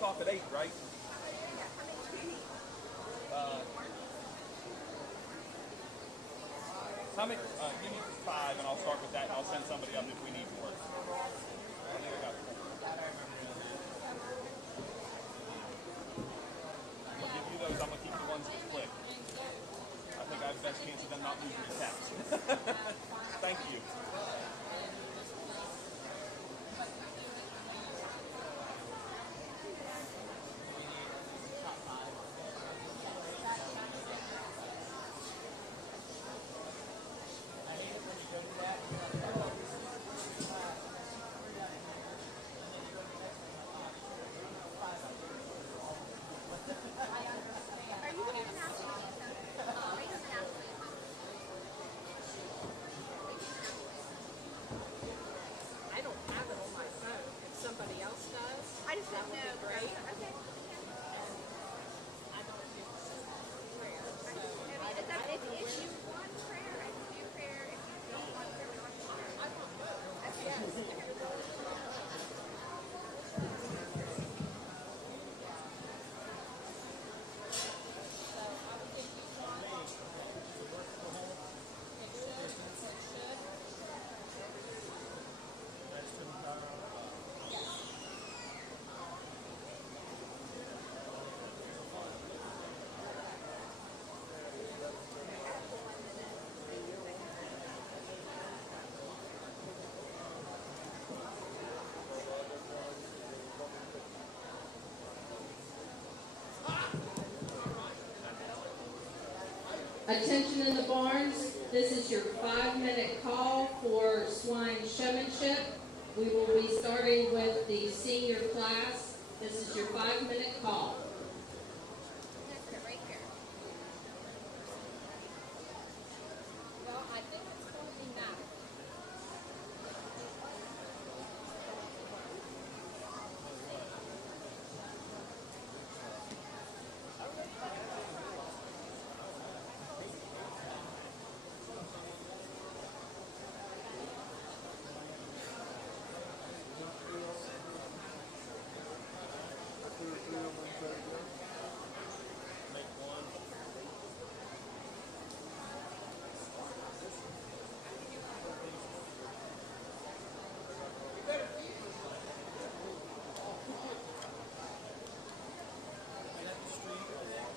kick off at 8, right? How many? Give me 5, and I'll start with that, and I'll send somebody up if we need more. I think I got 4. I'll give you those. I'm gonna keep the ones that click. I think I have the best chance of them not losing the text. Thank you. Attention in the barns, this is your 5-minute call for swine showmanship. We will be starting with the senior class. This is your 5-minute call. Well, I think it's going to be now.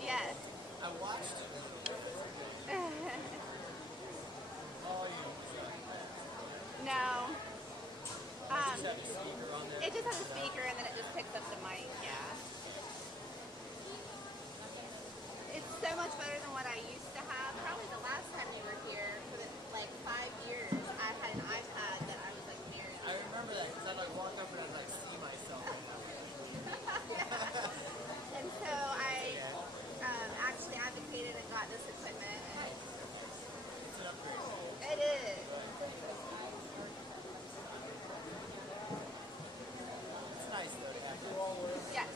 Yes. I watched it. No. Just have a speaker on there. It just has a speaker and then it just picks up the mic, yeah. It's so much better than what I used to have. Probably the last time you were here, for like 5 years, I had an iPad that I was like married. I remember that because I'd like walk up and I'd like see myself. And so I actually advocated and got this equipment. It's an upgrade. It is. It's nice though to have. Yes.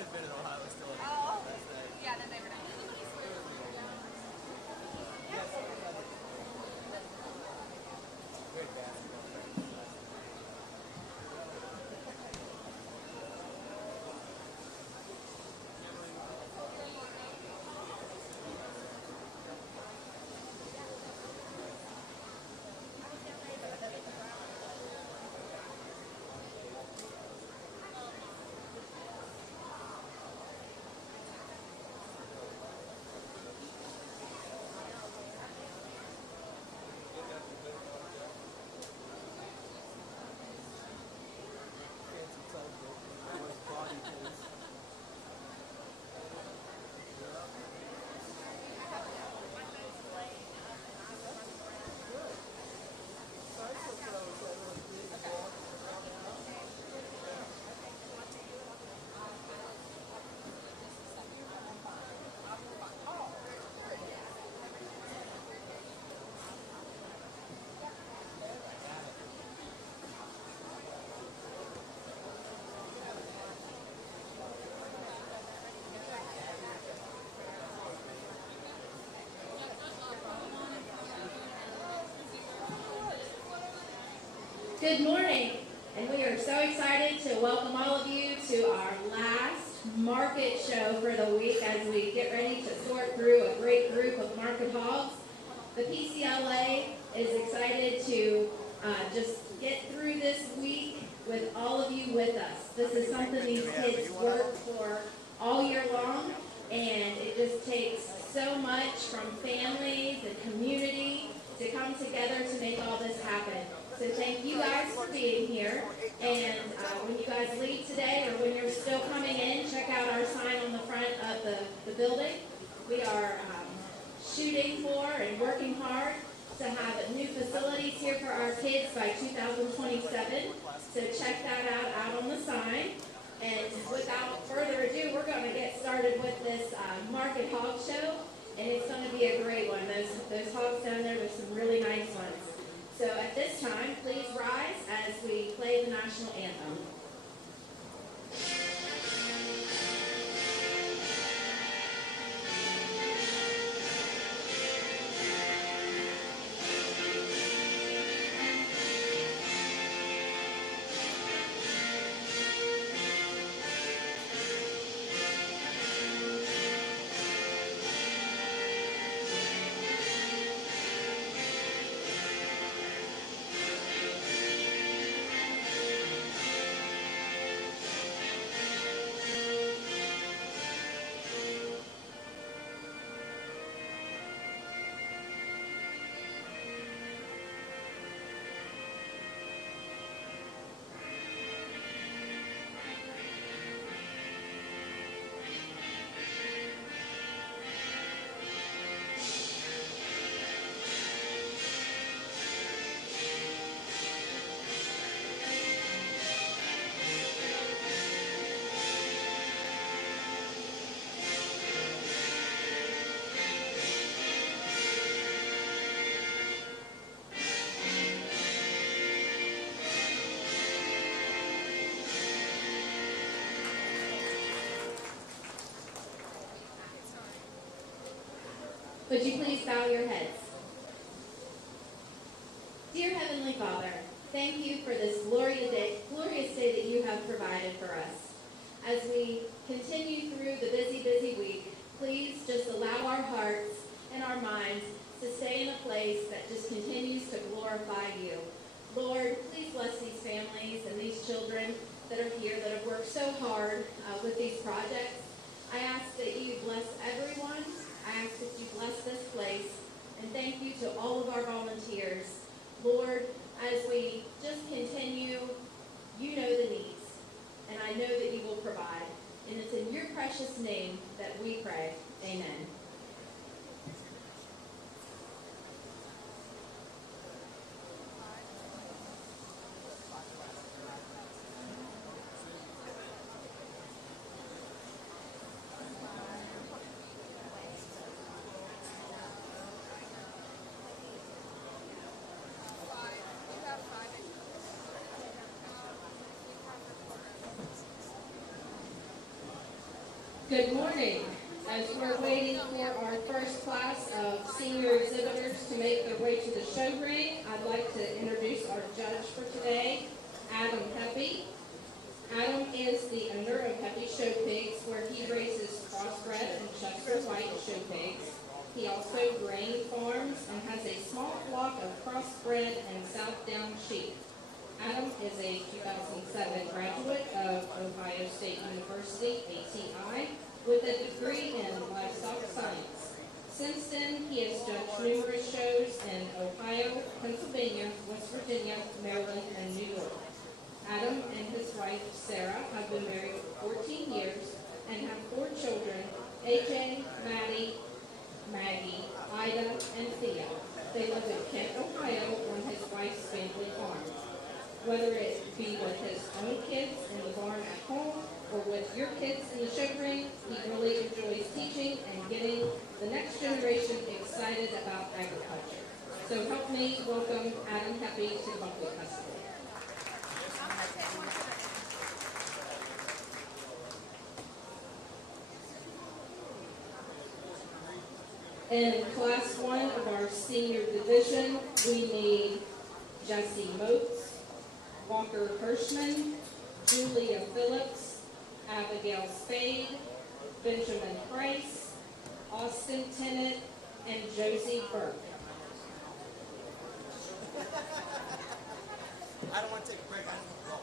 might have been in Ohio still. Oh, That's nice. yeah, then they were nice. Great basketball practice. Fancy tugboat. Boy's body pulls. Good morning, and we are so excited to welcome all of you to our last market show for the week as we get ready to sort through a great group of market hogs. The PCLA is excited to just get through this week with all of you with us. This is something these kids work for all year long, and it just takes so much from families and community to come together to make all this happen. So thank you guys for being here. And when you guys leave today or when you're still coming in, check out our sign on the front of the building. We are shooting for and working hard to have new facilities here for our kids by 2027. So check that out on the sign. And without further ado, we're going to get started with this Market Hog Show. And it's going to be a great one. Those hogs down there, there's some really nice ones. So at this time, please rise as we play the national anthem. Would you please bow your heads? Dear Heavenly Father, thank you for this glorious day that you have provided for us. As we continue through the busy week, please just allow our hearts and our minds to stay in a place that just continues to glorify you. Lord, please bless these families and these children that are here that have worked so hard with these projects. I ask that you bless everyone. I ask that you bless this place. And thank you to all of our volunteers. Lord, as we just continue, you know the needs. And I know that you will provide. And it's in your precious name that we pray. Amen. Good morning. As we're waiting for our first class of senior exhibitors to make their way to the show ring, I'd like to introduce our judge for today, Adam Pepe. Adam is the owner of Pepe Show Pigs, where he raises crossbred and Chester White show pigs. He also grain farms and has a small flock of crossbred and Southdown sheep. Adam is a 2007 graduate of Ohio State University, ATI, with a degree in livestock science. Since then, he has judged numerous shows in Ohio, Pennsylvania, West Virginia, Maryland, and New York. Adam and his wife, Sarah, have been married for 14 years and have 4 children, AJ, Maddie, Maggie, Ida, and Thea. They live in Kent, Ohio, on his wife's family farm. Whether it be with his own kids in the barn at home or with your kids in the show ring, he really enjoys teaching and getting the next generation excited about agriculture. So help me welcome Adam Pepe to the Buckwheat Festival. In Class 1 of our senior division, we need Jesse Moats, Walker Hirschman, Julia Phillips, Abigail Spade, Benjamin Price, Austin Tennant, and Josie Burke. I don't want to take a break. I need to go.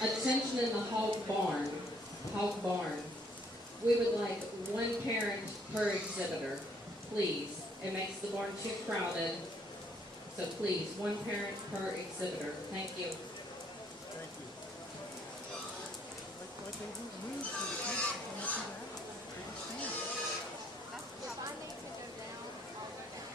Attention in the hog barn. Hog barn. We would like one parent per exhibitor, please. It makes the barn too crowded. So please, one parent per exhibitor. Thank you. Thank you. Like they moved to the kids to come up to the house. They just stand. If I need to go down, I'll go down.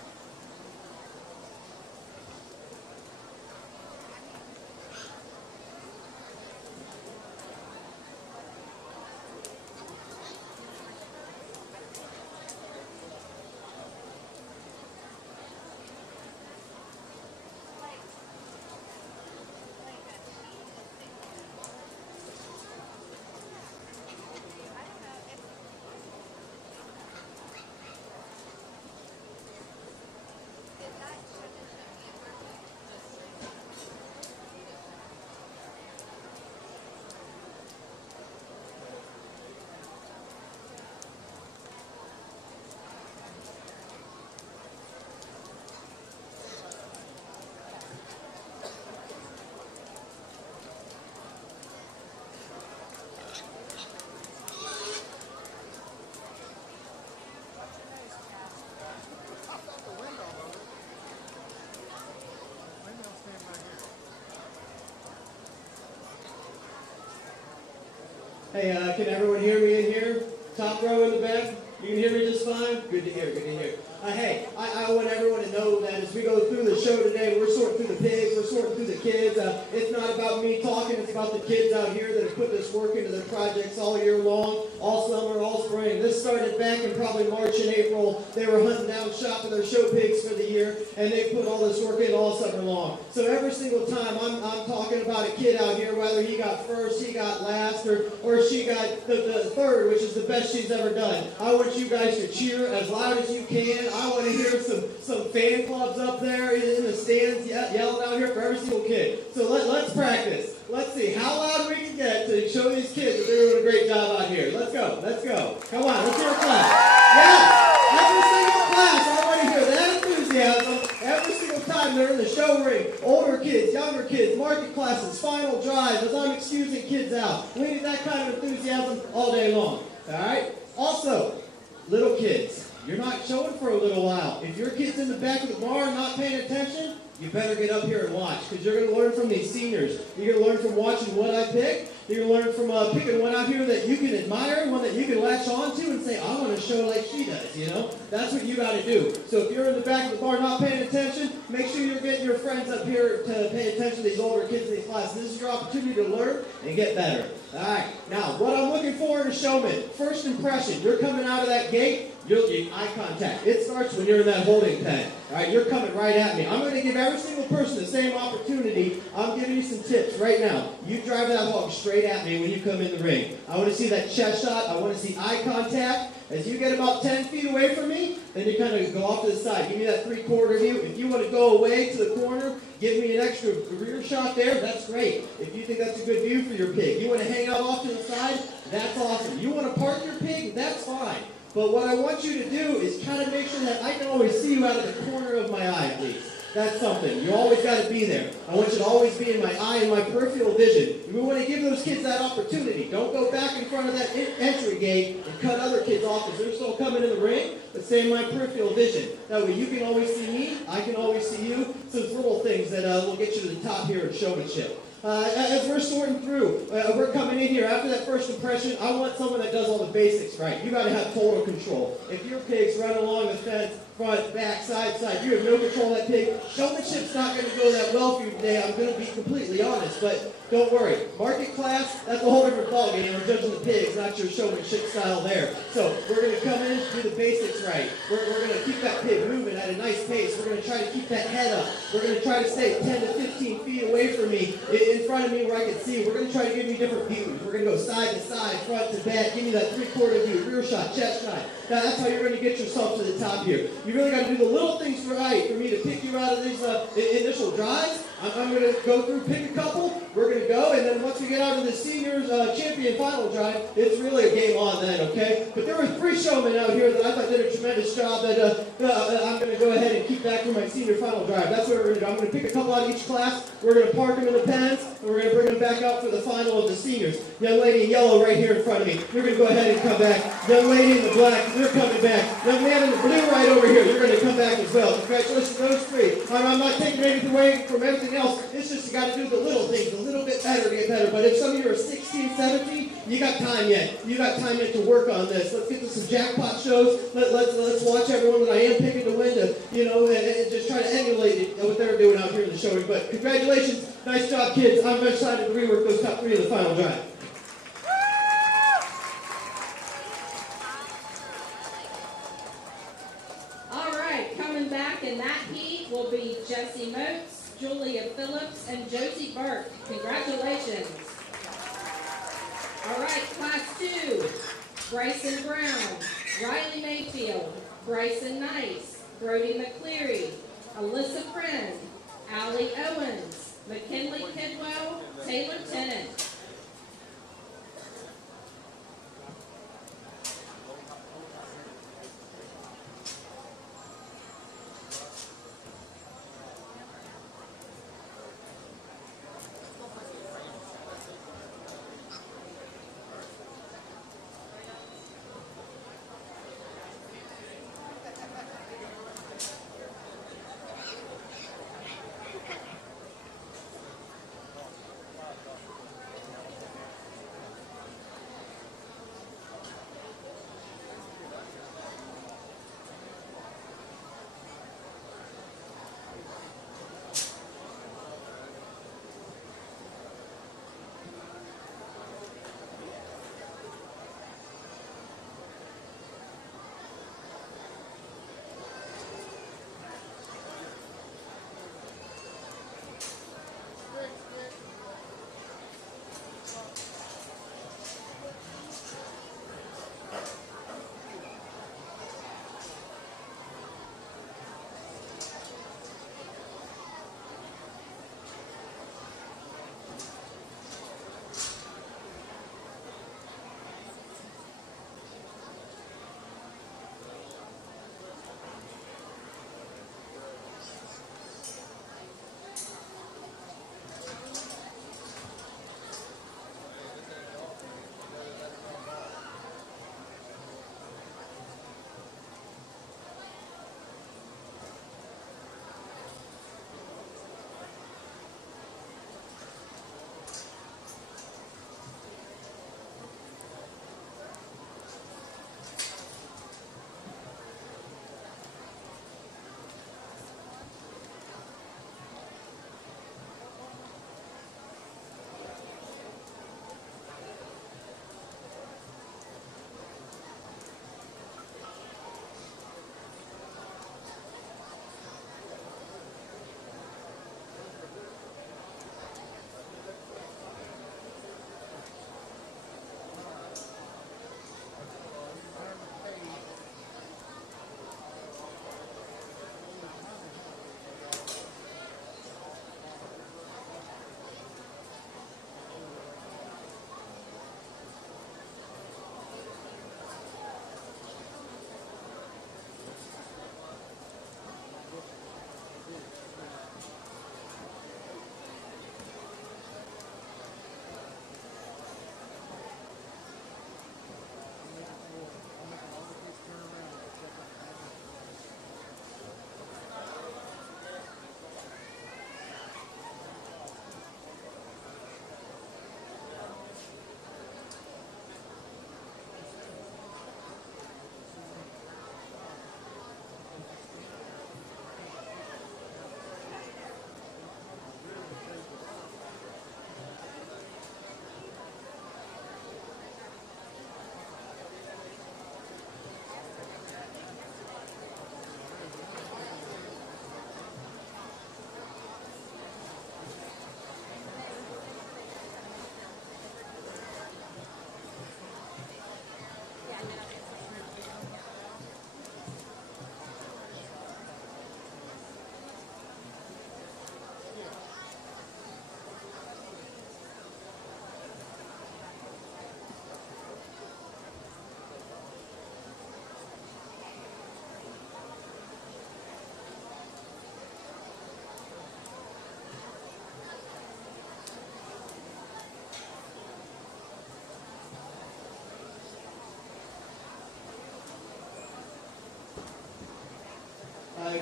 Hey, can everyone hear me in here? Top row in the back? You can hear me just fine? Good to hear, good to hear. Hey, I want everyone to know that as we go through the show today, we're sorting through the pigs, we're sorting through the kids. It's not about me talking, it's about the kids out here that have put this work into their projects all year long, all summer, all spring. This started back in probably March and April. They were hunting down, shopping their show pigs for the year, and they put all this work in all summer long. So every single time I'm talking about a kid out here, whether he got first, he got last, or she got the third, which is the best she's ever done. I want you guys to cheer as loud as you can. I want to hear some fan clubs up there in the stands yelling out here for every single kid. So let's practice. Let's see how loud we can get to show these kids that they're doing a great job out here. Let's go. Let's go. Come on. Let's hear a clap. Yeah. Every single class. I want to hear that enthusiasm every single time they're in the show ring. Older kids, younger kids, market classes, final drive, as I'm excusing kids out. We need that kind of enthusiasm all day long. All right? Also, little kids. You're not showing for a little while. If your kid's in the back of the barn not paying attention, you better get up here and watch, because you're going to learn from these seniors. You're going to learn from watching what I pick. You're going to learn from picking one out here that you can admire, one that you can latch on to and say, I want to show like she does, you know? That's what you got to do. So if you're in the back of the barn not paying attention, make sure you're getting your friends up here to pay attention to these older kids in these classes. This is your opportunity to learn and get better. All right. Now, what I'm looking for in a showman, first impression, you're coming out of that gate, you'll get eye contact. It starts when you're in that holding pen. All right, you're coming right at me. I'm going to give every single person the same opportunity. I'm giving you some tips right now. You drive that hog straight at me when you come in the ring. I want to see that chest shot. I want to see eye contact. As you get about 10 feet away from me, then you kind of go off to the side. Give me that three-quarter view. If you want to go away to the corner, give me an extra rear shot there. That's great. If you think that's a good view for your pig. You want to hang out off to the side? That's awesome. You want to park your pig? That's fine. But what I want you to do is kind of make sure that I can always see you out of the corner of my eye, at least. That's something. You always got to be there. I want you to always be in my eye and my peripheral vision. We want to give those kids that opportunity. Don't go back in front of that entry gate and cut other kids off because they're still coming in the ring, but stay in my peripheral vision. That way you can always see me, I can always see you. So it's little things that will get you to the top here in showmanship. As we're sorting through, we're coming in here. After that first impression, I want someone that does all the basics right. You got to have total control. If your pig's running along the fence, front, back, side, you have no control of that pig. Showmanship's not going to go that well for you today. I'm going to be completely honest, but don't worry. Market class, that's a whole different ballgame. We're judging the pigs, not your showmanship style there. So we're going to come in, do the basics right. We're going to keep that pig moving at a nice pace. We're going to try to keep that head up. We're going to try to stay 10 to 15 feet away from me, in front of me where I can see. We're going to try to give you different views. We're going to go side to side, front to back, give me that three-quarter view, rear shot, chest shot. That's how you're going to get yourself to the top here. You really got to do the little things right for me to pick you out of these initial drives. I'm going to go through, pick a couple. We're going to go, and then once we get out of the seniors champion final drive, it's really a game on then, okay? But there were 3 showmen out here that I thought did a tremendous job that I'm going to go ahead and keep back for my senior final drive. That's what we're going to do. I'm going to pick a couple out of each class. We're going to park them in the pens, and we're going to bring them back out for the final of the seniors. Young lady in yellow right here in front of me, you're going to go ahead and come back. Young lady in the black, you're coming back. Young man in the blue right over here, you're going to come back as well. Congratulations to those 3. I'm not taking anything away from everything else. It's just you got to do the little things a little bit better to get better. But if some of you are 16, 17, you got time yet. You got time yet to work on this. Let's get to some jackpot shows. Let's watch everyone that I am picking to win to, and just try to emulate what they're doing out here in the showing. But congratulations. Nice job, kids. I'm excited to rework those top 3 of the final drive. All right, coming back in that heat will be Jessie Moats, Julia Phillips, and Josie Burke. Congratulations. All right, class 2, Bryson Brown, Riley Mayfield, Bryson Nice, Brody McCleary, Alyssa Friend, Allie Owens, McKinley Kidwell, Taylor Tennant.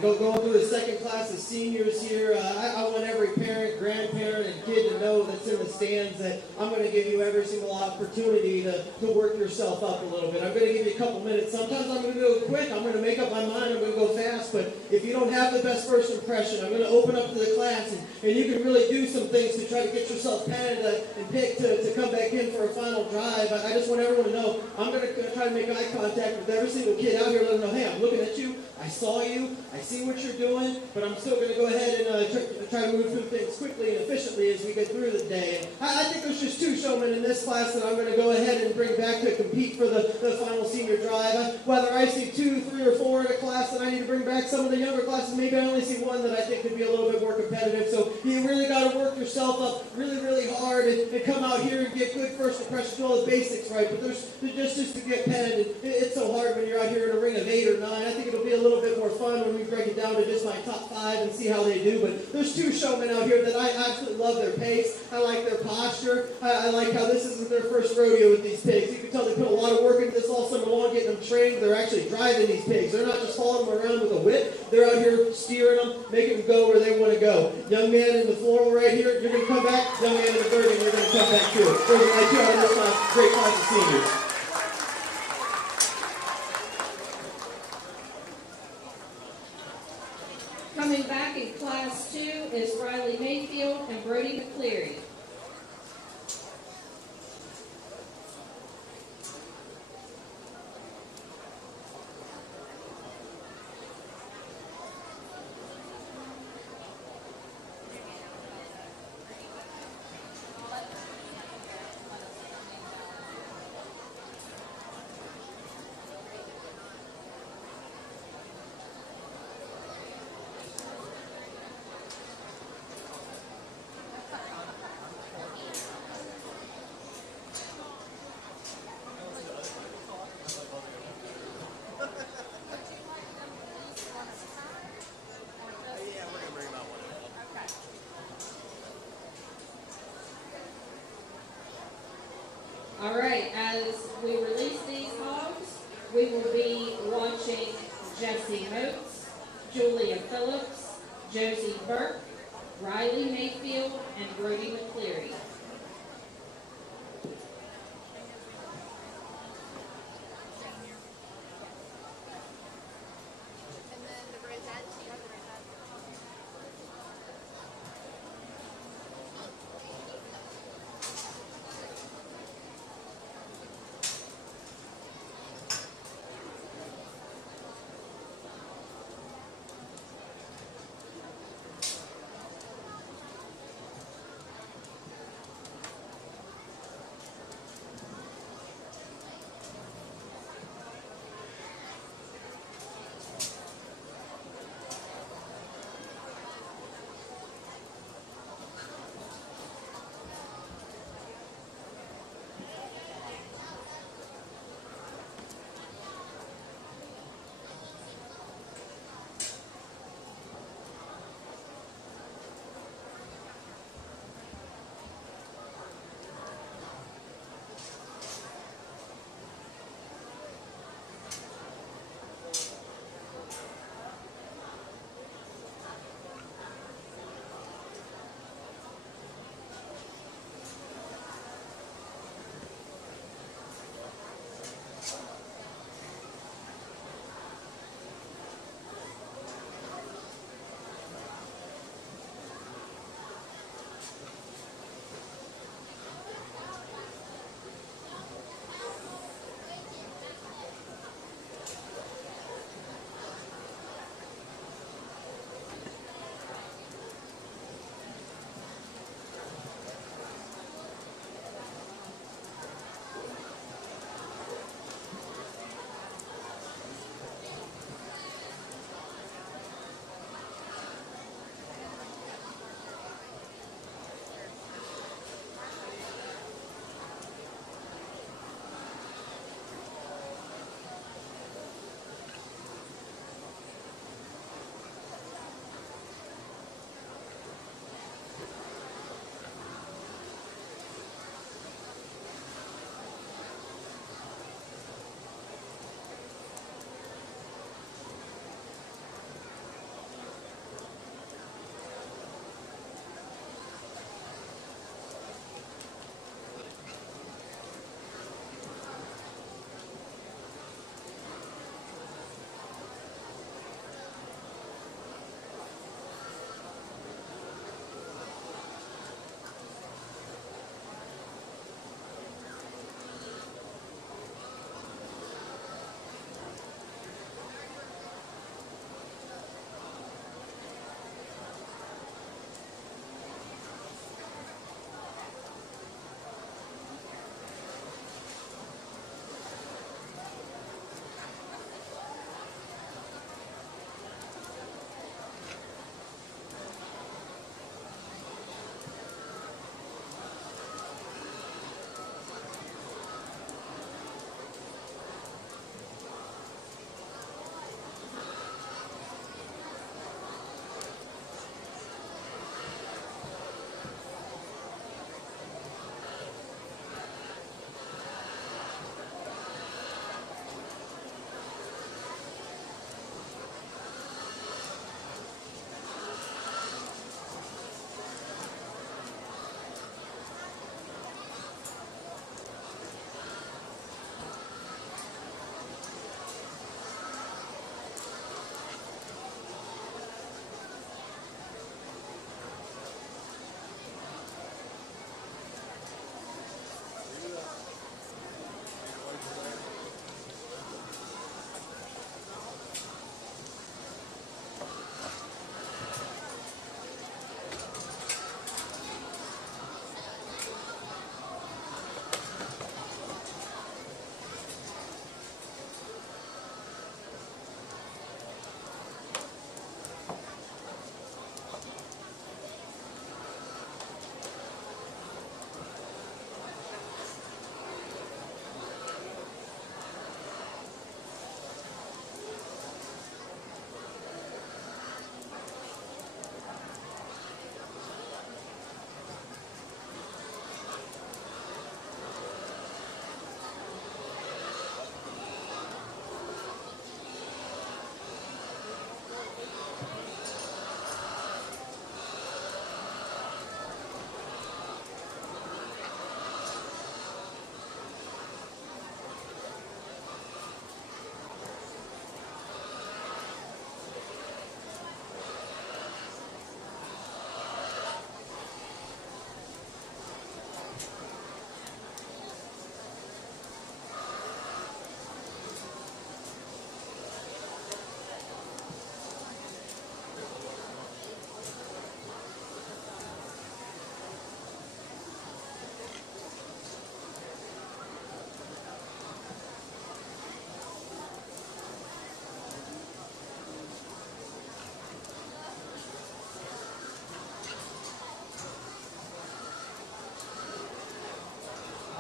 going through the second class of seniors here. I want every parent, grandparent, and kid to know that's in the stands that I'm going to give you every single opportunity to work yourself up a little bit. I'm going to give you a couple minutes. Sometimes I'm going to go quick. I'm going to make up my mind. I'm going to go fast. But if you don't have the best first impression, I'm going to open up to the class, and you can really do some things to try to get yourself padded and picked to come back in for a final drive. I just want everyone to know I'm going to try to make eye contact with every single kid out here, let them know, hey, I'm looking at you. I saw you. I see what you're doing, but I'm still going to go ahead and try to move through things quickly and efficiently as we get through the day. And I think there's just two showmen in this class that I'm going to go ahead and bring back to compete for the final senior drive. Whether I see 2, 3, or 4 in a class that I need to bring back, some of the younger classes, maybe I only see one that I think could be a little bit more competitive. So you really got to work yourself up really, really hard and come out here and get good first impressions, all the basics right. But there's just to get penned. It's so hard when you're out here in a ring of 8 or 9. I think it'll be a little bit more fun when we break it down to just my top 5 and see how they do. But there's two showmen out here that I absolutely love their pace. I like their posture. I like how this isn't their first rodeo with these pigs. You can tell they put a lot of work into this all summer long, getting them trained. They're actually driving these pigs. They're not just following them around with a whip. They're out here steering them, making them go where they want to go. Young man in the floral right here, you're going to come back. Young man in the burden, you're going to come back too. Those are my 2 out of this class, great class of seniors. Coming back in Class 2 is Riley Mayfield and Brody McCleary. All right, as we release these hogs, we will be watching Jesse Moats, Julia Phillips, Josie Burke, Riley Mayfield, and Brody McCleary. And then the rosettes, you have the rosettes.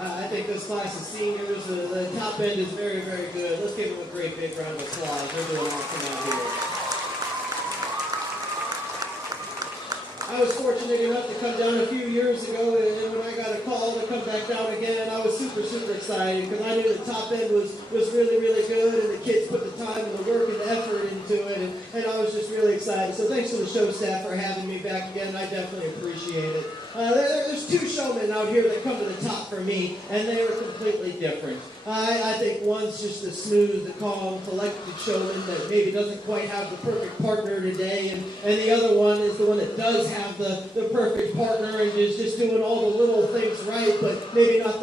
I think this class of seniors, the top end is very, very good. Let's give them a great big round of applause. They're doing awesome out here. I was fortunate enough to come down a few years ago, and when I got a call to come back down again, I was super, super excited because I knew the top end was really, really good, and the kids put the time and the work and the effort into it, and I was just really excited. So thanks to the show staff for having me back again. I definitely appreciate it. There's two showmen out here that come to the top for me, and they are completely different. I think one's just a smooth, the calm, collected showman that maybe doesn't quite have the perfect partner today, and the other one is the one that does have the perfect partner and is just doing all the little things right, but maybe not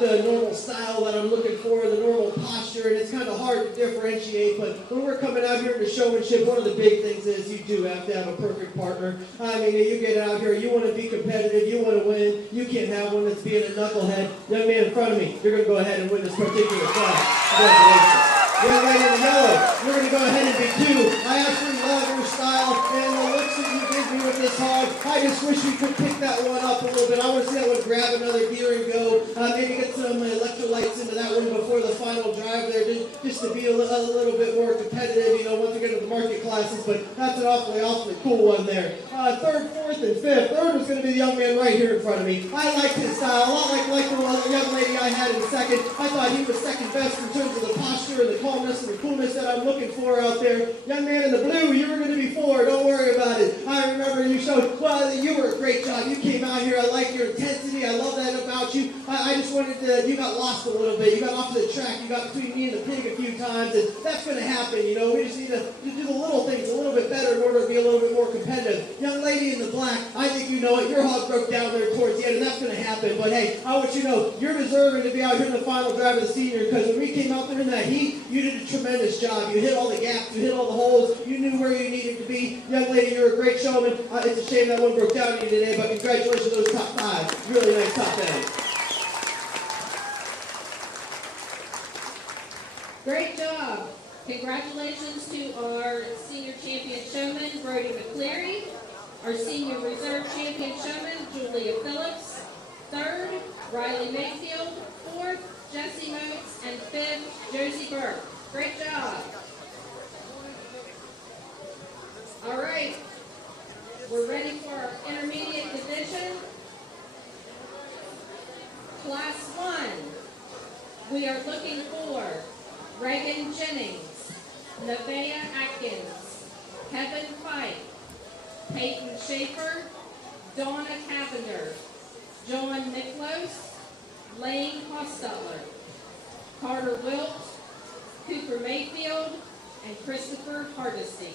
the normal style that I'm looking for, the normal posture, and it's kind of hard to differentiate, but when we're coming out here into showmanship, one of the big things is you do have to have a perfect partner. I mean, you get out here, you want to be competitive, you want to win, you can't have one that's being a knucklehead. Young man in front of me, you're going to go ahead and win this particular class. Congratulations. Young lady in the yellow, you're going to go ahead and be two. I absolutely love your style and the looks that you give me with this hog. I just wish we could pick that one up a little bit. I want to see that one grab another gear and go. Maybe get some electrolytes into that one before the final drive there, just to be a little bit more competitive, once we get to the market classes. But that's an awfully cool one there. Third, fourth, and fifth. Third was going to be the young man right here in front of me. I liked his style, a lot like the young lady I had in second. I thought he was second best in terms of the posture and the calmness and the coolness that I'm looking for out there. Young man in the blue, you were going to be four. Don't worry about it. I remember you showed, you were a great job. You came out here. I like your intensity. I love that about you. I just wanted to, you got lost a little bit. You got off the track. You got between me and the pig a few times, and that's going to happen. We just need to do the little things a little bit better in order to be a little bit more competitive. Young lady in the black, I think you know it. Your hog broke down there towards the end, and that's going to happen. But hey, I want you to know, you're deserving to be out here in the final drive of the senior, because when we came out there in that heat, you did a tremendous job. You hit all the gaps. You hit all the holes. You knew where you needed to be. Young lady, you're a great showman. It's a shame that one broke down on you today, but congratulations on those top five. Really nice top end. Great job. Congratulations to our senior champion showman, Brody McCleary, our senior reserve champion showman, Julia Phillips, third, Riley Mayfield, fourth, Jesse Motes, and fifth, Josie Burke. Great job. All right, we're ready for our intermediate division. Class 1, we are looking for Reagan Jennings, Nevaeh Atkins, Kevin Pike, Peyton Schaefer, Donna Cavender, John Miklos, Lane Hostetler, Carter Wilt, Cooper Mayfield, and Christopher Hardesty.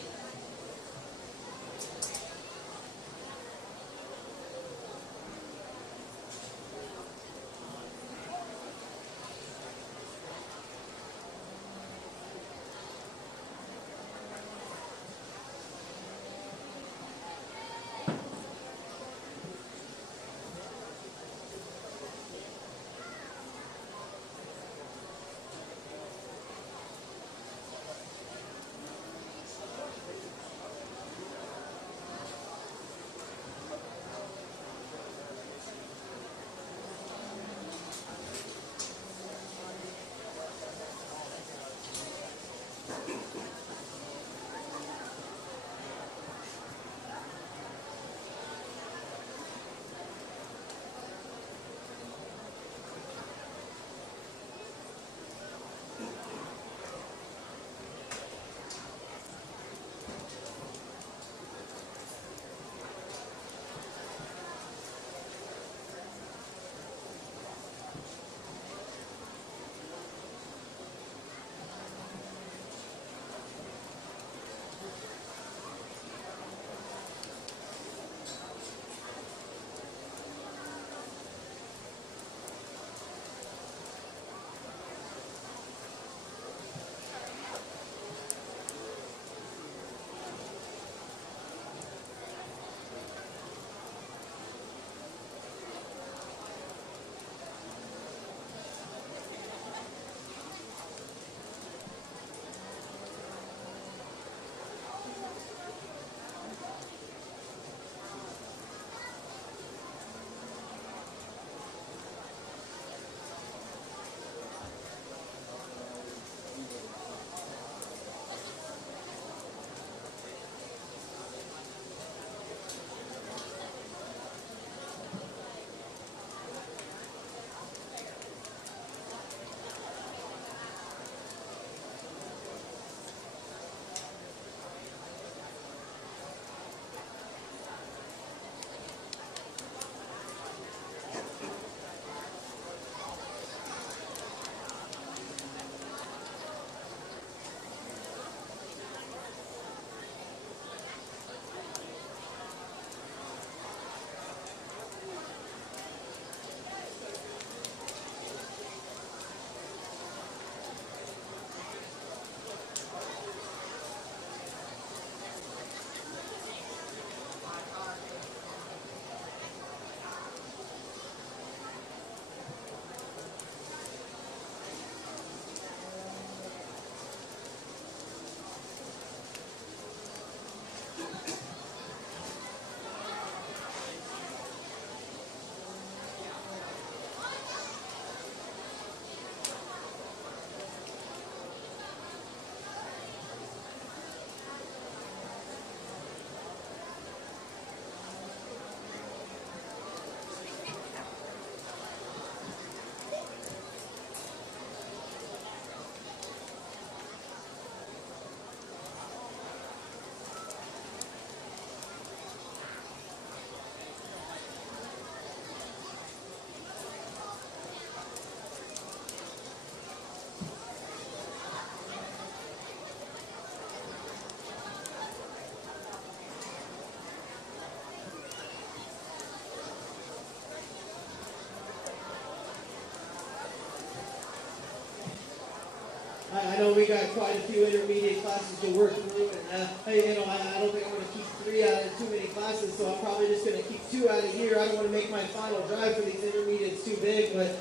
got quite a few intermediate classes to work through, and hey, I don't think I'm going to keep 3 out of too many classes, so I'm probably just going to keep 2 out of here. I don't want to make my final drive for these intermediates too big, but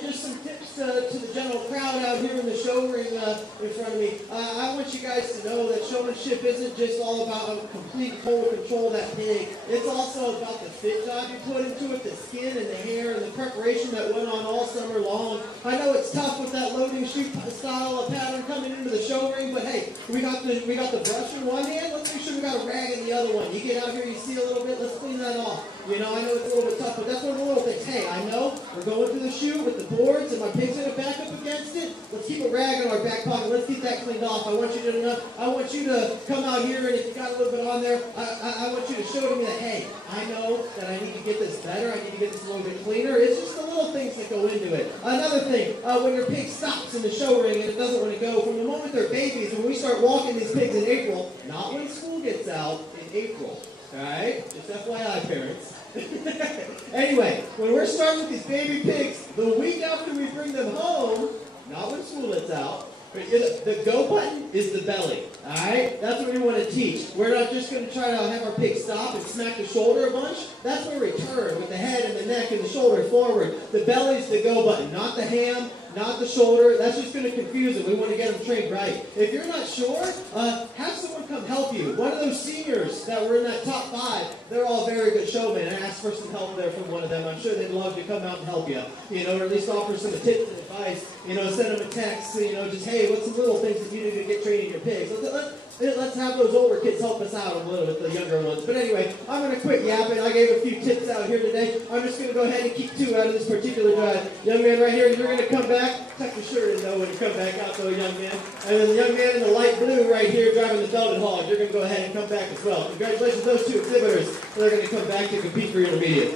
just some tips to the general crowd out here in the show ring in front of me. I want you guys to know that showmanship isn't just all about complete total control of that pig. It's also about the fit job you put into it, the skin and the hair and the preparation that went on all summer long. I know it's tough with that loading chute style of pattern coming into the show ring, but hey, we got the brush in one hand. Let's make sure we got a rag in the other one. You get out here, you see a little bit, let's clean that off. You know, I know it's a little bit tough, but that's one of the little things. Hey, I know we're going through the chute with the boards and my pig's going to back up against it. Let's keep a rag in our back pocket. Let's get that cleaned off. I want you to come out here, and if you got a little bit on there, I want you to show to me that, hey, I know that I need to get this better. I need to get this a little bit cleaner. It's just the little things that go into it. Another thing, when your pig stops in the show ring and it doesn't want to go, from the moment they're babies, when we start walking these pigs in April, not when school gets out, in April. All right? Just FYI, parents. Anyway, when we're starting with these baby pigs, the week after we bring them home, not when school lets out, the go button is the belly. All right? That's what we want to teach. We're not just going to try to have our pig stop and smack the shoulder a bunch. That's where we turn with the head and the neck and the shoulder forward. The belly's the go button, not the ham, not the shoulder. That's just going to confuse them. We want to get them trained right. If you're not sure, have someone come help you. One of those seniors that were in that top 5, they're all very good showmen, and ask for some help there from one of them. I'm sure they'd love to come out and help you, or at least offer some tips and advice, send them a text, just, hey, what's some little things that you need to get training your pigs? Let's have those older kids help us out a little bit, the younger ones. But anyway, I'm going to quit yapping. I gave a few tips out here today. I'm just going to go ahead and keep 2 out of this particular drive. Young man right here, you're going to come back. Tuck your shirt in, though, when you come back out, though, young man. And then the young man in the light blue right here driving the belted hog, you're going to go ahead and come back as well. Congratulations, those 2 exhibitors. They're going to come back to compete for intermediate.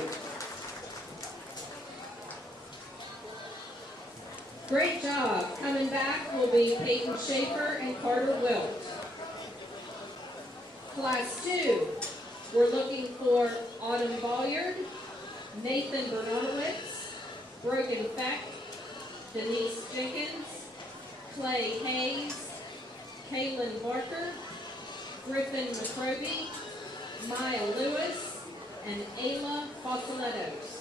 Great job. Coming back will be Peyton Schaefer and Carter Wilt. Class 2, we're looking for Autumn Bolliard, Nathan Bernardowitz, Brogan Feck, Denise Jenkins, Clay Hayes, Kaylin Barker, Griffin McCroby, Maya Lewis, and Ayla Fossolettos.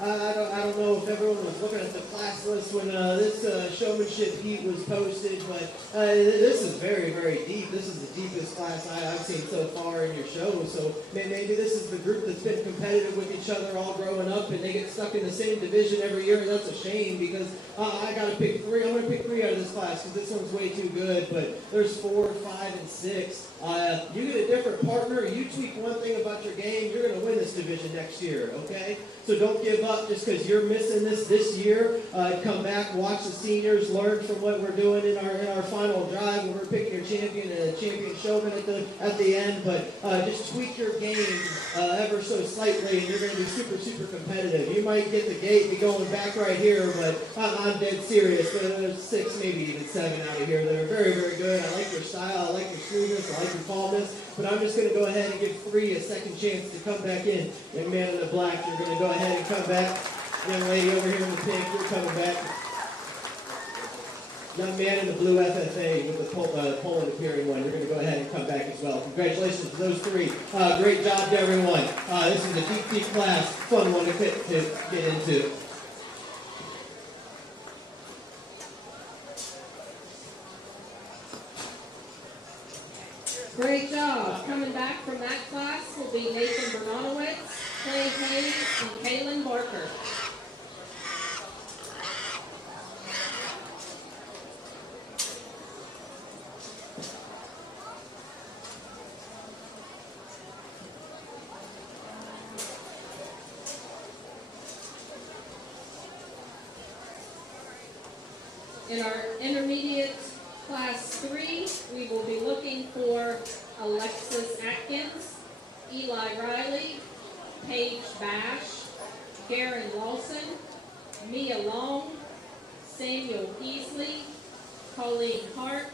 I don't know if everyone was looking at the class list when this showmanship heat was posted, but this is very, very deep. This is the deepest class I've seen so far in your show. So maybe this is the group that's been competitive with each other all growing up, and they get stuck in the same division every year. And that's a shame because I got to pick three. I'm going to pick three out of this class because this one's way too good. But there's 4, 5, and 6. You get a different partner. You tweak one thing about your game, you're going to win this division next year. Okay? So don't give up just because you're missing this year. Come back, watch the seniors, learn from what we're doing in our final drive when we're picking your champion and a champion showman at the end. But just tweak your game ever so slightly, and you're going to be super, super competitive. You might get the gate be going back right here, but I'm dead serious. There's 6, maybe even 7 out of here that are very, very good. I like your style. I like your smoothness. I like your calmness. But I'm just going to go ahead and give 3 a second chance to come back in. Young man in the black, you're going to go ahead and come back. Young lady over here in the pink, you're coming back. Young man in the blue FFA with the Poland appearing one, you're going to go ahead and come back as well. Congratulations to those 3. Great job to everyone. This is a deep, deep class. Fun one to get into. Great job. Coming back from that class will be Nathan Bernanowitz, Clay Hayes, and Kaylin Barker. In our intermediate class 3, we will be looking for Alexis Atkins, Eli Riley, Paige Bash, Garen Lawson, Mia Long, Samuel Easley, Colleen Hart,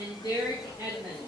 and Derek Edmonds.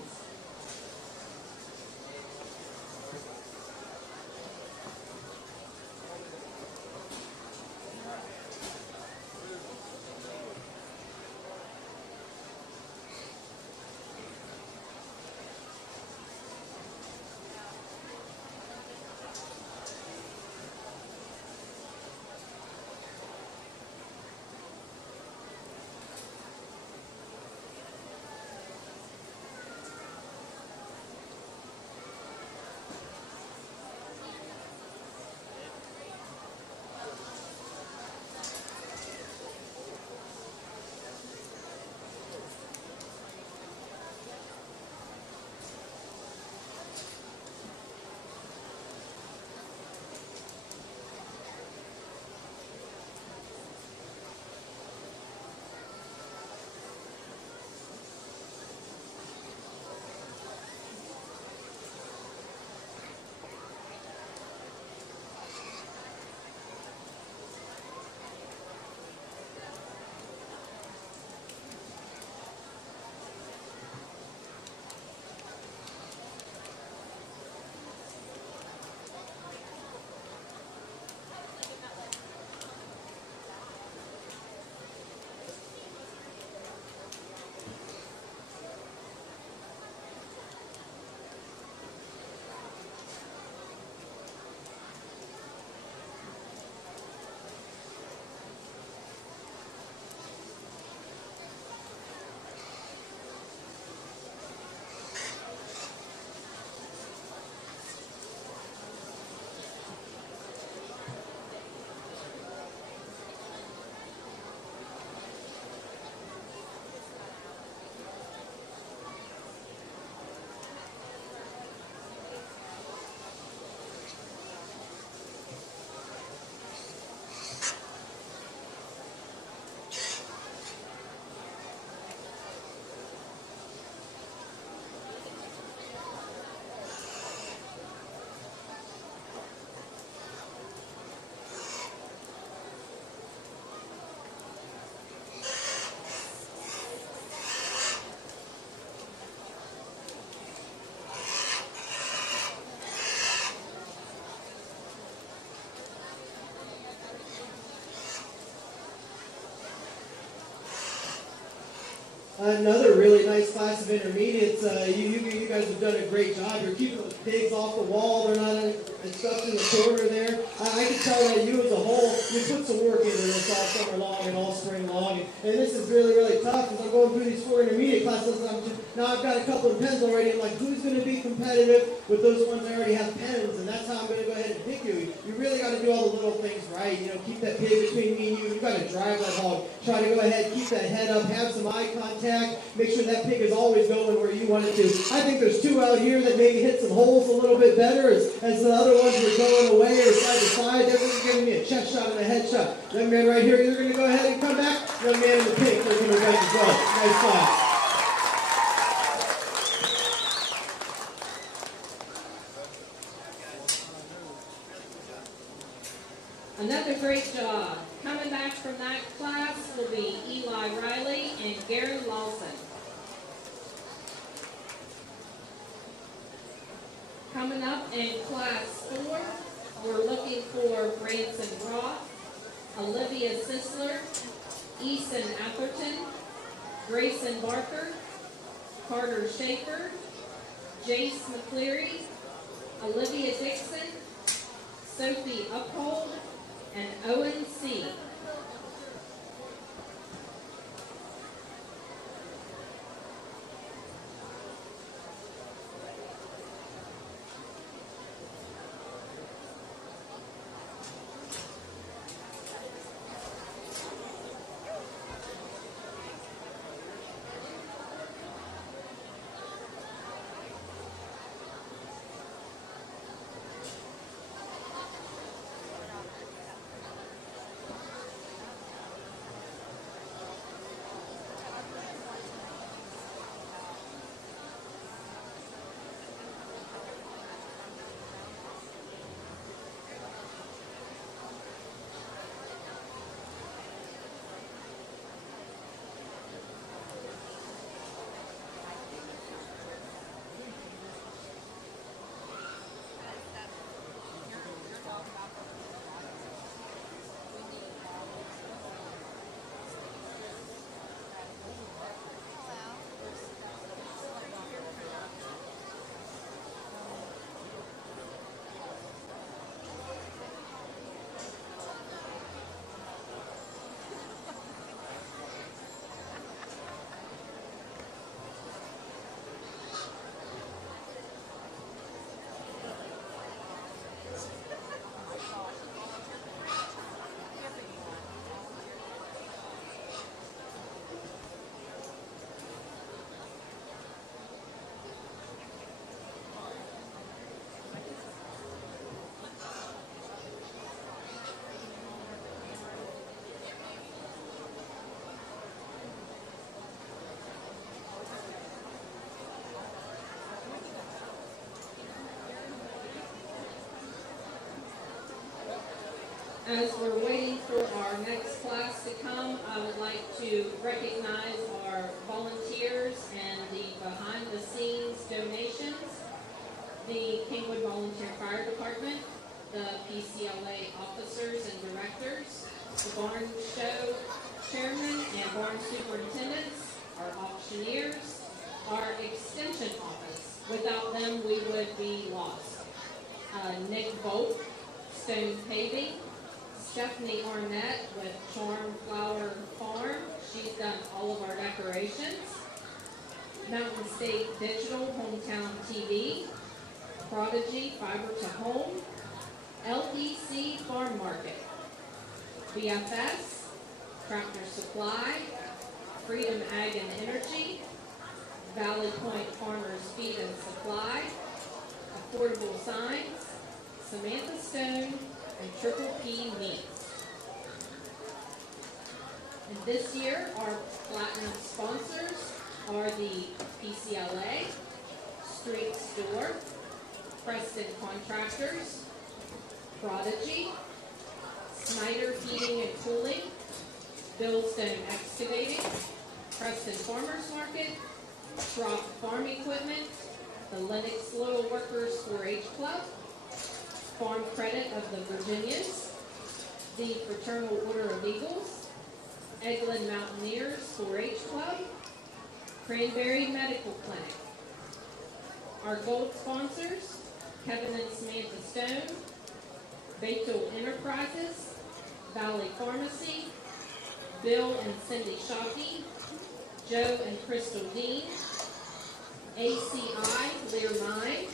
Another really nice class of intermediates. You guys have done a great job. You're keeping those pigs off the wall. They're not stuck in the corner there. I can tell that you as a whole, you put some work into this all summer long and all spring long. And this is really, really tough as I'm going through these 4 intermediate classes. Now I've got a couple of pens already. I'm like, who's going to be competitive with those ones that already have pens? And that's how I'm going to go ahead and pick you. You really got to do all the little things right. You know, keep that pig between me and you. You got to drive that hog. Try to go ahead, keep that head up, have some eye contact. Make sure that pig is always going where you want it to. I think there's 2 out here that maybe hit some holes a little bit better as the other ones were going away or side to side. They're giving me a chest shot and a head shot. Young man right here, you're going to go ahead and come back. Young man in the pink, they're going to go as well. Nice shot. Another great job. Coming back from that class will be Eli Riley and Garen Lawson. Coming up in class 4, we're looking for Branson Roth, Olivia Sisler, Easton Atherton, Grayson Barker, Carter Schaefer, Jace McCleary, Olivia Dixon, Sophie Uphold, and Owen C. As we're waiting for our next class to come, I would like to recognize our volunteers and the behind-the-scenes donations. The Kingwood Volunteer Fire Department, the PCLA officers and directors, the barn show chairman and barn superintendents, our auctioneers, our extension office. Without them, we would be lost. Nick Volk, Stone Paving, Stephanie Arnett with Charm Flower Farm. She's done all of our decorations. Mountain State Digital Hometown TV. Prodigy Fiber to Home. LEC Farm Market. BFS. Tractor Supply. Freedom Ag and Energy. Valley Point Farmers Feed and Supply. Affordable Signs. Samantha Stone. And Triple P Meats. And this year, our platinum sponsors are the PCLA, Street Store, Preston Contractors, Prodigy, Snyder Heating and Cooling, Billstone Excavating, Preston Farmers Market, Schropp Farm Equipment, the Lennox Little Workers 4-H Club, Farm Credit of the Virginians, the Fraternal Order of Eagles, Eglin Mountaineers 4-H Club, Cranberry Medical Clinic. Our gold sponsors, Kevin and Samantha Stone, Bethel Enterprises, Valley Pharmacy, Bill and Cindy Shockey, Joe and Crystal Dean, ACI Lear Mine,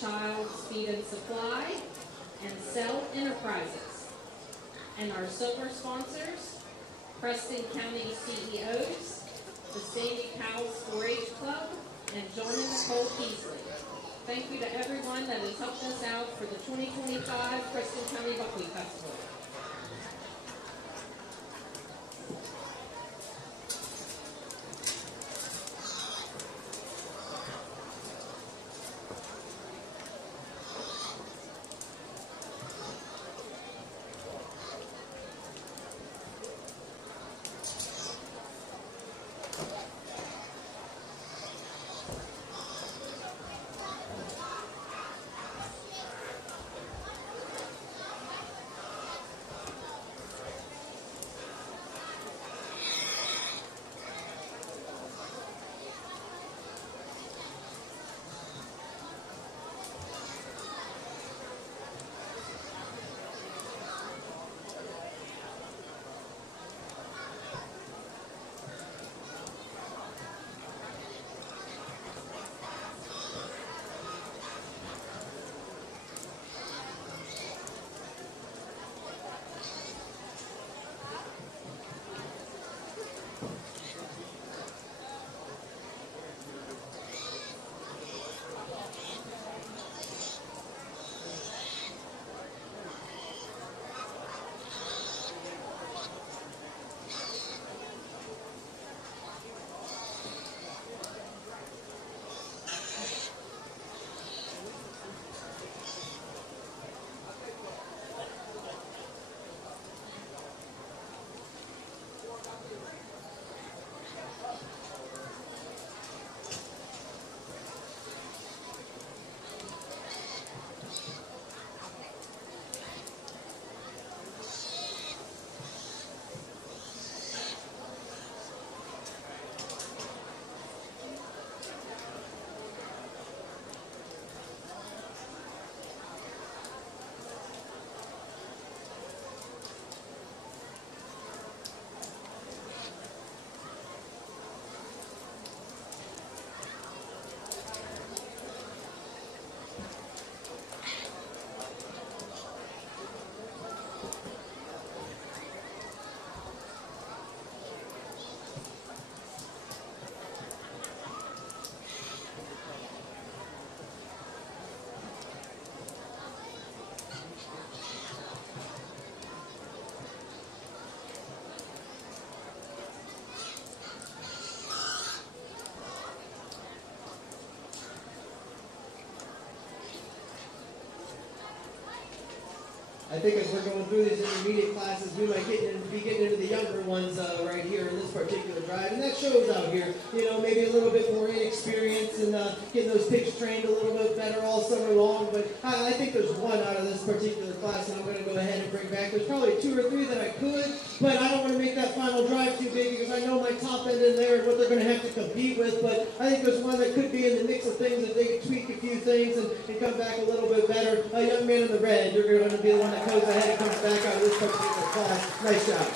Child Speed and Supply, and Cell Enterprises. And our silver sponsors, Preston County CEOs, the Sandy Cows 4-H Club, and John and Nicole Peasley. Thank you to everyone that has helped us out for the 2025 Preston County Buckwheat Festival. I think as we're going through these intermediate classes, we might be getting into the younger ones right here in this particular drive. And that shows out here, you know, maybe a little bit more inexperience and getting those pigs trained a little bit better all summer long. But I think there's one out of this particular class that I'm going to go ahead and bring back. There's probably 2 or 3 that I could, but I don't want to make that final drive too big because I know my top end in there and what they're going to have to compete with. But I think there's one that could be in the mix of things that they could tweak a few things and come back a little bit better. A young man in the red, you're going to be the one that goes ahead and comes back out of this particular class. Nice job.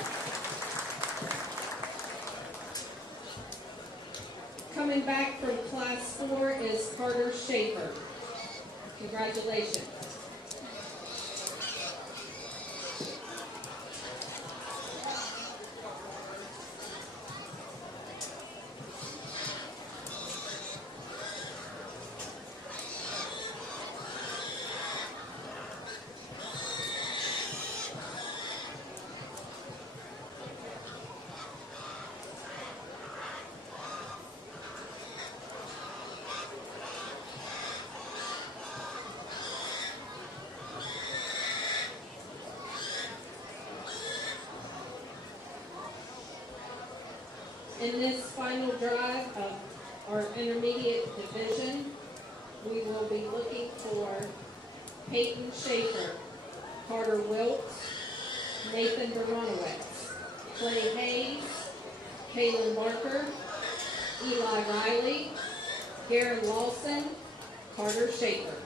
Coming back from class 4 is Carter Schaefer. Congratulations. In this final drive of our intermediate division, we will be looking for Peyton Schaefer, Carter Wilkes, Nathan Baranowitz, Clay Hayes, Kaylin Barker, Eli Riley, Garen Lawson, Carter Schaefer.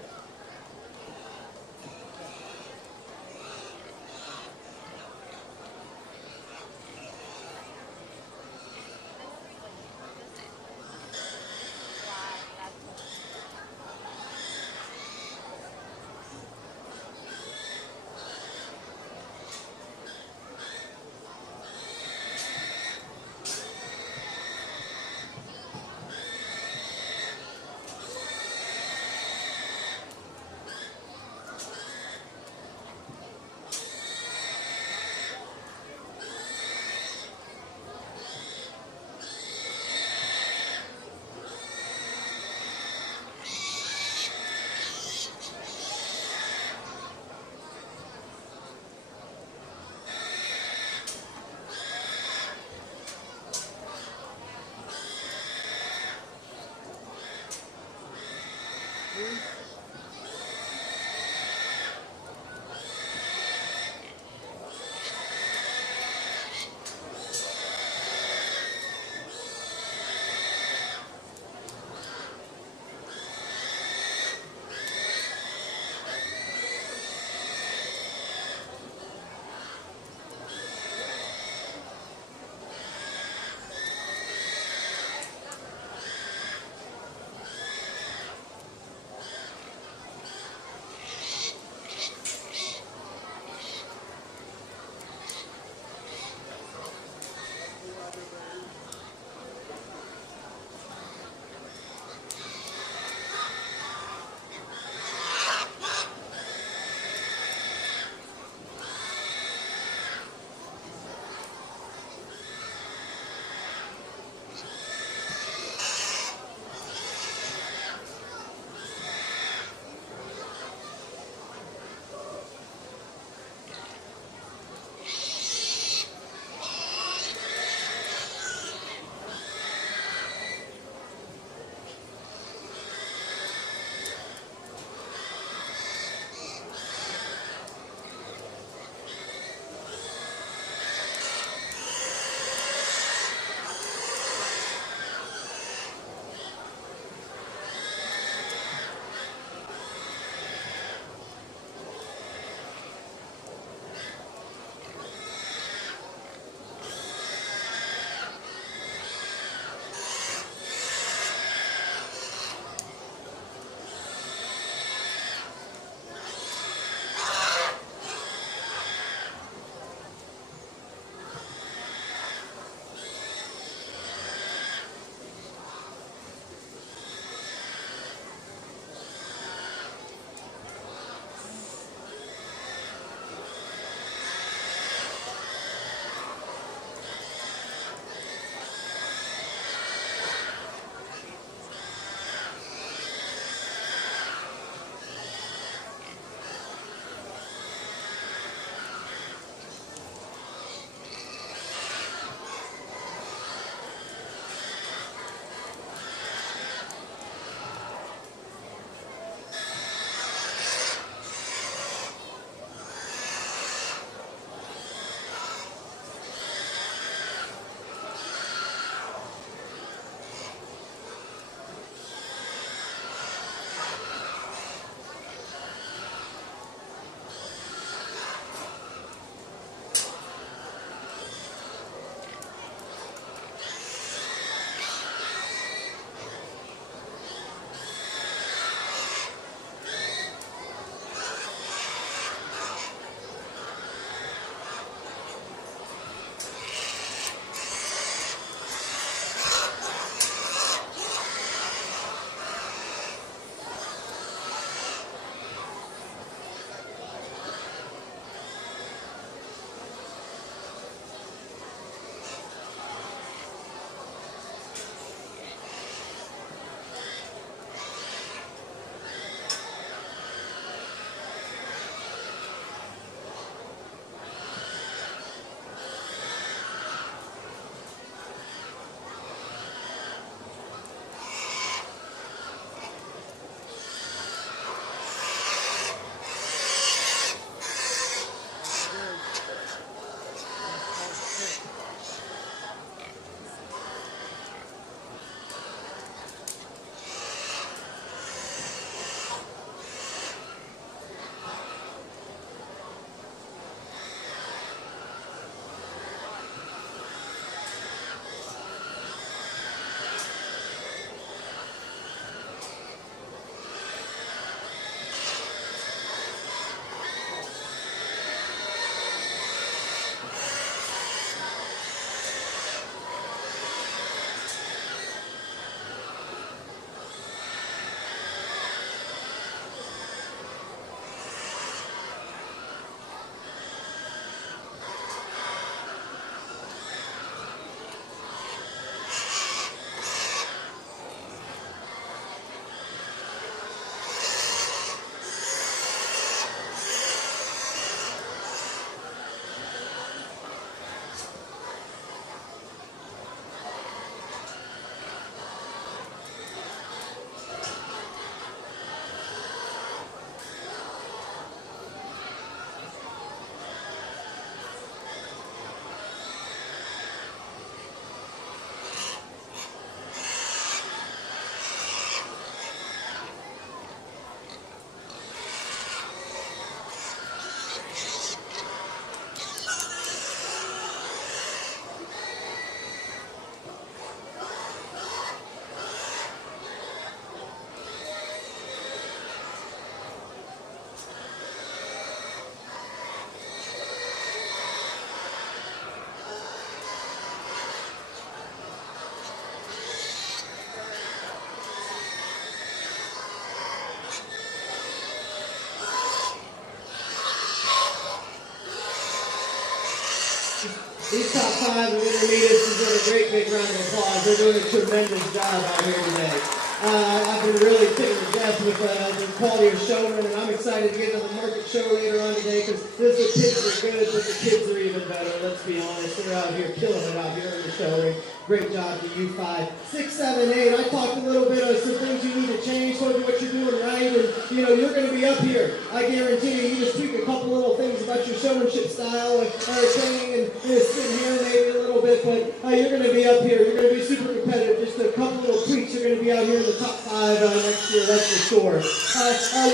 These top five of intermediates deserve a great big round of applause. They're doing a tremendous job out here today. I've been really taken to death with the quality of showmen, and I'm excited to get to the market show later on today because the kids are good, but the kids are even better. Let's be honest. They're out here killing it out here in the show ring. Great job to you 5, 6, 7, 8. I talked a little bit of some things you need to change, told you what you're doing right, and you're going to be up here. I guarantee you, you just tweak a couple little things about your showmanship style, training, and sitting here maybe a little bit, but you're going to be up here. You're going to be super competitive. Just a couple little tweaks. You're going to be out here in the top 5 next year, that's for sure.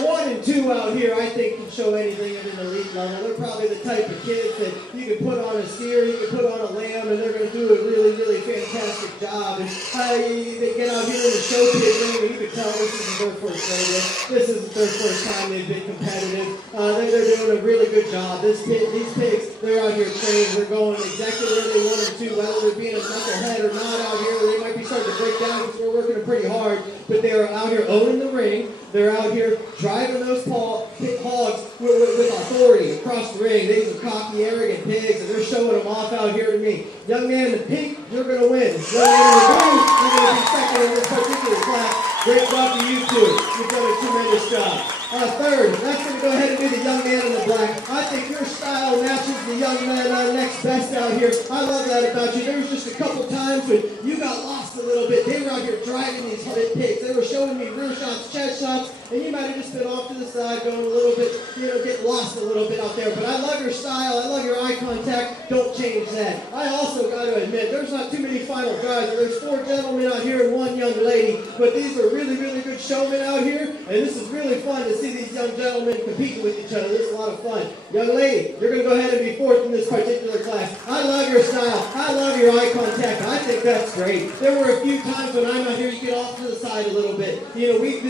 1 and 2 out here, I think, can show anything at an elite level. They're probably the type of kids that you can put on a steer, you can put on a lamb, and they're going to do a really, really fantastic job. And they get out here in the show pit ring, and you can tell this isn't their first rodeo. This isn't their first time they've been competitive. They're doing a really good job. These pigs, they're out here trained. They're going exactly where they want them to, whether they're being a knucklehead or not out here. They might be starting to break down because we're working them pretty hard, but they're out here owning the ring. They're out here driving those hogs with authority across the ring. These are cocky, arrogant pigs, and they're showing them off out here to me. Young man in the pink, you're going to win. Young man in the blue, you're going to be second in this particular class. Great job to you two. You've done a tremendous job. Third, that's going to go ahead and be the young man in the black. I think your style matches the young man next best out here. I love that about you. There was just a couple times when you got lost a little bit. They were out here driving these pigs. They were showing me rear shots, chest shots, and you might have just been off to the side going a little bit, get lost a little bit out there. But I love your style. I love your eye contact. Don't change that. I also got to admit, there's not too many final drives. There's 4 gentlemen out here and 1 young lady, but these are really, really good showmen out here, and this is really fun to see these young gentlemen competing with each other. This is a lot of fun. Young lady, you're going to go ahead and be 4th in this particular class. I love your style. I love your eye contact. I think that's great. There were a few times when I'm out here, you get off to the side a little bit.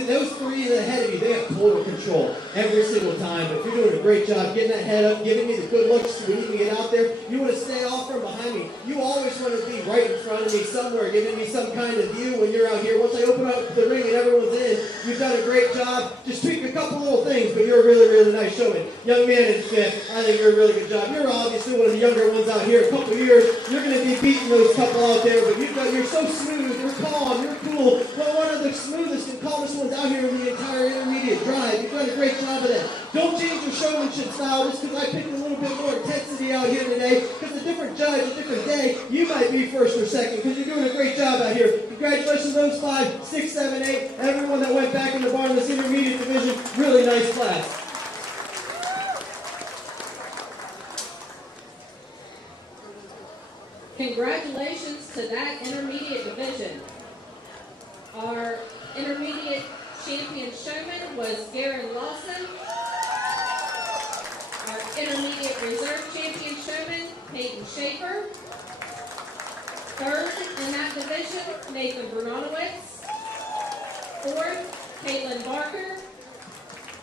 Those 3 ahead of you, they have total control every single time. But you're doing a great job getting that head up, giving me the good looks so we can get out there. You want to stay off from behind me. You always want to be right in front of me somewhere, giving me some kind of view when you're out here. Once I open up the ring and everyone's in, you've done a great job. Just tweak a couple little things, but you're a really, really nice showman. Young man in 5th, I think you're a really good job. You're obviously one of the younger ones out here. A couple years, you're going to be beating those couple out there, but you're so smooth, you're calm, you're cool. Well, one of the smoothest and calmest ones out here in the entire intermediate drive. You've done a great job of that. Don't change your showmanship style just because I picked a little bit more intensity out here today, because a different judge, a different day, you might be 1st or 2nd, because you're doing a great job out here. Congratulations to those 5, 6, 7, 8, everyone that went back in the barn in this intermediate division. Really nice class. Congratulations to that intermediate division. Our intermediate champion showman was Garen Lawson. Our intermediate reserve champion showman, Peyton Schaefer. 3rd in that division, Nathan Bernanowitz. 4th, Caitlin Barker.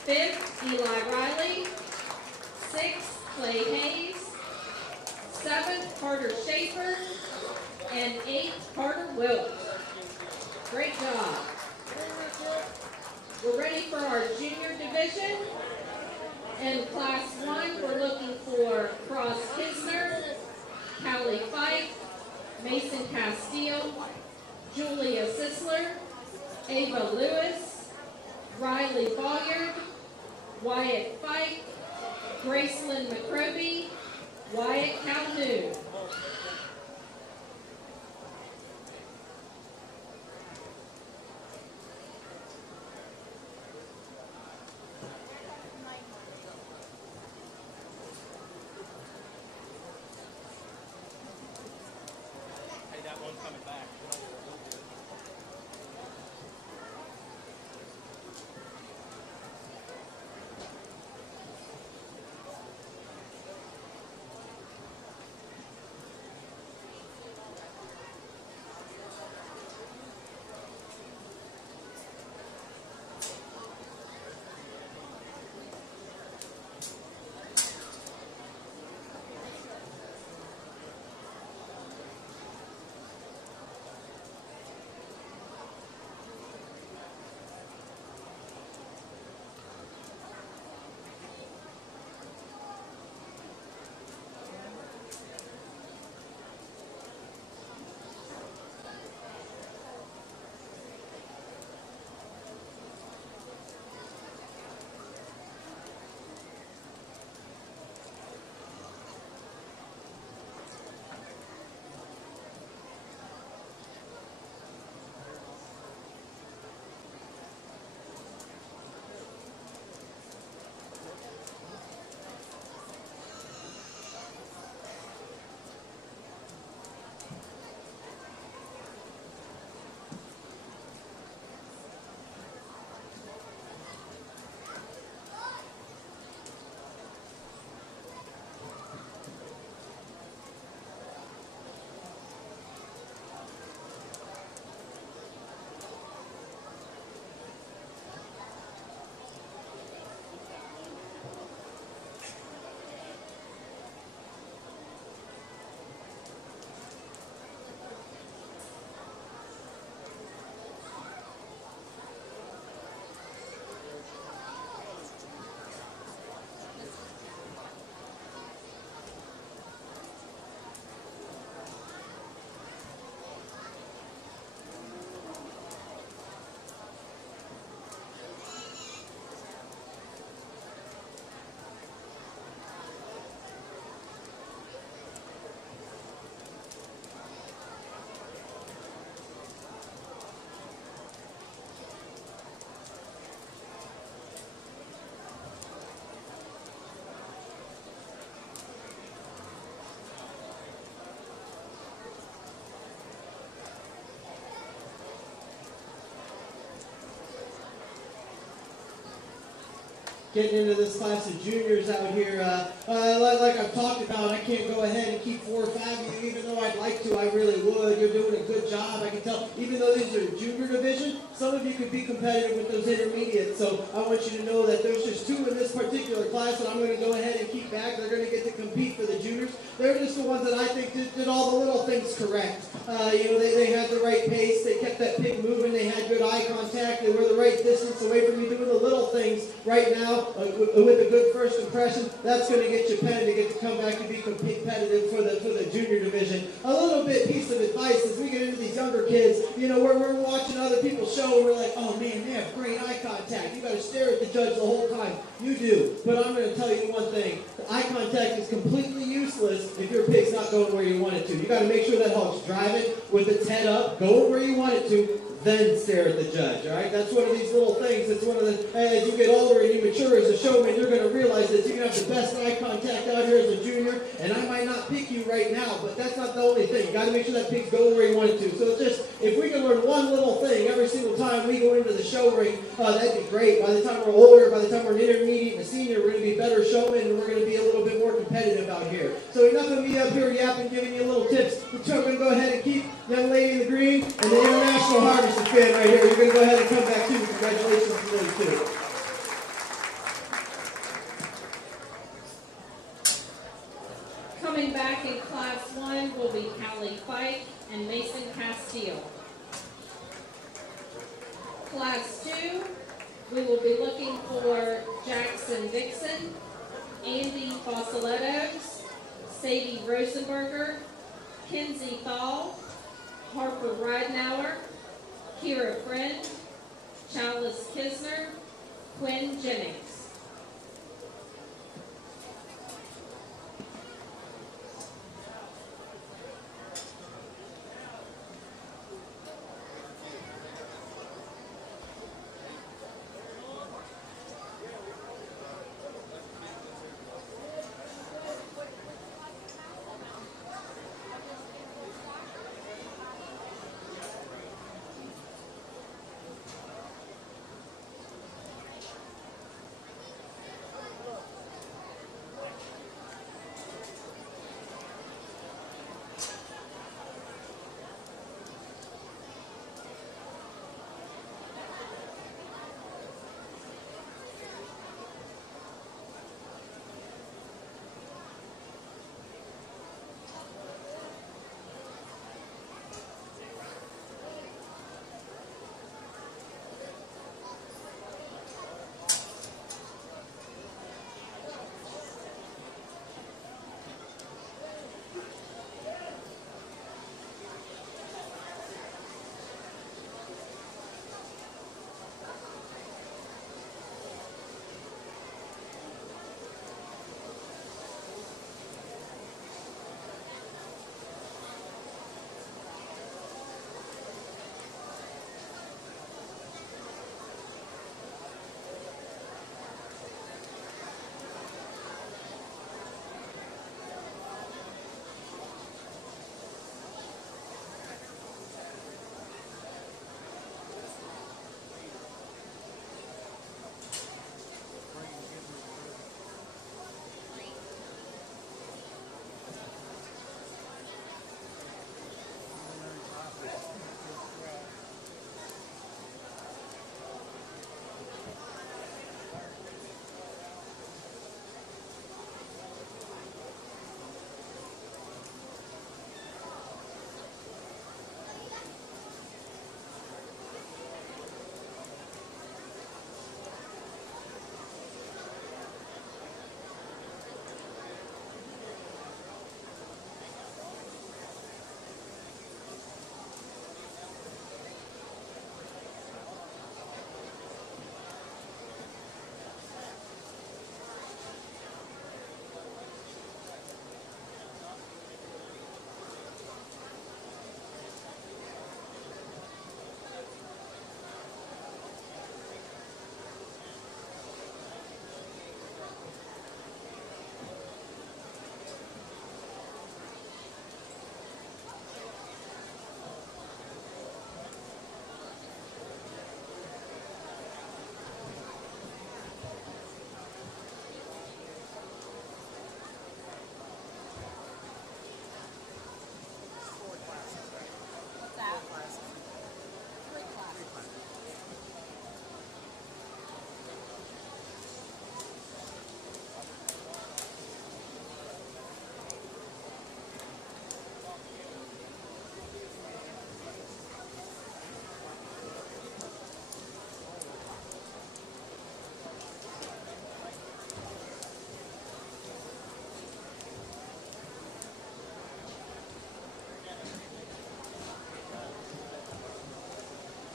5th, Eli Riley. 6th, Clay Hayes. 7th, Carter Schaefer. And 8th, Carter Wilt. Great job. We're ready for our junior division. In class 1, we're looking for Cross Kisner, Callie Fife, Mason Castile, Julia Sisler, Ava Lewis, Riley Boyard, Wyatt Fike, Gracelyn McCroby, Wyatt Calhoun. getting into this class of juniors out here. Like I've talked about, I can't go ahead and keep 4 or 5 of you, even though I'd like to. I really would. You're doing a good job. I can tell, even though these are junior division, some of you could be competitive with those intermediates. So I want you to know that there's just 2 in this particular class that I'm going to go ahead and keep back. They're going to get to compete for the juniors. They're just the ones that I think did all the little things correct. They had the right pace. They kept that pig moving. They had good eye contact. They were the right distance away from you, doing the little things right now with a good first impression. That's going to get you pen to get to come back and be competitive for the junior division. A little bit piece of advice as we get into these younger kids, we're watching other people show and we're like, oh man, they have great eye contact. You got to stare at the judge the whole time. You do. But I'm going to tell you one thing. Eye contact is completely useless if your pig's not going where you want it to. You got to make sure that hog's driving with its head up, going where you want it to, then stare at the judge, all right? That's one of these little things. It's one of the, as you get older and you mature as a showman, you're going to realize that you can have the best eye contact out here as a junior, and I might not pick you right now, but that's not the only thing. You got to make sure that pig's going where you want it to. So it's just, if we can learn one little thing every single time we go into the show ring, that'd be great. By the time we're older, by the time we're an intermediate and a senior, we're going to be better showmen, and we're going to be a little bit more competitive out here. So enough of me up here yapping, giving you little tips. We're going to go ahead and keep young lady in the green and the international harvest fan right here. You're going to go ahead and come back too. Congratulations to those two. Coming back in Class 1 will be Callie Fike and Mason Castile. Class 2, we will be looking for Jackson Dixon, Andy Fossolettos, Sadie Rosenberger, Kenzie Thal, Harper Ridenauer, Kira Friend, Chalice Kisner, Quinn Jennings.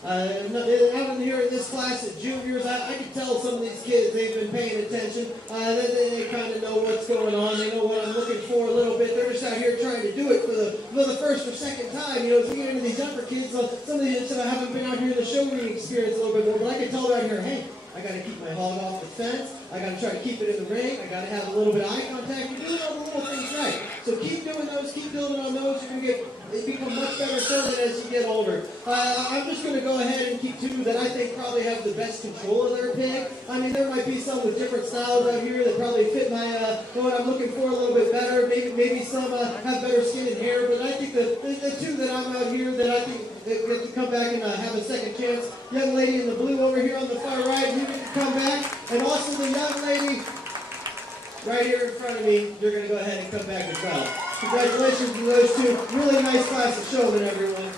Out in here in this class at juniors, I can tell some of these kids, they've been paying attention. They kind of know what's going on. They know what I'm looking for a little bit. They're just out here trying to do it for the first or second time. You know, as we get into these younger kids, some of these haven't been out here in the show ring experience a little bit more, but I can tell right here, hey, I got to keep my hog off the fence. I got to try to keep it in the ring. I got to have a little bit of eye contact. You're doing all the little things right. So keep doing those. Keep building on those. You're going to become much better showmen as you get older. I'm just going to go ahead and keep two that I think probably have the best control of their pig. I mean, there might be some with different styles out here that probably fit my what I'm looking for a little bit better. Maybe some have better skin and hair. But I think the two that I'm out here that I think that get to come back and have a second chance. Young lady in the blue over here on the far right, you get to come back. And also the young lady right here in front of me, you're going to go ahead and come back as well. Congratulations to those two. Really nice class of showmen, everyone.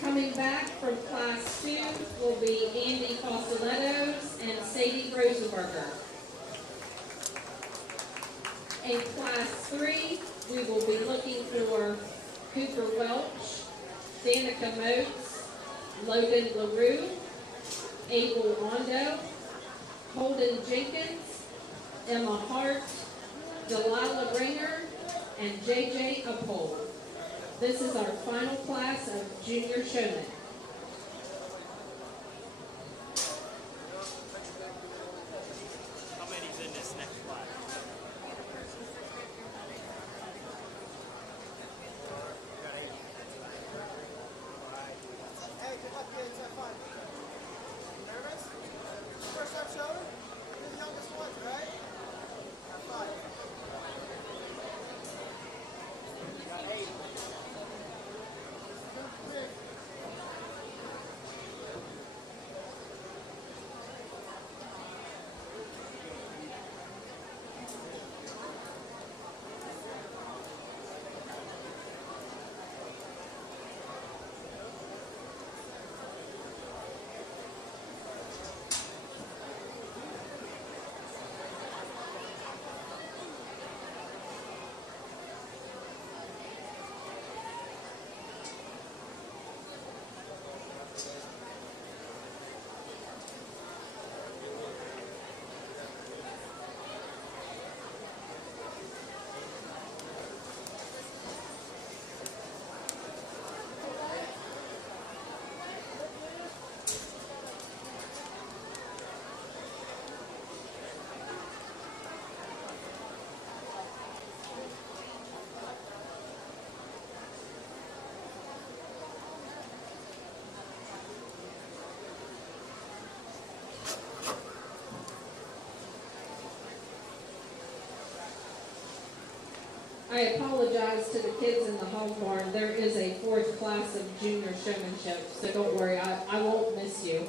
Coming back from class 2 will be Andy Costellettos and Sadie Rosenberger. In class 3, we will be looking for Cooper Welch, Danica Motes, Logan LaRue, Abel Rondo, Holden Jenkins, Emma Hart, Delilah Ringer, and JJ Uphold. This is our final class of junior showmen. How many's in this next class? Hey, good luck, kids. Have fun. Nervous? First time showing? You're the youngest ones, right? Have fun. You got 8. I apologize to the kids in the hog barn. There is a 4th class of junior showmanship, so don't worry, I won't miss you.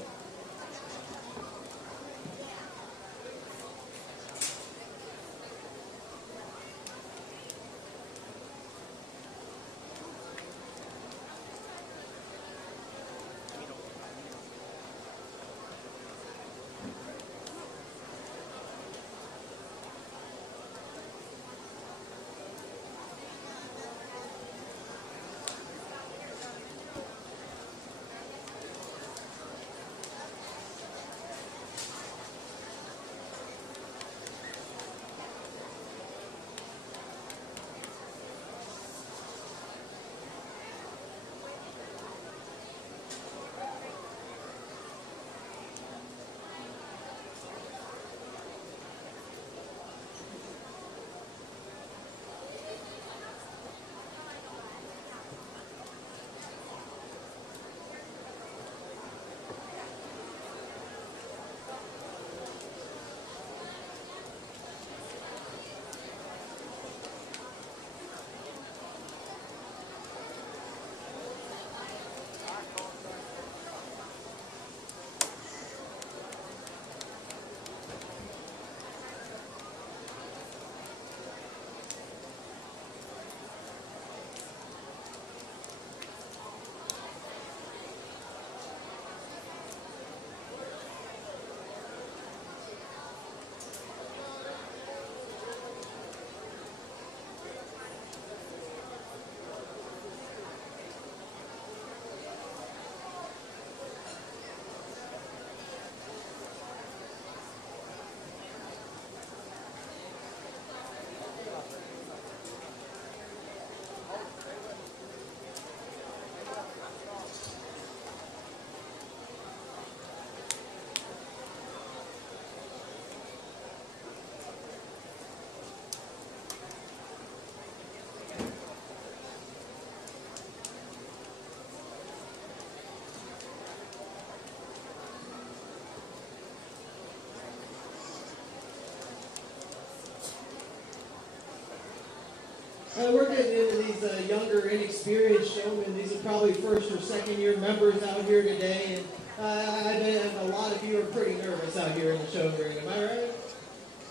We're getting into these younger, inexperienced showmen. These are probably first or second year members out here today, and I bet a lot of you are pretty nervous out here in the show ring. Am I right?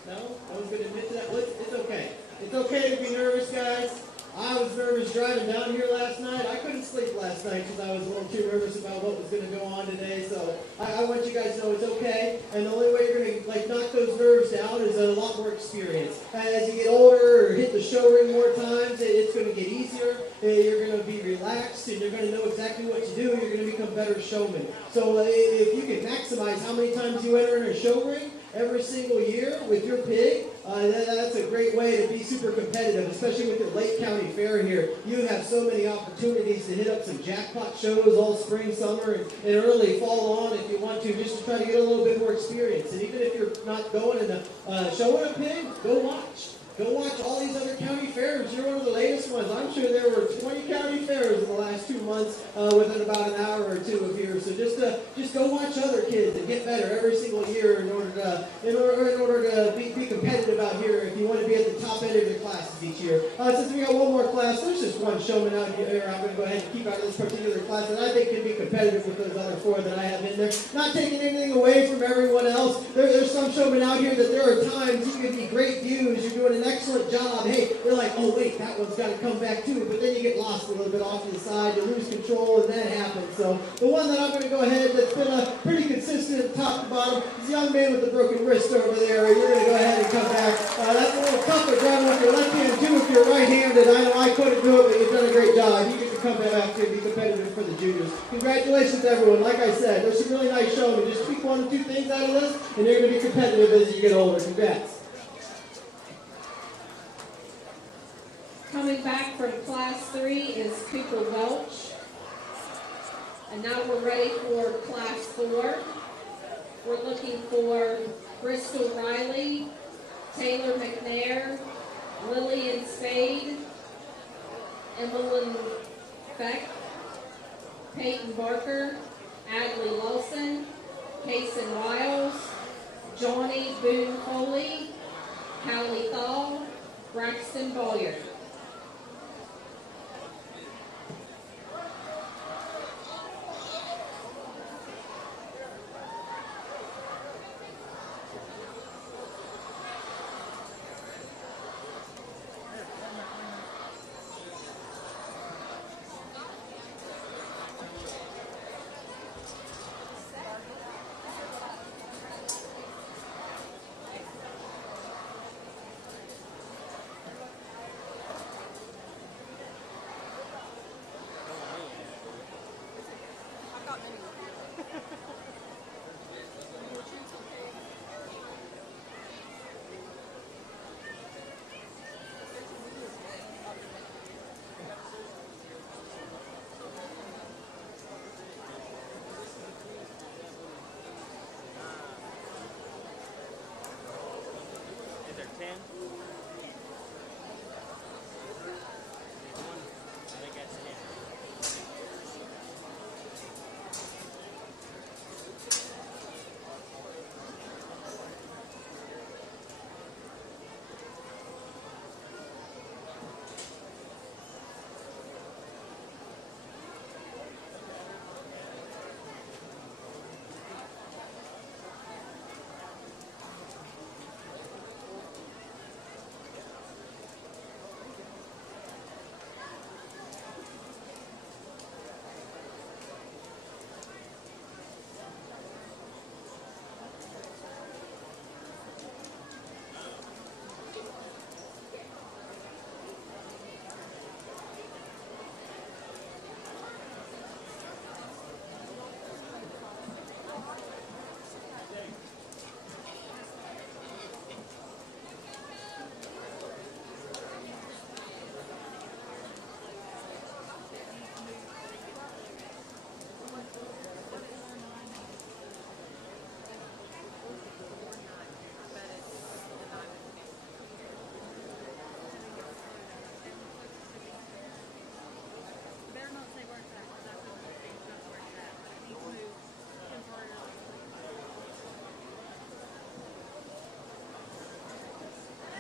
No? No one's going to admit to that? Well, it's okay. It's okay to be nervous, guys. I was nervous driving down here last night. I couldn't sleep last night because I was a little too nervous about what was going to go on today. So I want you guys to know it's okay. And the only way you're going to knock those nerves down is a lot more experience. As you get older or hit the show ring more times, it's going to get easier. You're going to be relaxed and you're going to know exactly what to do. You're going to become better showmen. So if you can maximize how many times you enter in a show ring every single year with your pig, that's a great way to be super competitive, especially with your Lake County Fair here. You have so many opportunities to hit up some jackpot shows all spring, summer, and early fall on if you want to, just to try to get a little bit more experience. And even if you're not going and showing a pig, go watch. Go watch all these other county fairs. You're one of the latest ones. I'm sure there were 20 county fairs in the last 2 months within about an hour or two of here. So just go watch other kids and get better every single year in order to be competitive out here if you want to be at the top end of your classes each year. Since we got one more class, there's just one showman out here I'm going to go ahead and keep out of this particular class that I think can be competitive with those other 4 that I have in there. Not taking anything away from everyone else. There's some showmen out here that there are times you can be great views. You're doing an excellent job. Hey, they're like, oh wait, that one's got to come back too. But then you get lost a little bit off to the side, you lose control, and that happens. So the one that I'm going to go ahead that's been pretty consistent top to bottom is the young man with the broken wrist over there. You're going to go ahead and come back. That's a little tougher driving with your left hand too if you're right-handed. I know I couldn't do it, but you've done a great job. You get to come back and be competitive for the juniors. Congratulations everyone. Like I said, there's some really nice showmen. Just tweak 1 or 2 things out of this, and you're going to be competitive as you get older. Congrats. Coming back from Class 3 is Cooper Welch. And now we're ready for Class 4. We're looking for Bristol Riley, Taylor McNair, Lillian Spade, Emmeline Beck, Peyton Barker, Adley Lawson, Kason Wiles, Johnny Boone Foley, Callie Thal, Braxton Boyer. Is there 10? I think that's 10.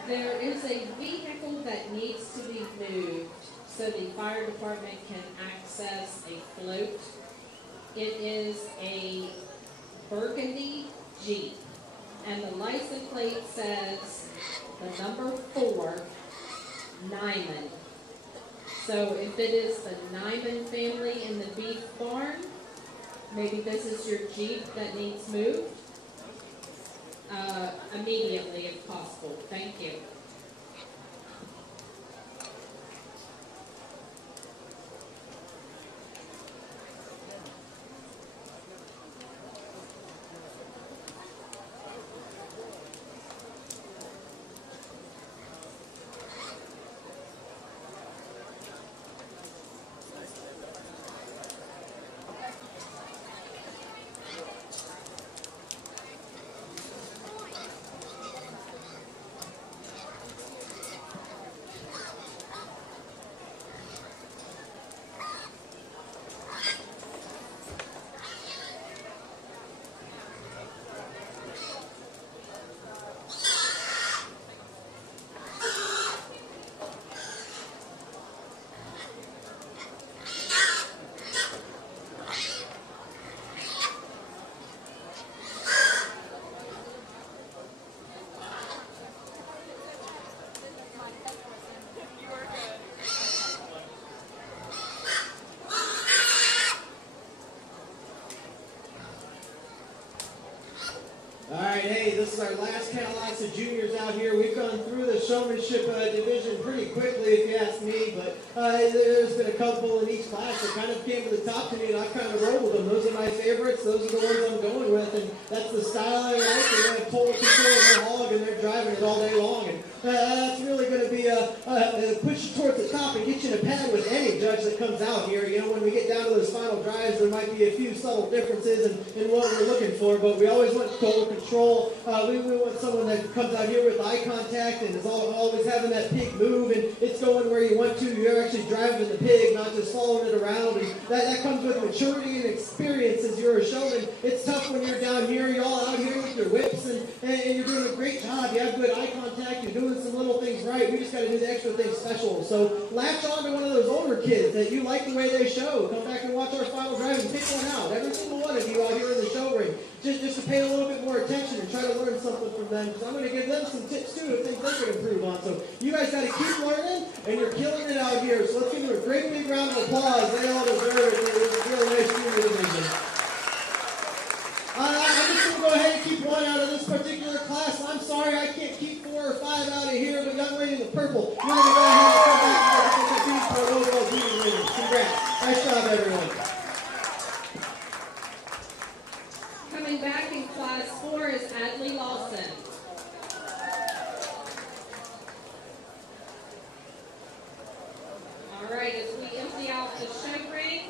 There is a vehicle that needs to be moved so the fire department can access a float. It is a burgundy Jeep, and the license plate says the number 4, Nyman. So if it is the Nyman family in the beef barn, maybe this is your Jeep that needs moved. Immediately if possible. Thank you. Alright, hey, this is our last Cadillacs of juniors out here. We've gone through the showmanship division pretty quickly, if you ask me, but there's been a couple in each class that kind of came to the top to me, and I've kind of rolled with them. Those are my favorites. Those are the ones I'm going with, and that's the style I like. They have total control of their hog, and they're driving it all day long, and that's really going to be push you towards the top and get you in a pad with any judge that comes out here. You know, when we get down to those final drives, there might be a few subtle differences in what we're looking for, but we always want total control. We want someone that comes out here with eye contact and is always having that pig move, and it's going where you want to. You're actually driving the pig, not just following it around, and that comes with maturity and experience as you're a showman. It's tough when you're down here, you're all out here with your whips, and you're doing a great job. You have good eye contact, you're doing some little things right. We just got to do the extra things special. So latch on to one of those older kids that you like the way they show. Come back and watch our final drive and pick one out. Every single one of you out here in the show ring. Just to pay a little bit more attention and try to learn something from them. Because I'm going to give them some tips too of things they can improve on. So you guys got to keep learning, and you're killing it out here. So let's give them a great big round of applause. They all deserve it. It was a really nice junior division. I'm just going to go ahead and keep one out of this particular class. I'm sorry I can't keep 4 or 5 out of here, but young lady in the purple, you're going to go ahead and come back and get the for an overall junior division. Congrats. Nice job, everyone. Coming back in class 4 is Adley Lawson. All right, as we empty out the show ring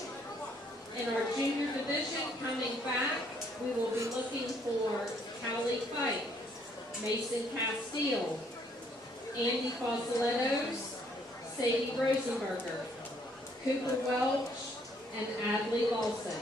in our junior division, coming back, we will be looking for Callie Fike, Mason Castile, Andy Fossolettos, Sadie Rosenberger, Cooper Welch, and Adley Lawson.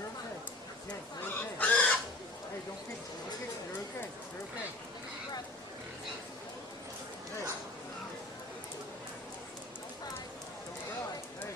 You're okay. Yeah, you're okay. Hey, don't kick. Don't kick. You're okay. You're okay. Hey. Don't cry. Hey.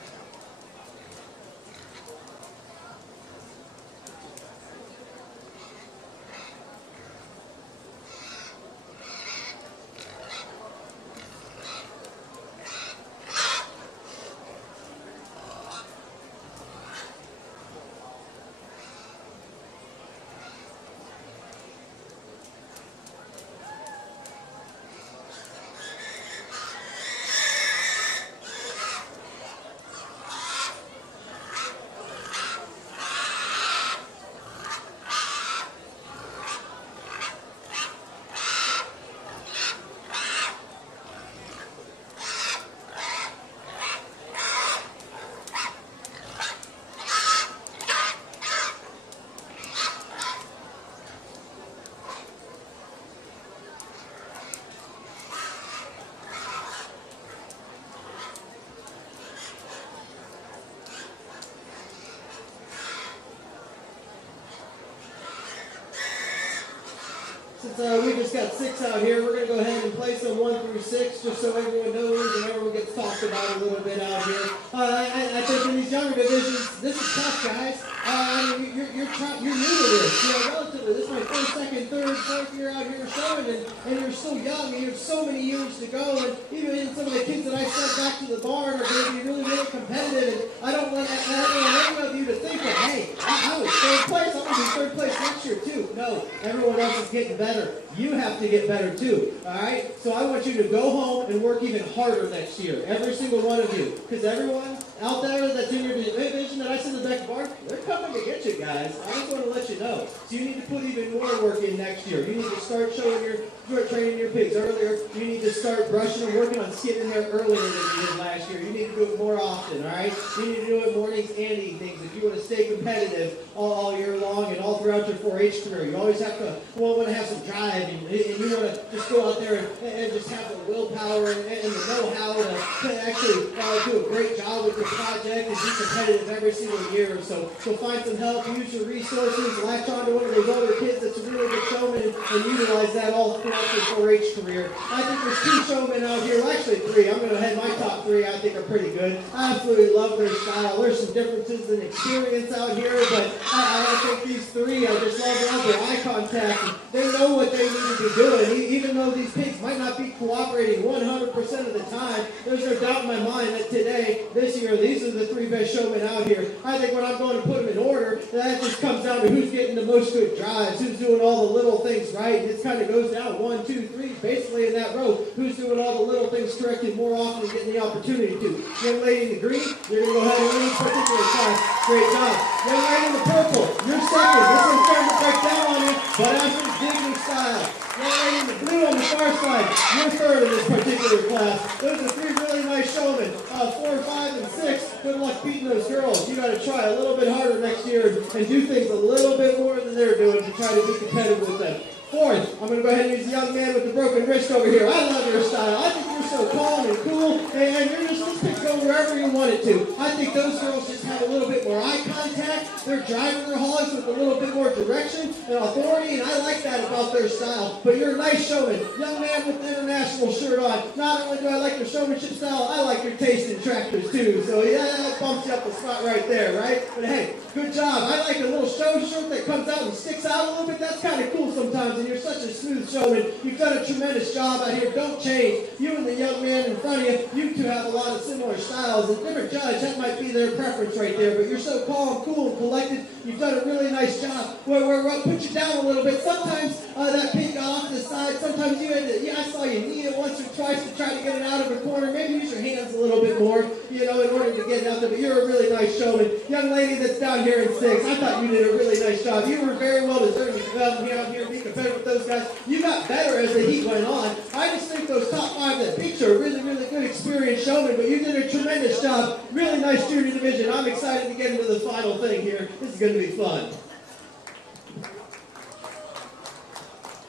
Since we just got 6 out here, we're going to go ahead and play some 1 through 6 just so everyone knows and everyone gets talked about a little bit out here. I think in these younger divisions, this is tough, guys. I mean, you're new to this. You know, relatively, this is my first, second, third, fourth year out here showing, and you're so young, and you have so many years to go. And even some of the kids that I sent back to the barn are going to be really, really competitive. And I don't want any of you to think that, hey, I was third place. I'm going to be third place next year too. No, everyone else is getting better. You have to get better too. All right. So I want you to go home and work even harder next year. Every single one of you, because everyone out there that's in your division that I send the back to barn, they're coming to get you guys. I just want to let you know. So you need to put even more work in next year. You need to start training your pigs earlier. You need to start brushing and working on skinning there earlier than you did last year. You need to do it more often, all right? You need to do it mornings and evenings if you want to stay competitive all year long and all throughout your 4-H career. You always have to want to have some drive, and you want to just go out there and just have the willpower and the know-how to actually do a great job with your project and be competitive every single year. So find some help, use your resources, latch on to one of those older kids that's a really good showman, and utilize that all throughout your 4-H career. I think there's 2 showmen out here, well, actually 3. I'm going to head my top 3 I think are pretty good. I absolutely love their style. There's some differences in experience out here, but I think these 3, I just love their eye contact. And they know what they need to be doing. Even though these pigs might not be cooperating 100% of the time, there's no doubt in my mind that today, this year, these are the 3 best showmen out here. I think when I'm going to put them in order, that just comes down to who's getting the most good drives, who's doing all the little things right. It kind of goes down 1, 2, 3, basically in that row. Who's doing all the little things correctly more often and getting the opportunity to. Young lady in the green, you're going to go ahead and win this particular class. Great job. Young lady in the purple, you're second. This one's starting to break down on you, but after digging style. Young lady in the blue on the far side, you're third in this particular class. Those are 3 really nice showmen. 4, 5, and 6. Good luck beating those girls. You got to try a little bit harder next year and do things a little bit more than they're doing to try to be competitive with them. 4th, I'm going to go ahead and use the young man with the broken wrist over here. I love your style. I think you're so calm and cool, and you're just this pick go wherever you want it to. I think those girls just have a little bit more eye contact. They're driving their hogs with a little bit more direction and authority, and I like that about their style. But you're a nice showman. Young man with the international shirt on. Not only do I like your showmanship style, I like your taste in tractors too. So yeah, that bumps you up the spot right there, right? But hey, good job. I like a little show shirt that comes out and sticks out a little bit. That's kind of cool sometimes. And you're such a smooth showman. You've done a tremendous job out here. Don't change. You and the young man in front of you 2 have a lot of similar styles. A different judge, that might be their preference right there. But you're so calm, cool, and collected. You've done a really nice job. We'll put you down a little bit. Sometimes that pin got off to the side. Sometimes you had to, I saw you knee it once or twice to try to get it out of a corner. Maybe use your hands a little bit more, in order to get it out there. But you're a really nice showman. Young lady that's down here in 6, I thought you did a really nice job. You were very well deserving to come out here and be competitive with those guys. You got better as the heat went on. I just think those top 5 that beat you are really, really good experienced showmen, but you did a tremendous job. Really nice junior division. I'm excited to get into the final thing here. This is going to be fun.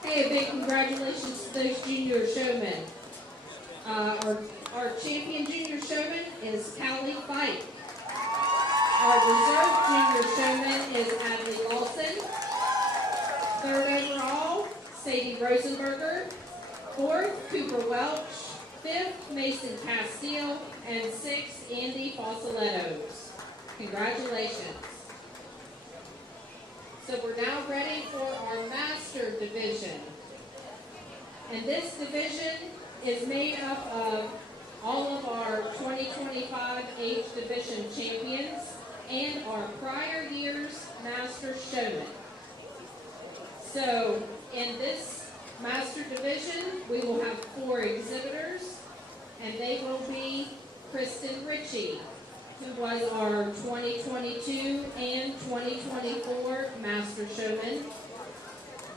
Hey, a big congratulations to those junior showmen. Our champion junior showman is Callie Fike. Our Our reserve junior showman is Adley Lawson. Third overall, Sadie Rosenberger. Fourth, Cooper Welch. Fifth, Mason Castile. And sixth, Andy Fossolettos. Congratulations. So we're now ready for our master division. And this division is made up of all of our 2025 age division champions and our prior year's master showmen. So in this master division, we will have 4 exhibitors, and they will be Kristen Ritchie, who was our 2022 and 2024 master showman,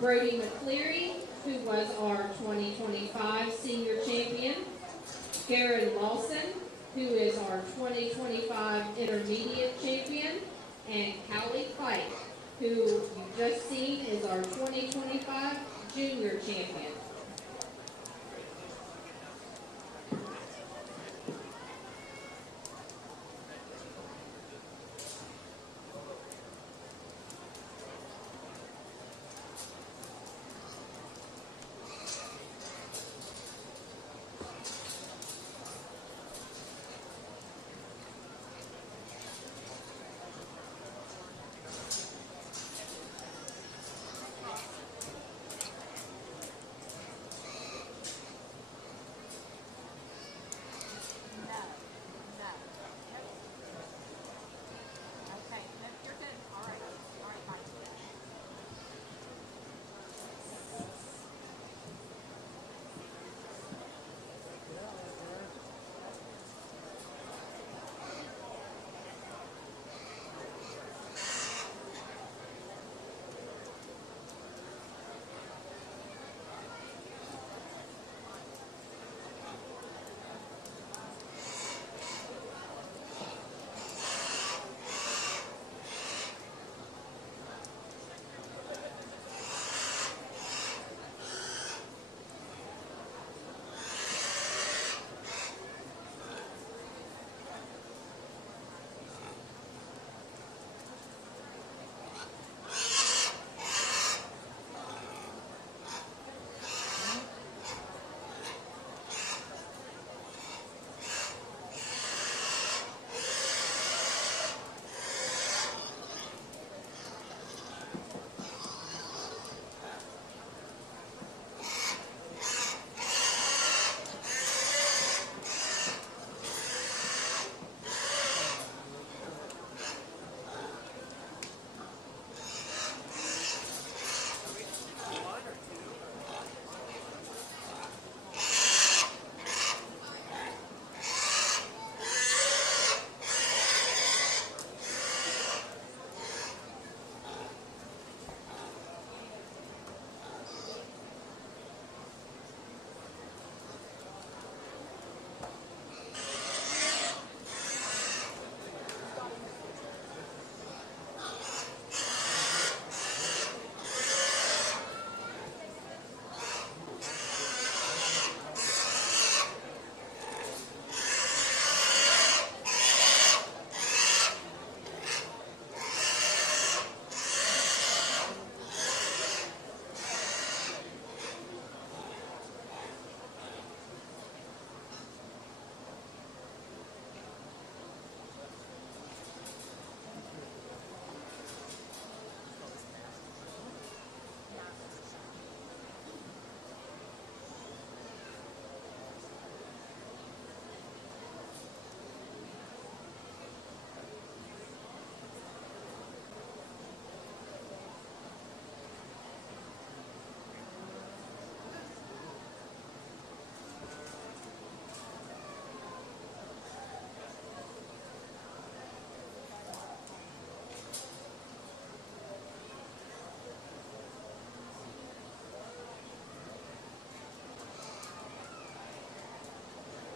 Brody McCleary, who was our 2025 senior champion, Garen Lawson, who is our 2025 intermediate champion, and Callie Pike, who you've just seen is our 2025 junior champion.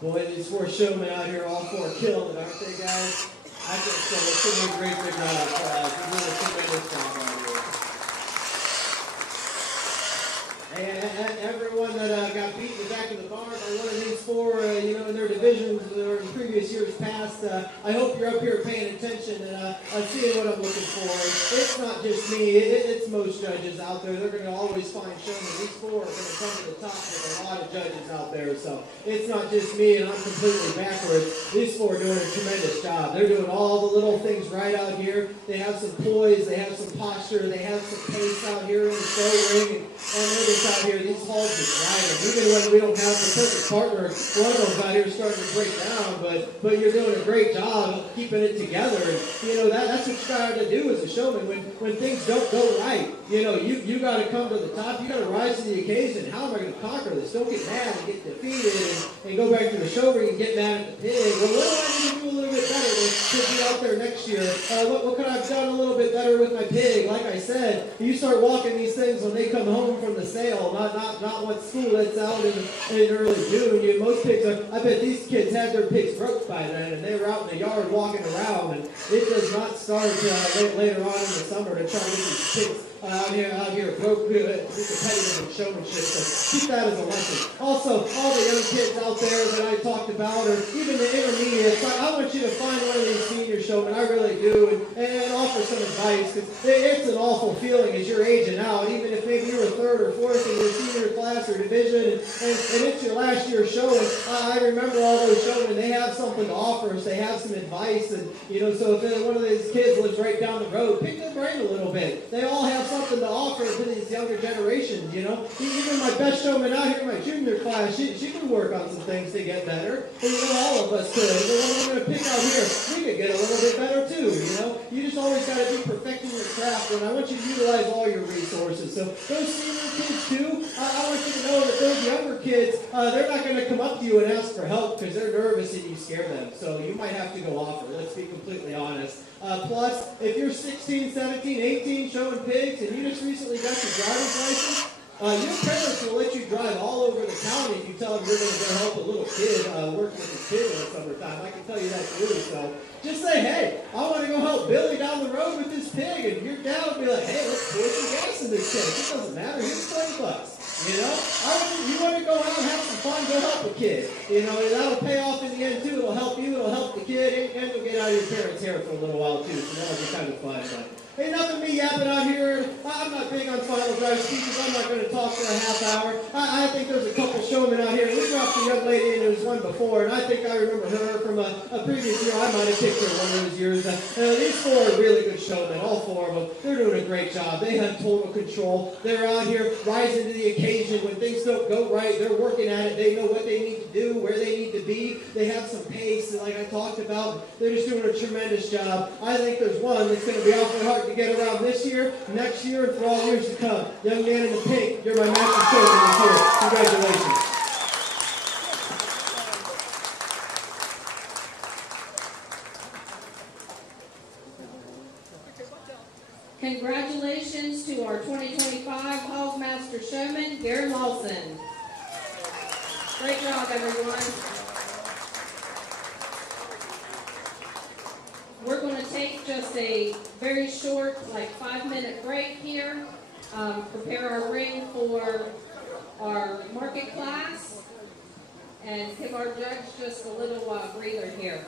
Boy, these 4 showmen out here, all 4 killing it, aren't they, guys? I think so. Let's give them a great big round of applause. We're doing a tremendous job out here. And everyone that got beaten back in the bar by one of these 4, in their divisions or in previous years past, I hope you're up here paying attention and seeing what I'm looking for. It's not just me. It's most judges out there. They're going to always find showmen. These four are going to come to the top with a lot of judges out there. So it's not just me, and I'm completely backwards. These four are doing a tremendous job. They're doing all the little things right out here. They have some poise. They have some posture. They have some pace out here in the show ring. And they're just out here. These hogs are driving. Even when we don't have the perfect partner, one of them's out here starting to break down. But you're doing a great job of keeping it together. And, that's what you got to do as a showman. When things don't go right, you got to come to the top. You got to rise to the occasion. How am I going to conquer this? Don't get mad and get defeated and go back to the show ring and get mad at the pig. Well, what do I need to do a little bit better to be out there next year? What could I have done a little bit better with my pig? Like I said, you start walking these things when they come home from the sale, not what school lets out in early June. Most pigs I bet these kids had their pigs broke by then, and they were out in the yard walking around, and it does not start later on in the summer to try to get these pigs out here broke competitive and showmanship. So keep that as a lesson. Also, all the young kids out there that I talked about, or even the intermediates, I want you to find one of these senior showmen. I really do, and offer some advice, because it's an awful feeling as you're aging out, even if maybe you were third or fourth in your senior class or division, and it's your last year showing. I remember all those showmen, they have something to offer us. They have some advice, and so if one of these kids lives right down the road, pick their brain a little bit. They all have something to offer to these younger generations. Even my best showman out here in my junior class, she could work on some things to get better. And all of us could. The one I'm going to pick out here, we could get a little bit better too. You just always got to be perfecting your craft, and I want you to utilize all your resources. So those senior kids too, I want you to know that those younger kids, they're not going to come up to you and ask for help because they're nervous and you scare them. So you might have to go offer. Let's be completely honest. Plus, if you're 16, 17, 18 showing pigs and you just recently got your driver's license, your parents will let you drive all over the county if you tell them you're going to go help a little kid working with his kid in the summertime. I can tell you that too. So just say, hey, I want to go help Billy down the road with this pig, and your dad will be like, hey, let's pour some gas in this tank. It doesn't matter. Here's $20. You want to go out and have some fun, go help a kid. That'll pay off in the end too. It'll help you, it'll help the kid, and you'll get out of your parents' hair for a little while too. So that'll be kind of fun. But ain't nothing me yapping out here. I'm not big on final drive speeches. I'm not going to talk for a half hour. I think there's a couple showmen out here. We dropped a young lady in. There was one before, and I think I remember her from a previous year. I might have picked her one of those years. These four are really good showmen, all four of them. They're doing a great job. They have total control. They're out here rising to the occasion. When things don't go right, they're working at it. They know what they need to do, where they need to be. They have some pace, like I talked about. They're just doing a tremendous job. I think there's one that's going to be awfully hard to get around this year, next year, and for all years to come. Young man in the pink, you're my master showman this year. Congratulations. Congratulations to our 2025 Hog Master Showman, Gary Lawson. Great job, everyone. We're going to take just a very short, 5-minute break here, prepare our ring for our market class, and give our judge just a little breather here.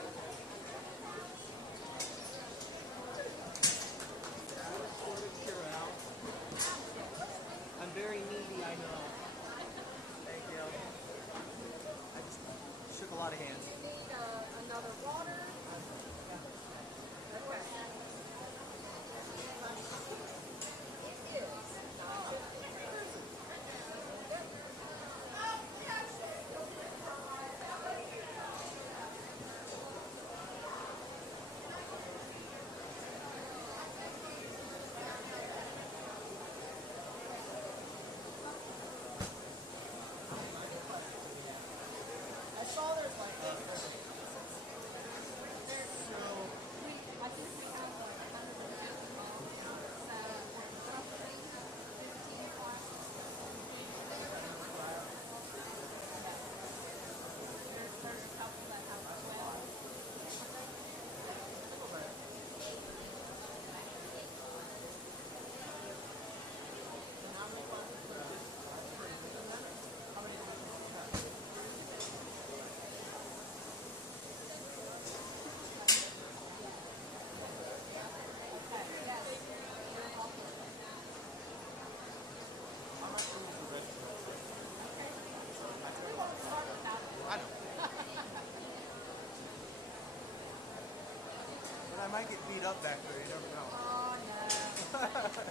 I'm very needy, I know. Thank you. I just shook a lot of hands. You need another water. heat up back there. You never know. Oh no.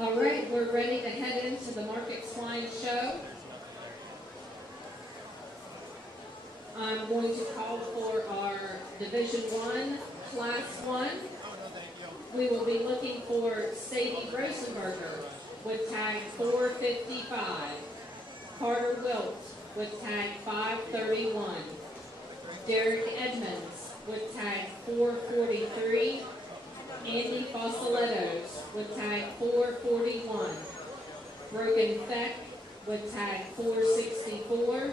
All right, we're ready to head into the Market Swine Show. I'm going to call for our Division 1, Class 1. We will be looking for Sadie Rosenberger with tag 455. Carter Wilt with tag 531. Derek Edmonds with tag 443. Andy Fossolettos with tag 441. Broken Feck with tag 464.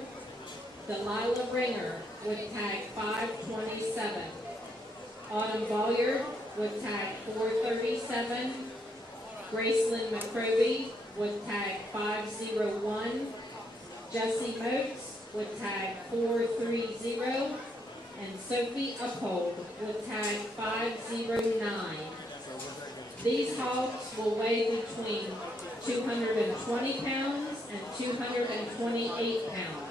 Delilah Ringer with tag 527. Autumn Bolyard with tag 437. Gracelyn McCroby with tag 501. Jesse Moats with tag 430. And Sophie Uphold with tag 509. These hogs will weigh between 220 pounds and 228 pounds.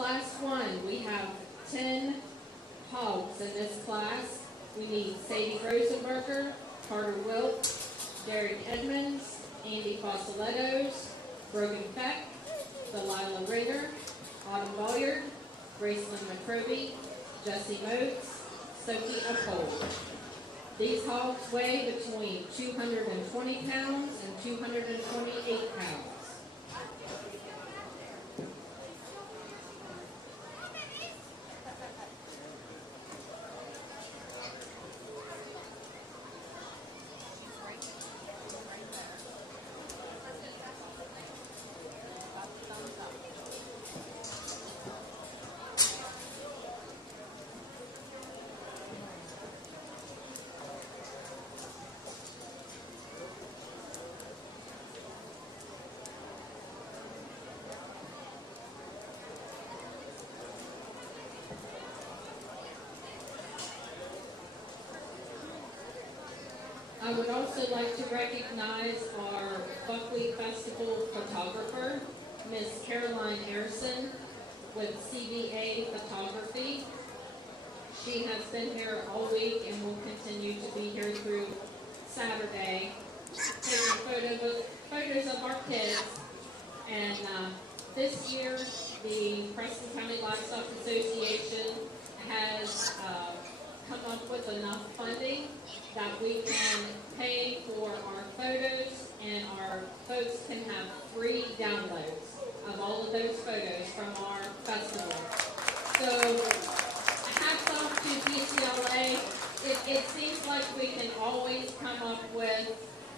Class 1, we have 10 hogs in this class. We need Sadie Rosenberger, Carter Wilt, Derek Edmonds, Andy Fossolettos, Brogan Feck, Delilah Ringer, Autumn Bolyard, Gracelyn McCroby, Jesse Moats, Sophie Uphold. These hogs weigh between 220 pounds and 228 pounds. I would also like to recognize our Buckwheat Festival photographer, Miss Caroline Harrison with CVA Photography. She has been here all week and will continue to be here through Saturday, taking photos of our kids. And this year, the Preston County Livestock Association has come up with enough funding that we can pay for our photos, and our folks can have free downloads of all of those photos from our festival. So hats off to PCLA. It seems like we can always come up with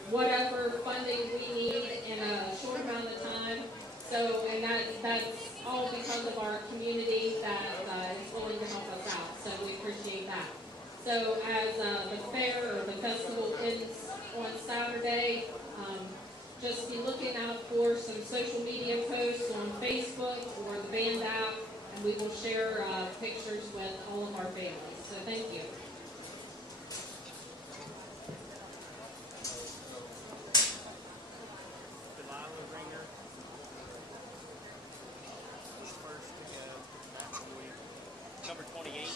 whatever funding we need in a short amount of time. So, and that's all because of our community that is willing to help us out. So we appreciate that. So as the fair or the festival ends on Saturday, just be looking out for some social media posts on Facebook or the band app, and we will share pictures with all of our families. So thank you. Number 28.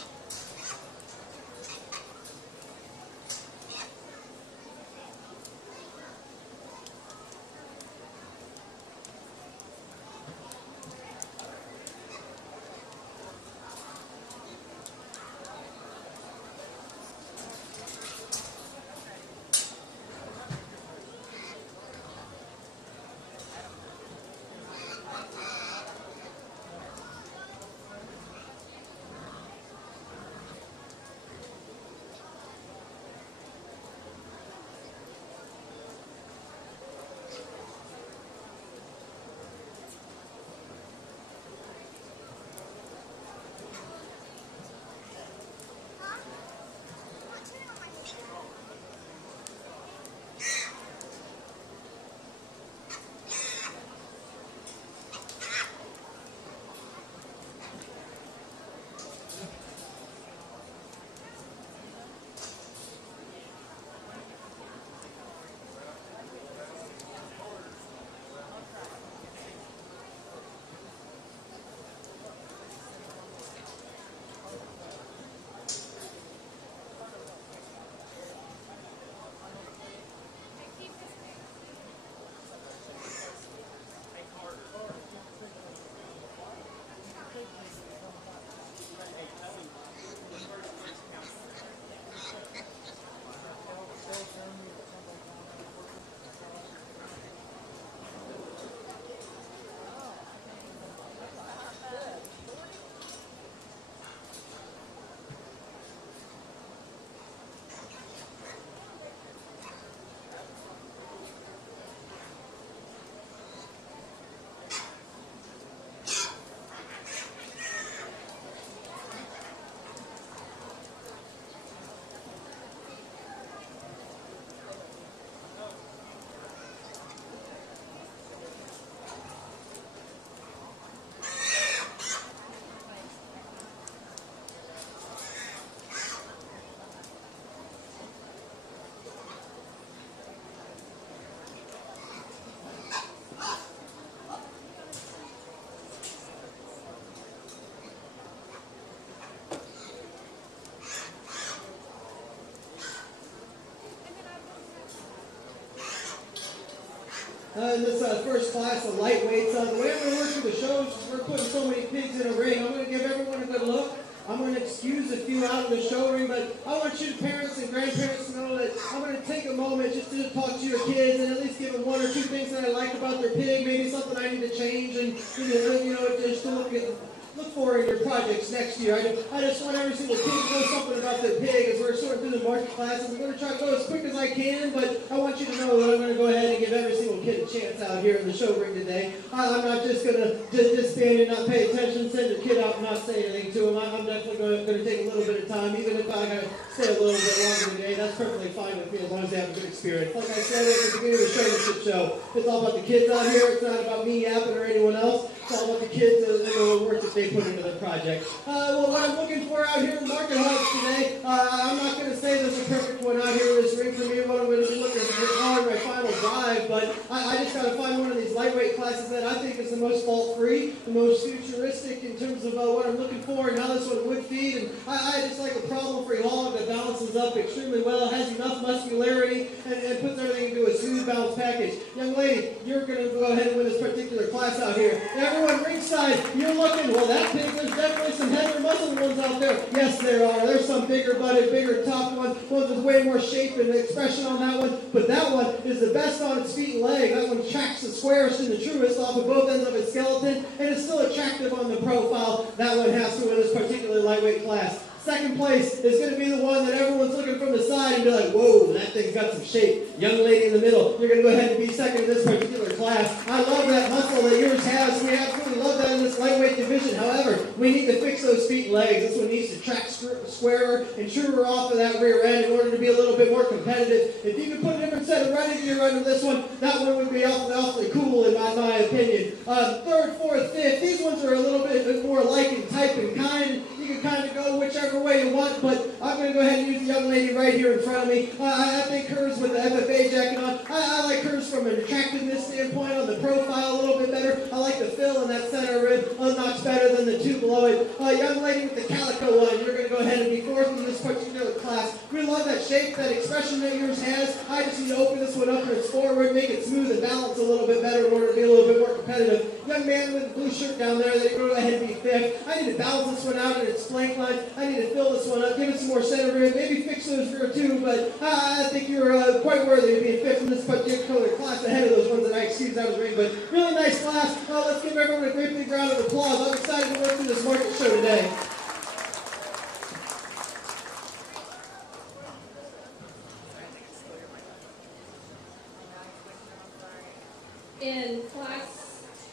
In this first class of lightweights, the way we're working the shows, we're putting so many pigs in a ring. I'm going to give everyone a good look. I'm going to excuse excuse a few out in the show ring, but I want you parents and grandparents to know that I'm going to take a moment just to talk to your kids and at least give them one or two things that I like about their pig, maybe something I need to change, and just to look for in your projects next year. I just want every single kid to know something about their pig as we're sorting through the market classes. I'm going to try to go as quick as I can, but I want you to know that I'm going to go ahead and give every single kid a chance out here in the show ring today. I'm not just going to just stand and not pay attention, send your kid out and not say anything to him. I'm definitely going to take a little bit of time, even if I got to stay a little bit longer today. That's perfectly fine with me as long as they have a good experience. Like I said at the beginning of the showmanship show, it's all about the kids out here. It's not about me yapping or anyone else. It's all about the kids and the work that they put into their project. Well, what I'm looking for out here in Market House today, I'm not going to say there's a perfect one out here in this ring for me, what I'm going to be looking for in my final drive, but I just got to find one of these lightweight classes that I think is the most fault-free, the most futuristic in terms of what I'm looking for and how this one would feed. And I just like a problem-free hog that balances up extremely well, has enough muscularity, and puts everything into a smooth, balanced package. Young lady, you're going to go ahead and win this particular class out here. Everyone ringside, you're looking, well, that pig, there's definitely some heavier muscle ones out there. Yes, there are. There's some bigger butted, bigger top ones with way more shape and expression on that one. But that one is the best on its feet and leg. That one tracks the squarest and the truest off of both ends of its skeleton, and it's still attractive on the profile. That one has to win this particular lightweight class. Second place is going to be the one that everyone's looking from the side and be like, whoa, that thing's got some shape. Young lady in the middle, you're going to go ahead and be second in this particular class. I love that muscle that yours has. We absolutely love that in this lightweight division. However, we need to fix those feet and legs. This one needs to track squarer and truer off of that rear end in order to be a little bit more competitive. If you could put a different set of running gear under this one, that one would be awfully cool in my opinion. Third, fourth, fifth, these ones are a little bit more like in type and kind. You can kind of go whichever way you want, but I'm going to go ahead and use the young lady right here in front of me. I think hers with the FFA jacket on, I like hers from an attractiveness standpoint on the profile a little bit better. I like the fill in that center rib a notch better than the two below it. Young lady with the calico one, you're going to go ahead and be fourth in this particular class. We love that shape, that expression that yours has. I just need to open this one up and it's forward, make it smooth and balance a little bit better in order to be a little bit more competitive. Young man with the blue shirt down there, they go ahead and be fifth. I need to balance this one out in its flank line. I need to fill this one up, give it some more center rib, maybe fix those rear too, but I think you're quite worthy of being fifth in this particular class ahead of those ones that I excused out of the ring. But really nice class. Let's give everyone a great big round of applause. I'm excited to work through this market show today.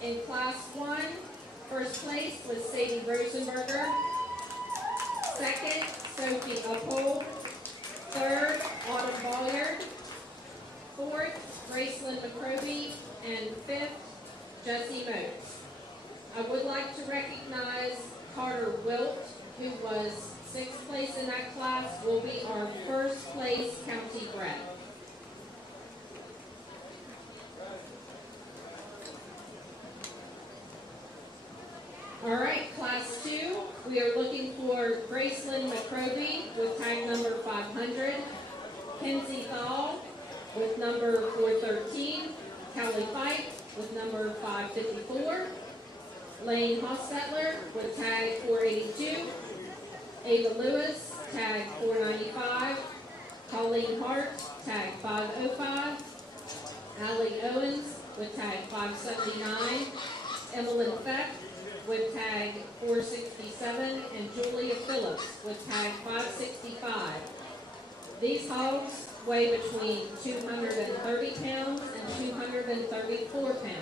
In class 1, first place was Sadie Rosenberger. Second, Sophie Uphold. Third, Autumn Bolliard. Fourth, Gracelyn McCroby. And fifth, Jessie Motes. I would like to recognize Carter Wilt, who was 6th place in that class, will be our first place county bred. All right, class 2, we are looking for Gracelyn McCroby with tag number 500, Kenzie Thal with number 413, Callie Fight with number 554, Lane Hostetler with tag 482, Ava Lewis, tag 495, Colleen Hart, tag 505, Allie Owens with tag 579, Evelyn Feck with tag 467, and Julia Phillips with tag 565. These hogs weigh between 230 pounds and 234 pounds.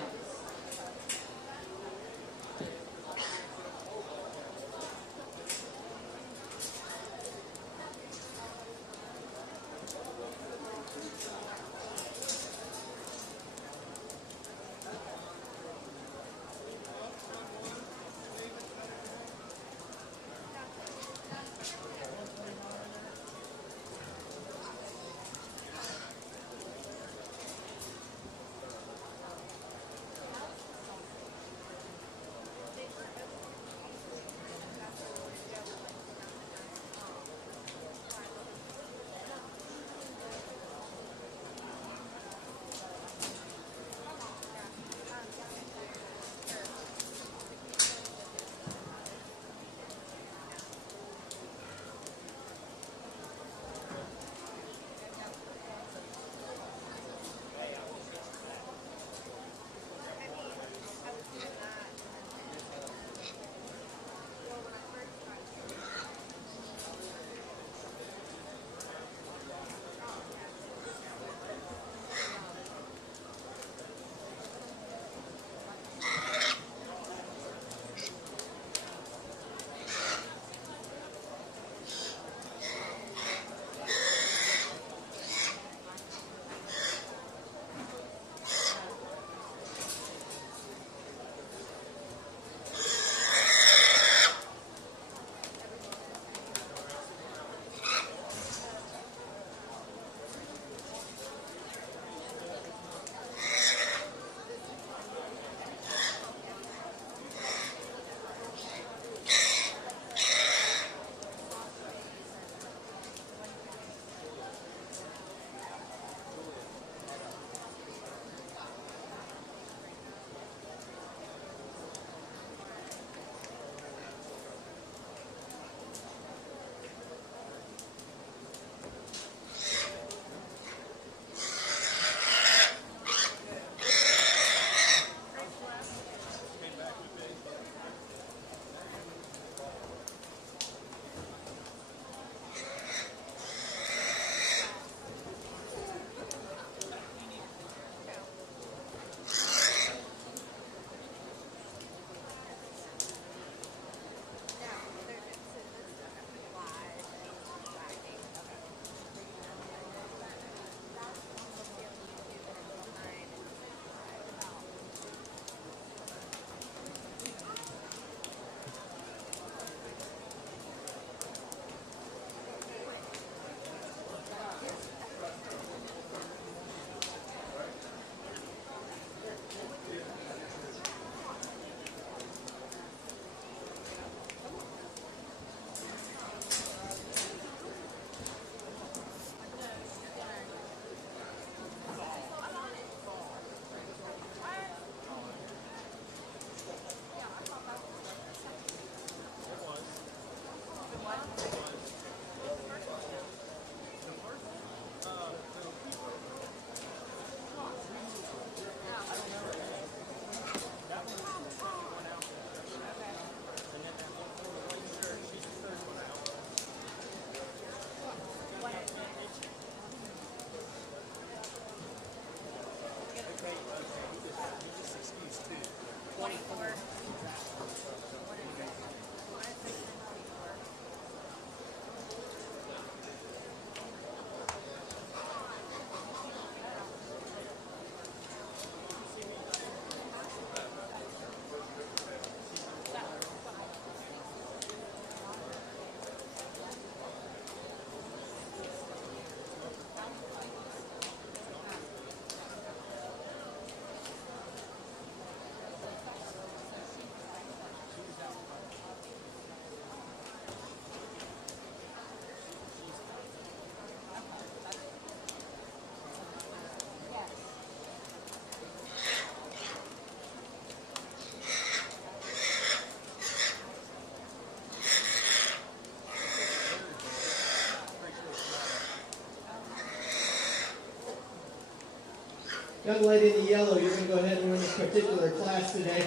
Young lady in the yellow, you're going to go ahead and win this particular class today.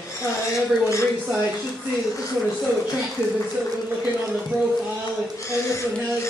Everyone ringside should see that this one is so attractive and so good looking on the profile. And this one has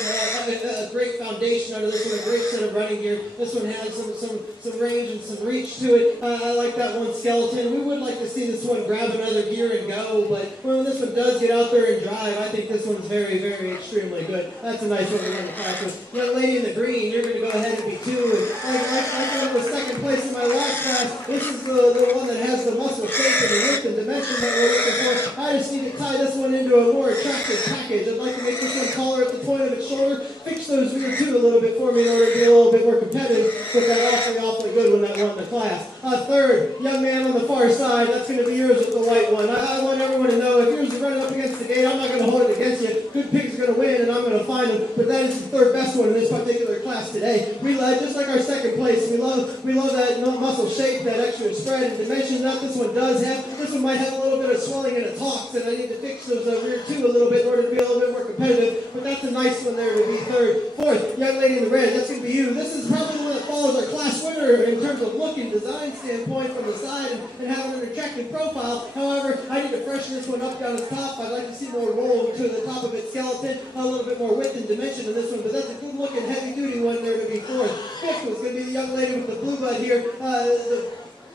a great foundation under this one, a great set of running gear. This one has some range and some reach to it. I like that one skeleton. We would like to see this one grab another gear and go, but when this one does get out there and drive, I think this one's very, very extremely good. That's a nice one to win the class with. Young lady in the green, you're going to go ahead and be 2. And I got the second place in my last class. This is the one that has the muscle shape and the width and dimension that we're looking for. I just need to tie this one into a more attractive package. I'd like to make this one taller at the point of its shoulder, fix those rear 2 a little bit for me in order to be a little bit more competitive with that awfully good one that won the class. Third, young man on the far side, that's going to be yours with the white one. I want everyone to know if yours is running up against the gate, I'm not going to hold it against you. Good pig's going to win, and I'm going to find him. But that is the third best one in this particular class today. We led just like our second place. We love that muscle shape, that extra spread and dimension that this one does have. This one might have a little bit of swelling and it talks, and I need to fix those rear 2 a little bit in order to be a little bit more competitive. But that's a nice one there to be third. Fourth, young lady in the red, that's going to be you. This is probably the one that follows our class winner in terms of look and design standpoint from the side and having an attractive profile. However, I need to freshen this one up down the top. I'd like to see more roll to the top of its skeleton, a little bit more width and dimension in this one, but that's a good looking heavy duty one there to be fourth. Fifth was going to be the young lady with the blue bud here,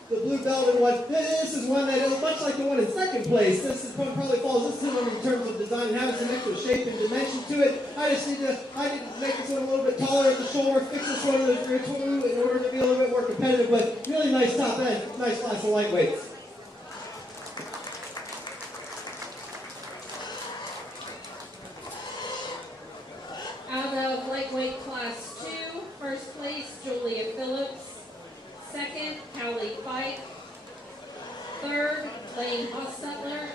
the blue belted one. This is one that is much like the one in second place. This is probably falls this one in terms of design and having some extra shape and dimension to it. I need to make this one a little bit taller at the shoulder, fix this one in the rear 2 in order to be a little bit more competitive, but really nice top end, nice class of lightweights. Out of lightweight class 2, first place, Julia Phillips. Second, Callie Fike. Third, Lane Hostetler.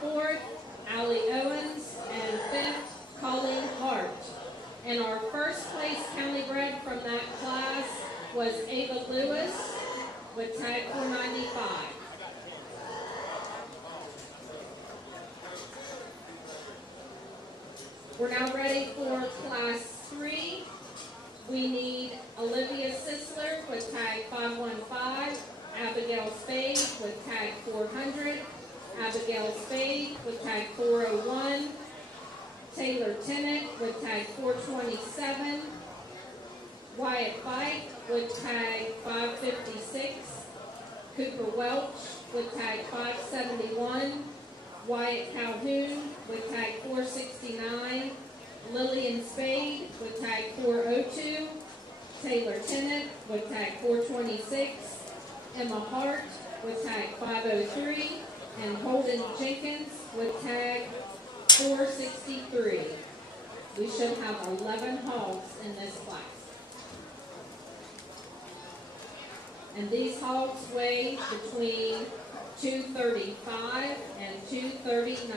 Fourth, Allie Owens. And fifth, Colleen Hart. And our first place county bred from that class was Ava Lewis with tag 495. We're now ready for class 3. We need Olivia Sisler with tag 515, Abigail Spade with tag 400, Abigail Spade with tag 401, Taylor Tennant with tag 427, Wyatt Fike with tag 556, Cooper Welch with tag 571, Wyatt Calhoun with tag 469, Lillian Spade with tag 402, Taylor Tennant with tag 426, Emma Hart with tag 503, and Holden Jenkins with tag 463. We should have 11 hogs in this class. And these hogs weigh between 235 and 239.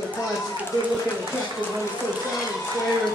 particular class is a good-looking, attractive one. It's so sound and square.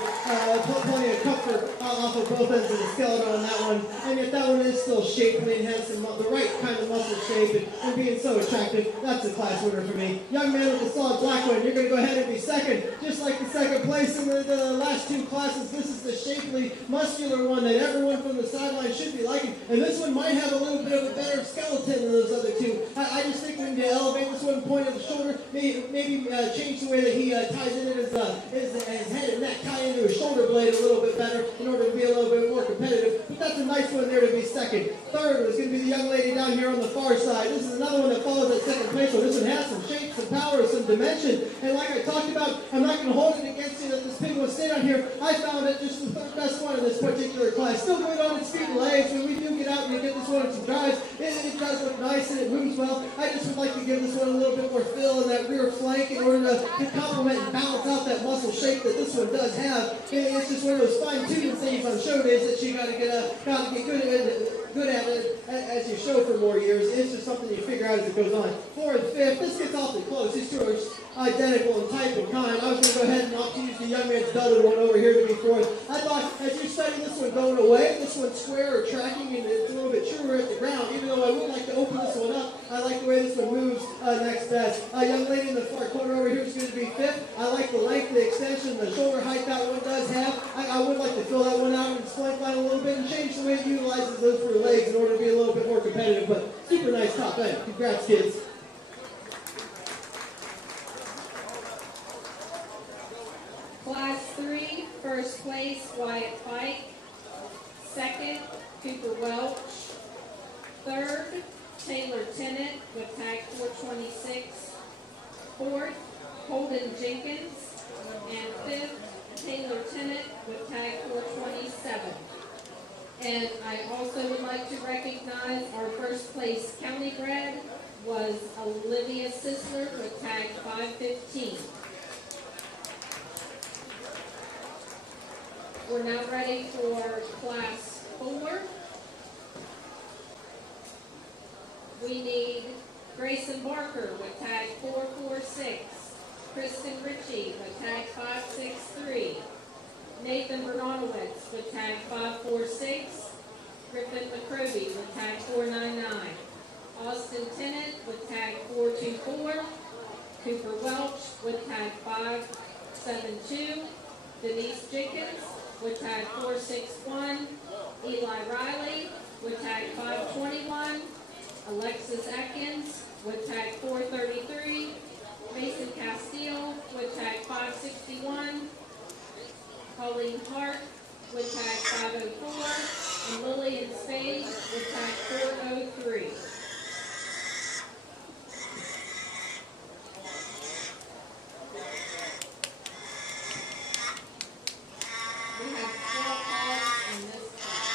Plenty of comfort off of both ends of the skeleton on that one. And yet that one is still shapely and has some, the right kind of muscle shape and being so attractive. That's a class winner for me. Young man with the solid black one, you're going to go ahead and be second. Just like the second place in the last two classes, this is the shapely, muscular one that everyone from the sideline should be liking. And this one might have a little bit of a better skeleton than those other two. I just think we need to elevate this one, point of the shoulder, maybe change the way that he ties in his head and neck, tie into his shoulder blade a little bit better in order to be a little bit more competitive. But that's a nice one there to be second. Third was going to be the young lady down here on the far side. This is another one that follows that second place. So this one has some shape, some power, some dimension. And like I talked about, I'm not going to hold it against you that this pig will stay down here. I found it just the third best one in this particular class. Still good on its feet and legs. When we do get out and we get this one in some drives, it does look nice and it moves well. I just would like to give this one a little bit more fill in that rear flank in order to complement and balance out that muscle shape that this one does have. It's just one of those fine-tuning things on show days that you got to get good at it as you show for more years. It's just something you figure out as it goes on. Fourth, fifth, this gets awfully close. These two are identical in type and kind. I was going to go ahead and opt to use the young man's belted one over here to be fourth. I thought as you study this one going away, this one's square or tracking and it's a little bit truer at the ground. Even though I would like to open this one up, I like the way this one moves next best. Young lady in the far corner over here is going to be fifth. I like the length, the extension, the shoulder height that one does have. I would like to fill that one out in its flank line a little bit and change the way it utilizes those for legs in order to be a little bit more competitive. But super nice top end. Congrats, kids. Class 3, first place, Wyatt Pike. Second, Cooper Welch. Third, Taylor Tennant with tag 426. Fourth, Holden Jenkins. And fifth, Taylor Tennant with tag 427. And I also would like to recognize our first place county bred was Olivia Sisler with tag 515. We're now ready for class 4. We need Grayson Barker with tag 446, Kristen Ritchie with tag 563, Nathan Bernanowitz with tag 546, Griffin McCroby with tag 499, Austin Tennant with tag 424, Cooper Welch with tag 572, Denise Jenkins with tag 461, Eli Riley with tag 521, Alexis Atkins with tag 433, Mason Castile with tag 561, Colleen Hart with tag 504, and Lillian Spade with tag 403. We have 4 calls in this class.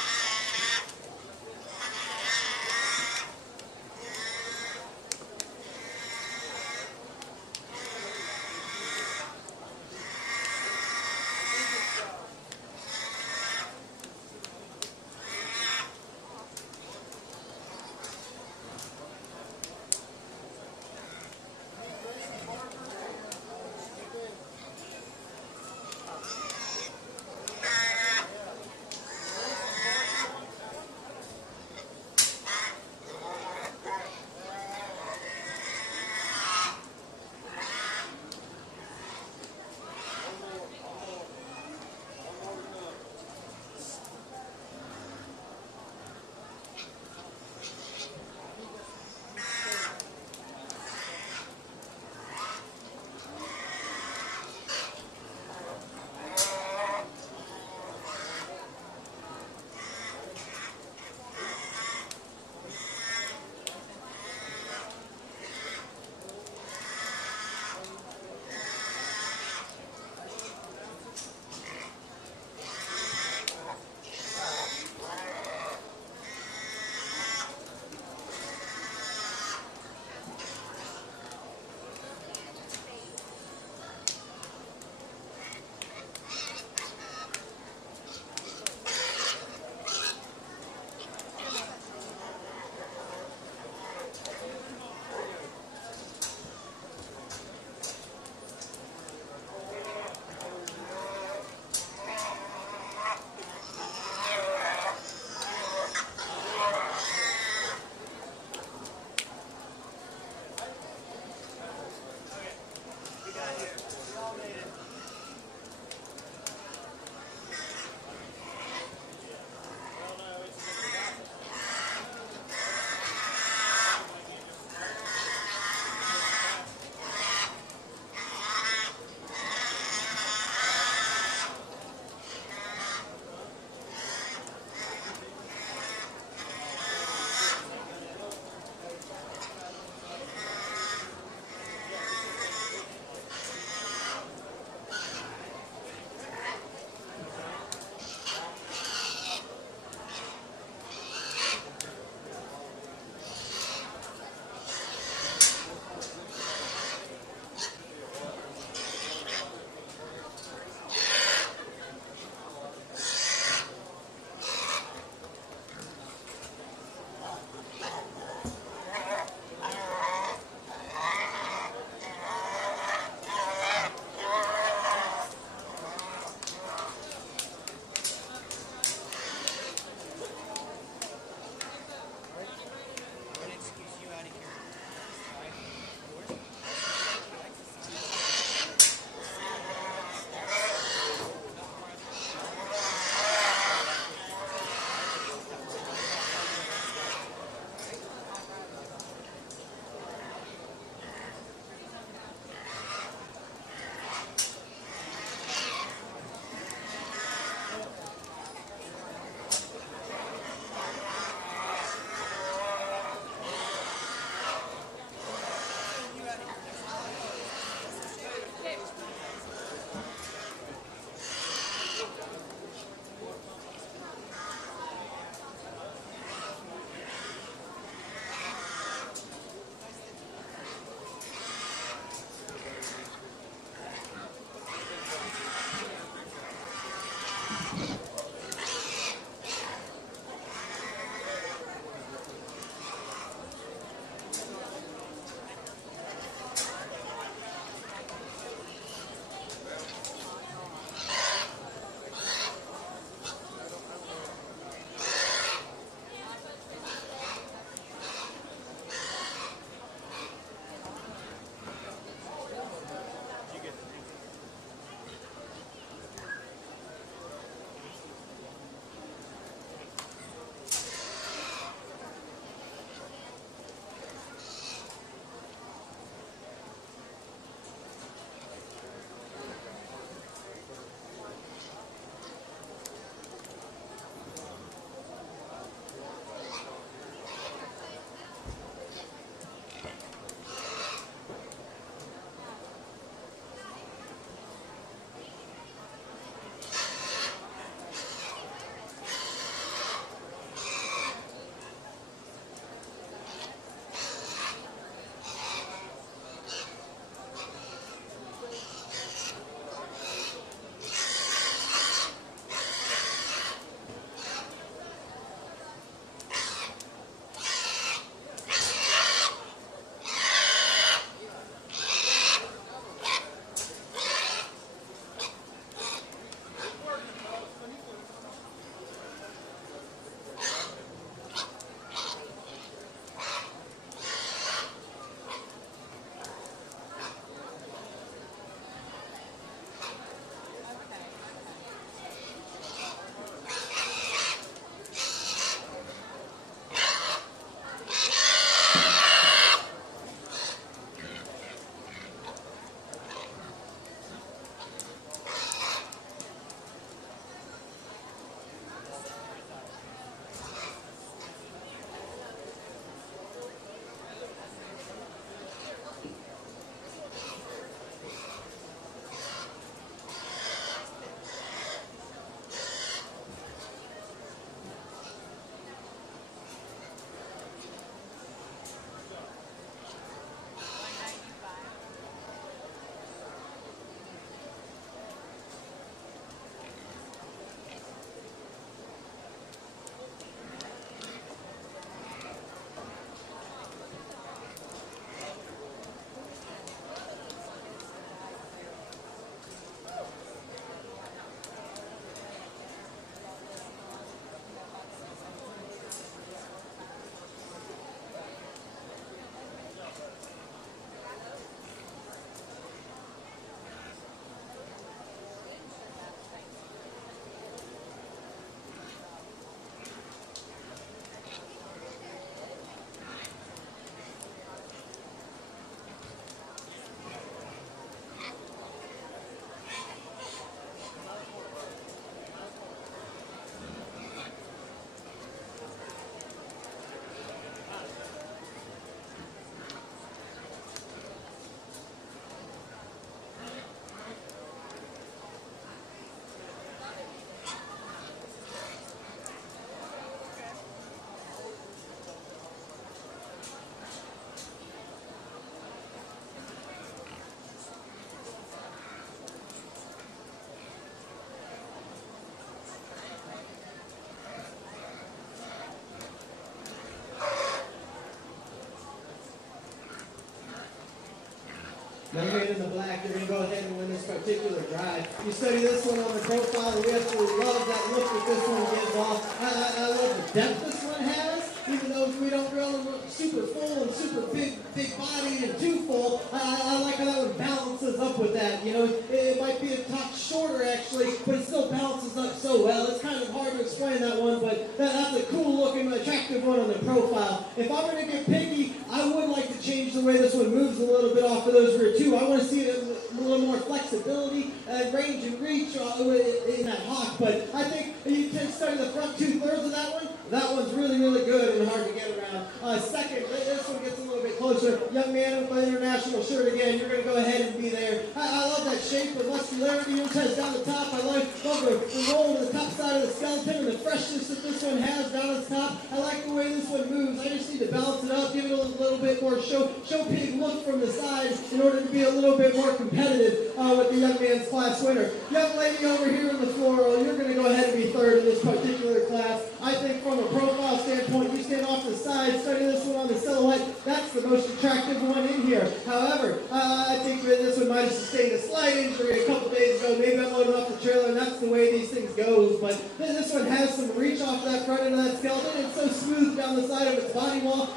man in the black, you're going to go ahead and win this particular drive. You study this one on the profile, and we absolutely love that look that this one gives off. I love the depth this one has, even though we don't really look super full and super big body and too full. I like how that one balances up with that. You know, it might be a touch shorter actually, but it still balances up so well. It's kind of hard to explain that one, but that's a cool looking, attractive one on the profile. If I were to get picky, I would like to change the way this one moves a little bit off of those rear two. I want to see it a little more flexibility and range and reach in that hawk, but I think you can study the front 2/3 of that one. That one's really, really good and hard to get around. Second, this one gets a little bit closer. Young man with my international shirt again, you're going to go ahead and be there. I love that shape of muscularity. Your chest down the top. I love the roll to the top side of the skeleton and the freshness that this one has down at the top. I like the way this one moves. I just need to balance it up, give it a little bit more show pig look from the side in order to be a little bit more competitive with the young man's class winner. Young lady over here in the floral, you're going to go ahead and be third in this particular class. I think from a profile standpoint, you stand off to the side, study this one on the silhouette. That's the most attractive one in here. However, I think that this one might have sustained a slight injury a couple days ago. Maybe I'm loading off the trailer, and that's the way these things goes. But this one has some reach off that front end of that skeleton. It's so smooth down the side of its body wall.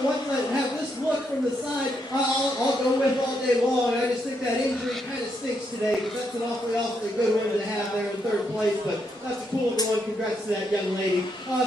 Ones that have this look from the side, I'll go with all day long. I just think that injury kind of stinks today, because that's an awfully good one to have there in third place. But that's a cool one. Congrats to that young lady.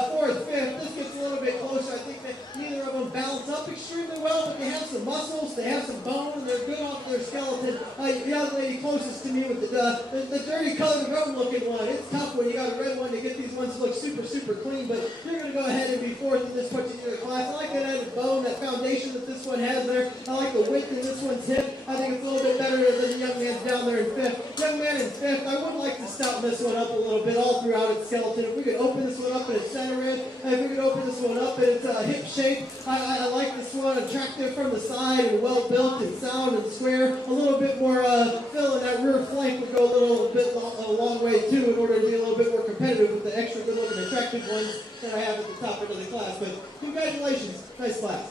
Fourth, fifth, this gets a little bit closer. I think that neither of them balance up extremely well, but they have some muscles, they have some bone, and they're good off their skeleton. The young lady closest to me with the dirty colored road looking one. It's tough when you got a red one to get these ones to look super clean, but you're going to go ahead and be fourth in this particular class. I like that added bone, that foundation that this one has there. I like the width in this one's hip. I think it's a little bit better than the young man's down there in fifth. Young man in fifth, I would like to stouten this one up a little bit all throughout its skeleton. If we could open this one up in its center end, and if we could open this one up in its hip shape, I like this one, attractive from the side and well built and sound and square. A little bit more fill in that rear flank would go a long way too in order to be a little bit more competitive with the extra good looking attractive ones that I have at the top end of the class. But congratulations, nice class.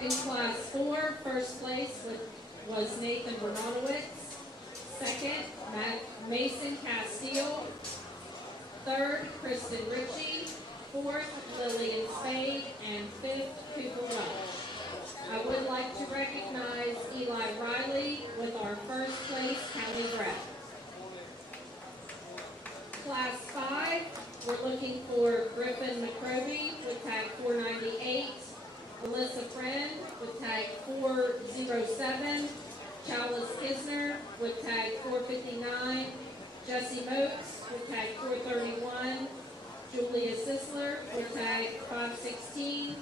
In class 4, first place was Nathan Bernardowitz. Second, Mason Castile. Third, Kristen Ritchie. Fourth, Lillian Spade. And fifth, Cooper Welch. I would like to recognize Eli Riley with our first place county rep. Class 5, we're looking for Griffin McCrovey with tag 498. Alyssa Friend with tag 407, Chalice Kisner with tag 459, Jesse Moats with tag 431, Julia Sisler with tag 516,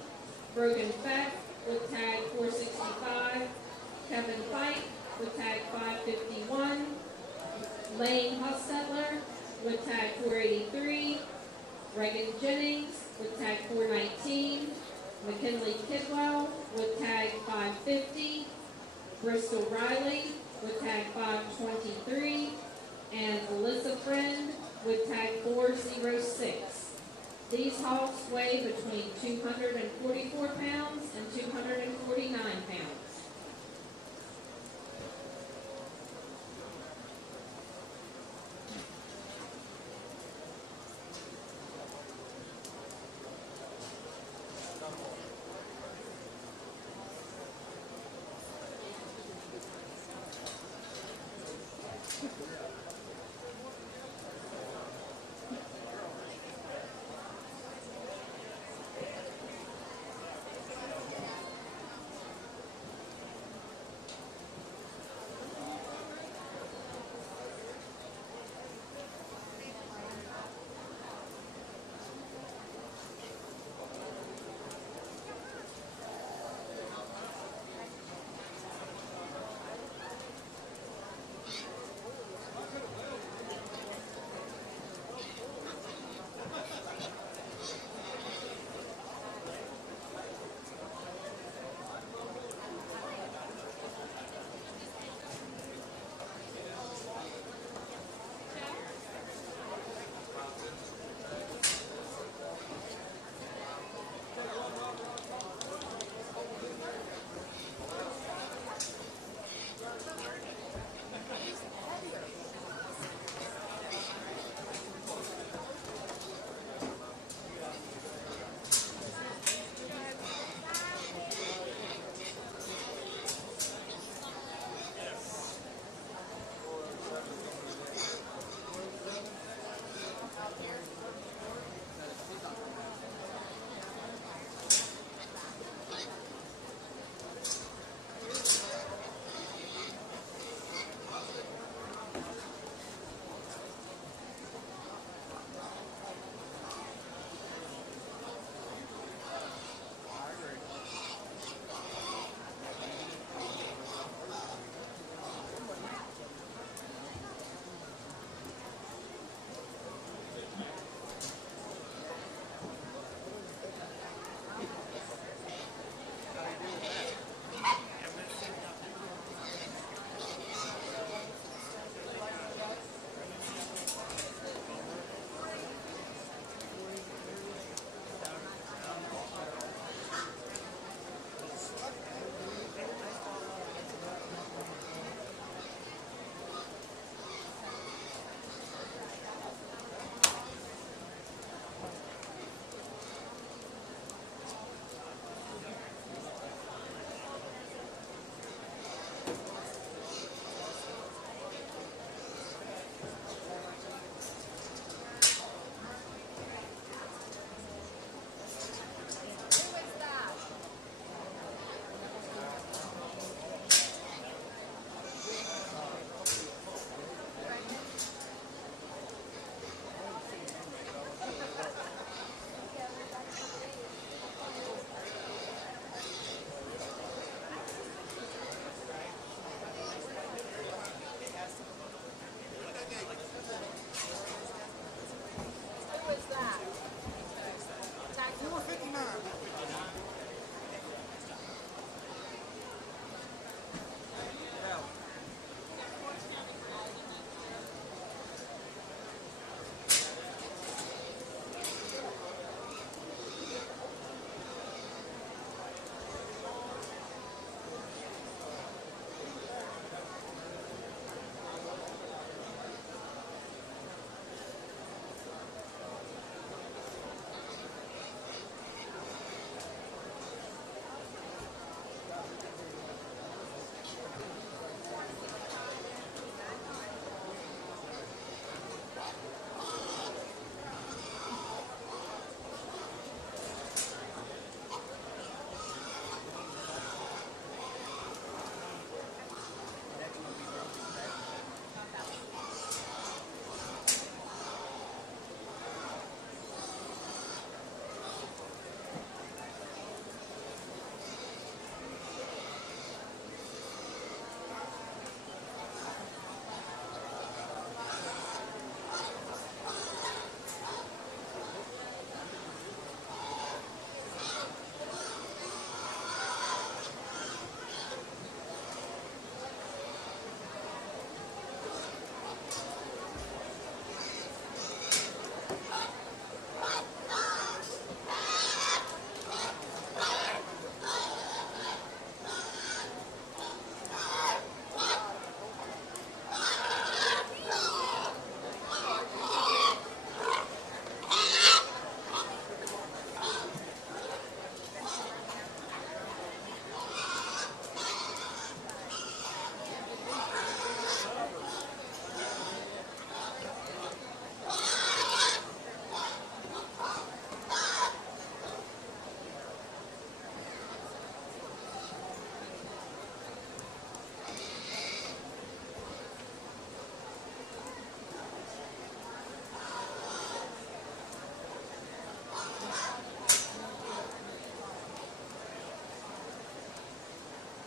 Brogan Feck with tag 465, Kevin Pike with tag 551, Lane Hostetler with tag 483, Reagan Jennings with tag 419, McKinley Kidwell with tag 550, Bristol Riley with tag 523, and Alyssa Friend with tag 406. These hogs weigh between 244 pounds and 249 pounds.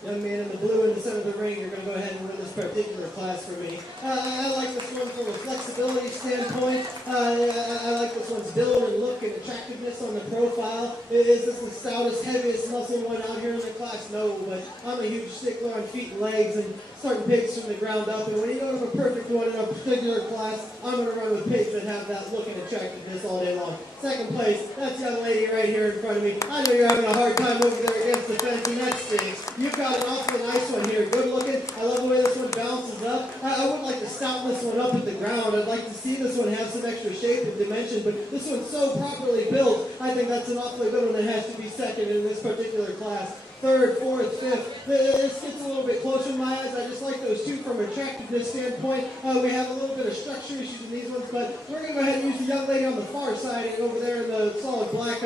Young man in the blue in the center of the ring, you're going to go ahead and win this particular class for me. I like this one from a flexibility standpoint. I like this one's build and look and attractiveness on the profile. Is this the stoutest, heaviest muscle one out here in the class? No, but I'm a huge stickler on feet and legs and starting pigs from the ground up. And when you go to a perfect one in a particular class, I'm going to run with pigs that have that look and attractiveness all day long. Second place, that's young lady right here in front of me. I know you're having a hard time over there against the fence, and that stinks. You've got an awfully nice one here. Good looking. I love the way this one bounces up. I would like to stouten this one up at the ground. I'd like to see this one have some extra shape and dimension, but this one's so properly built, I think that's an awfully good one that has to be second in this particular class. Third, fourth, fifth. This gets a little bit closer in my eyes. I just like those two from an attractiveness standpoint. We have a little bit of structure issues in these ones, but we're going to go ahead and use the young lady on the far side over there in the solid black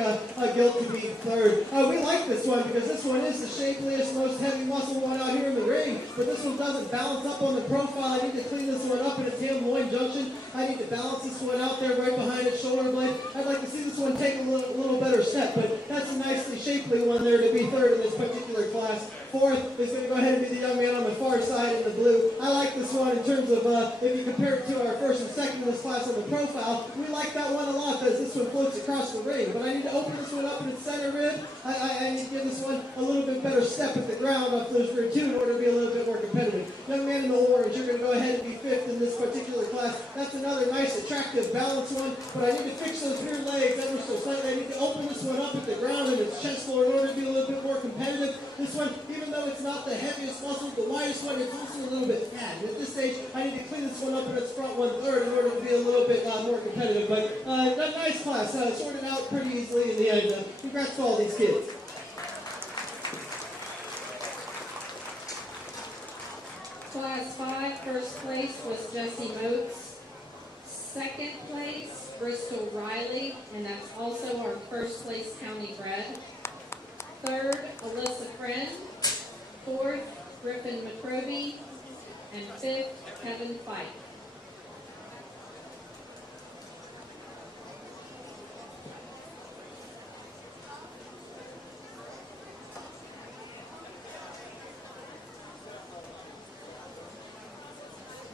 gilt to be third. We like this one because this one is the shapeliest, most heavy muscle one out here in the ring, but this one doesn't balance up on the profile. I need to clean this one up in its ham-loin junction. I need to balance this one out there right behind its shoulder blade. I'd like to see this one take a little better step, but that's a nicely shapely one there to be third in this particular class. Fourth is going to go ahead and be the young man on the far side in the blue. I like this one in terms of, if you compare it to our first and second in this class on the profile, we like that one a lot because this one floats across the ring. But I need to open this one up in its center rib. I need to give this one a little bit better step at the ground off those rear two in order to be a little bit more competitive. Young man in the orange, you're going to go ahead and be fifth in this particular class. That's another nice, attractive, balanced one, but I need to fix those rear legs ever so slightly. I need to open this one up at the ground in its chest floor in order to be a little bit more competitive. This one, even though it's not the heaviest muscle, the widest one, it's also a little bit fat. And at this stage, I need to clean this one up in its front 1/3 in order to be a little bit more competitive. But a nice class, sorted out pretty easily in the end. Congrats to all these kids. Class 5, first place was Jesse Moats. Second place, Bristol Riley, and that's also our first place county bred. Third, Alyssa Friend. Fourth, Griffin McRoby. And fifth, Kevin Fike.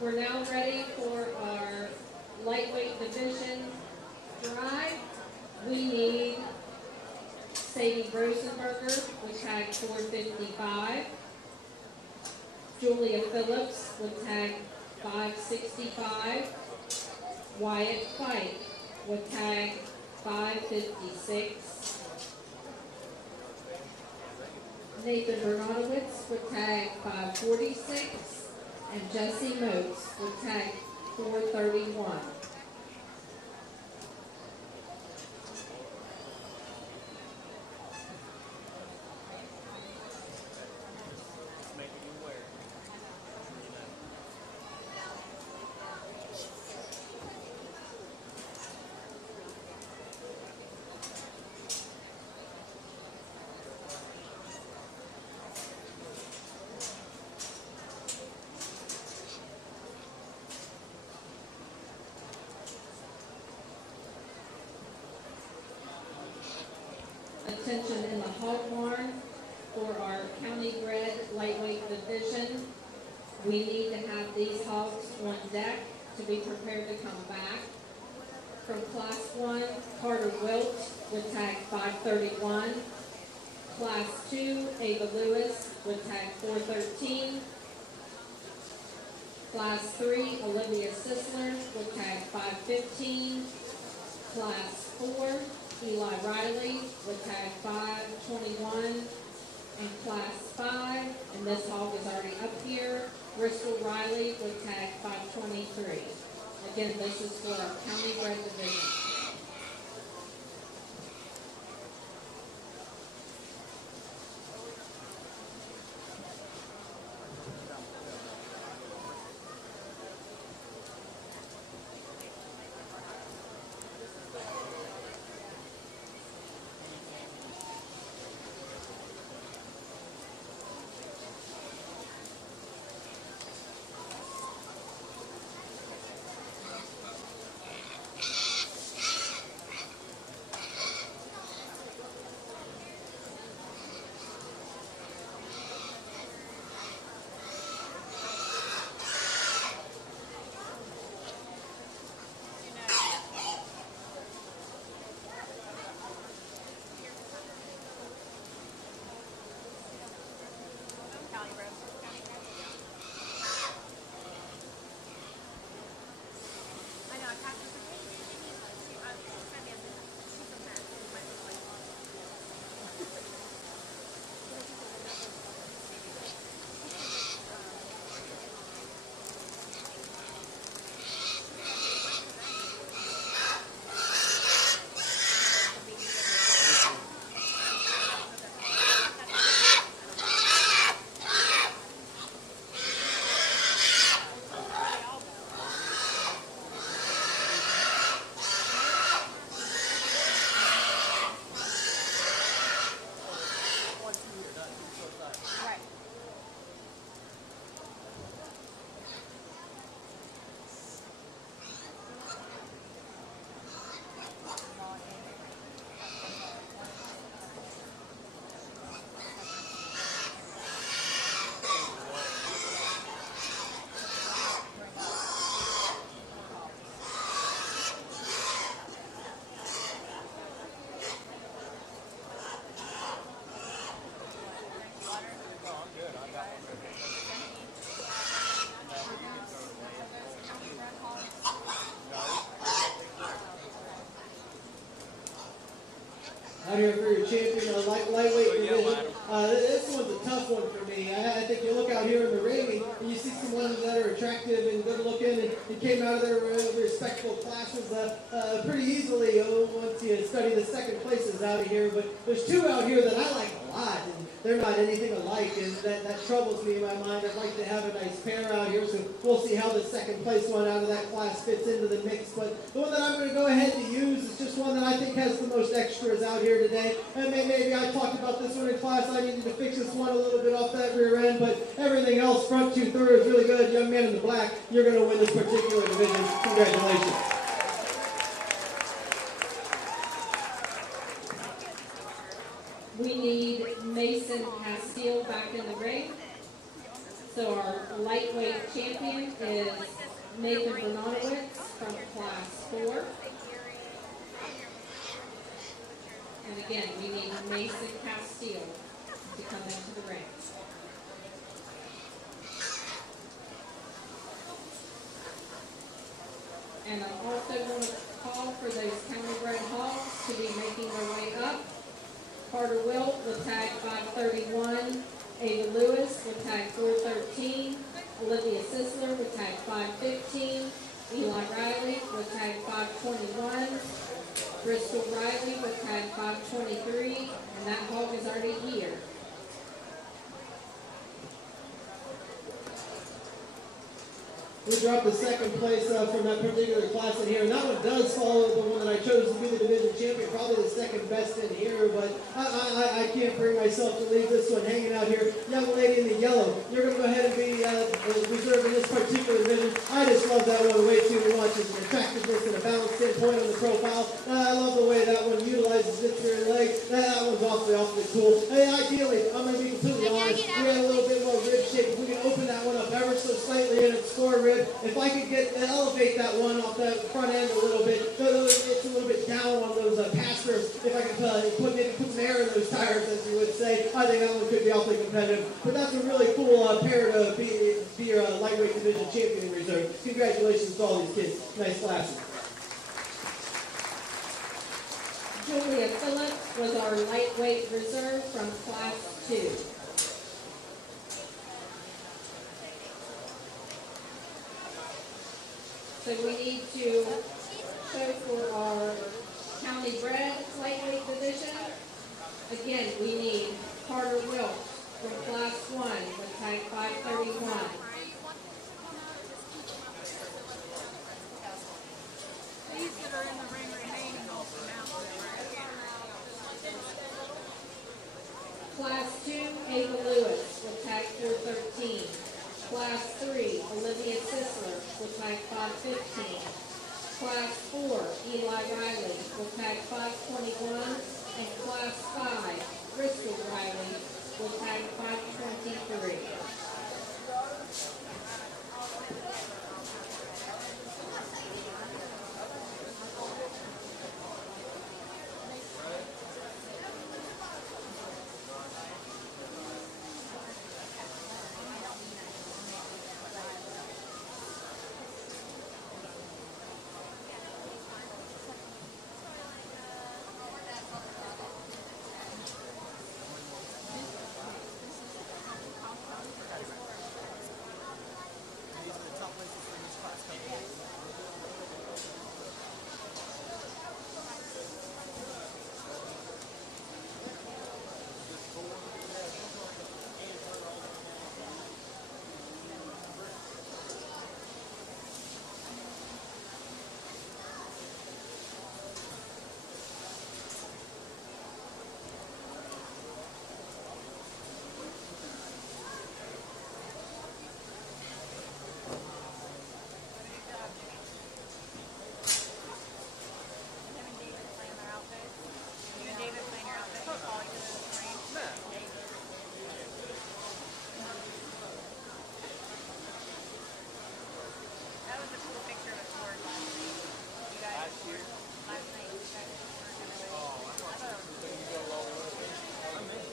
We're now ready for our lightweight division drive. We need Sadie Rosenberger with tag 455. Julia Phillips with tag 565. Wyatt Fike with tag 556. Nathan Bernadowitz with tag 546. And Jesse Moats with tag 431. Attention in the hog barn for our county bred lightweight division. We need to have these hogs on deck to be prepared to come back. From class 1, Carter Wilt with tag 531. Class 2, Ava Lewis with tag 413. Class 3, Olivia Sisler with tag 515. Class 4, Eli Riley with tag 521, and class 5, and this hog is already up here, Bristol Riley with tag 523. Again, this is for our county bred division. out here for your champion, lightweight So, yeah, division. Adam. This one's a tough one for me. I think you look out here in the ring and you see some ones that are attractive and good looking, and you came out of their respectable classes pretty easily once you study the second places out of here. But there's two out here that I like a lot, and they're not anything alike, and that troubles me in my mind. I'd like to have a nice pair out here, so we'll see how the second place one out of that class fits into the mix. But the one that I'm going to go ahead to use is just one that I think has the most extras out here today. And maybe I talked about this one in class. I needed to fix this one a little bit off that rear end, but everything else, front 2/3, really good. Young man in the black, you're going to win this particular division. Congratulations. We need Mason Castile back in the ring. So our lightweight champion is Nathan Bernanowitz from class 4. And again, we need Mason Castile to come into the ring. And I'm also going to call for those county-bred hogs to be making their way up. Carter Wilt with tag 531, Ava Lewis with tag 413, Olivia Sisler with tag 515, Eli Riley with tag 521, Bristol Riley with tag 523, and that hog is already here. We dropped the second place from that particular class in here, and that one does follow the one that I chose to be the division champion, probably the second best in here, but I can't bring myself to leave this one hanging out here. Young lady in the yellow, you're going to go ahead and be reserved in this particular division. I just love that one way too much. It's an attractiveness and a balance standpoint on the profile. I love the way that one utilizes its rear leg. That one's awfully cool. Hey, ideally, I'm going to be completely honest, we had a little bit more rib shape. If we can open that one up ever so slightly in its score rib, if I could elevate that one off the front end a little bit, it's a little bit down on those pastures. If I could put some air in those tires, as you would say, I think that one could be awfully competitive. But that's a really cool pair to be your lightweight division champion in reserve. Congratulations to all these kids. Nice classes. Julia Phillips was our lightweight reserve from class 2. So we need to show for our county bred lightweight division. Again, we need Carter Wilt from class 1 with tag 531. These that are in the ring remaining will come out. Class 2, Ava Lewis with tag 413. Class 3, Olivia Sisler with tag 515. Class 4, Eli Riley with tag 521. And Class 5, Bristol Riley with tag 523.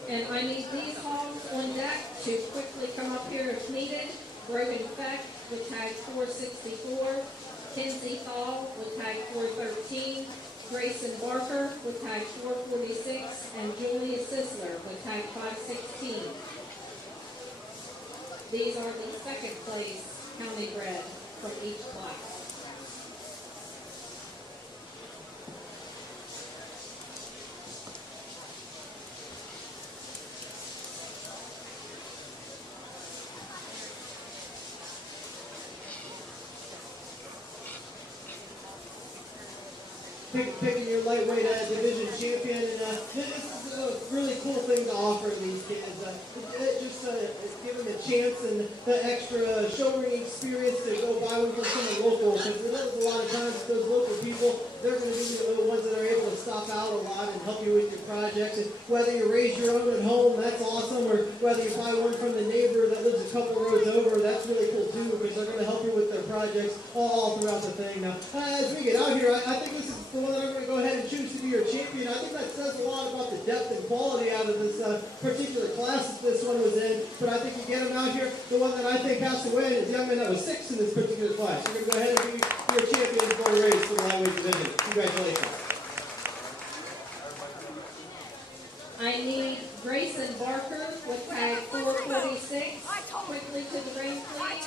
And I need these hogs on deck to quickly come up here if needed. Brogan Feck with tag 464, Kinsey Hall with tag 413, Grayson Barker with tag 446 and Julia Sisler with tag 516. These are the second place county bred from each class. Picking your lightweight division champion, and this is a really cool thing to offer these kids. It's give them a chance and the extra showing experience to go buy one from someone local. Because a lot of times those local people, they're going to be the ones that are able to stop out a lot and help you with your projects. And whether you raise your own at home, that's awesome, or whether you buy one from the neighbor that lives a couple roads over, that's really cool too, because they're going to help you with their projects all throughout the thing. Now, as we get out here, I think this is the one that I'm going to go ahead and choose to be your champion. I think that says a lot about the depth and quality out of this particular class that this one was in. But I think you get them out here. The one that I think has to win is the young man that was 6th in this particular class. You're going to go ahead and be your champion for the race for the lightweight division. Congratulations. I need Grayson Barker with tag 446. Quickly to the ring, please.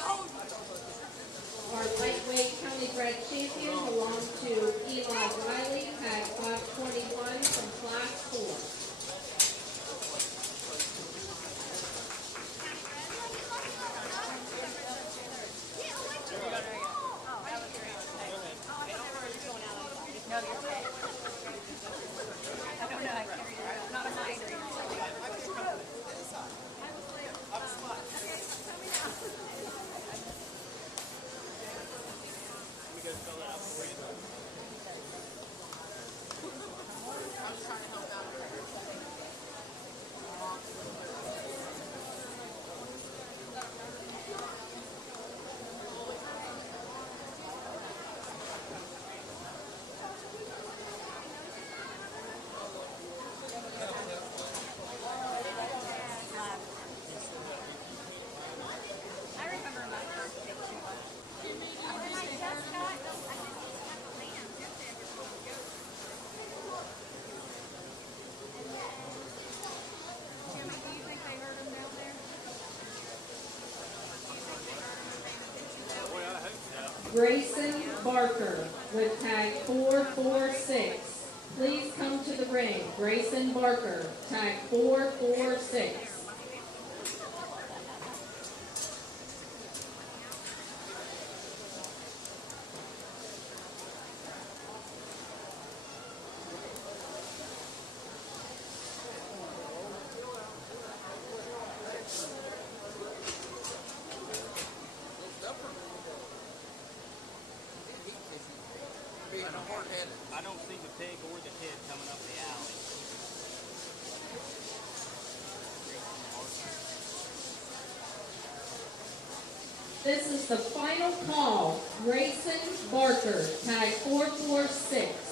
Our lightweight county bred champion belongs to Eli Riley, tag 521 from class 4. Grayson Barker with tag 446. Please come to the ring. Grayson Barker, tag 446. I don't see the pig or the kid coming up the alley. This is the final call. Grayson Barker, tag 446.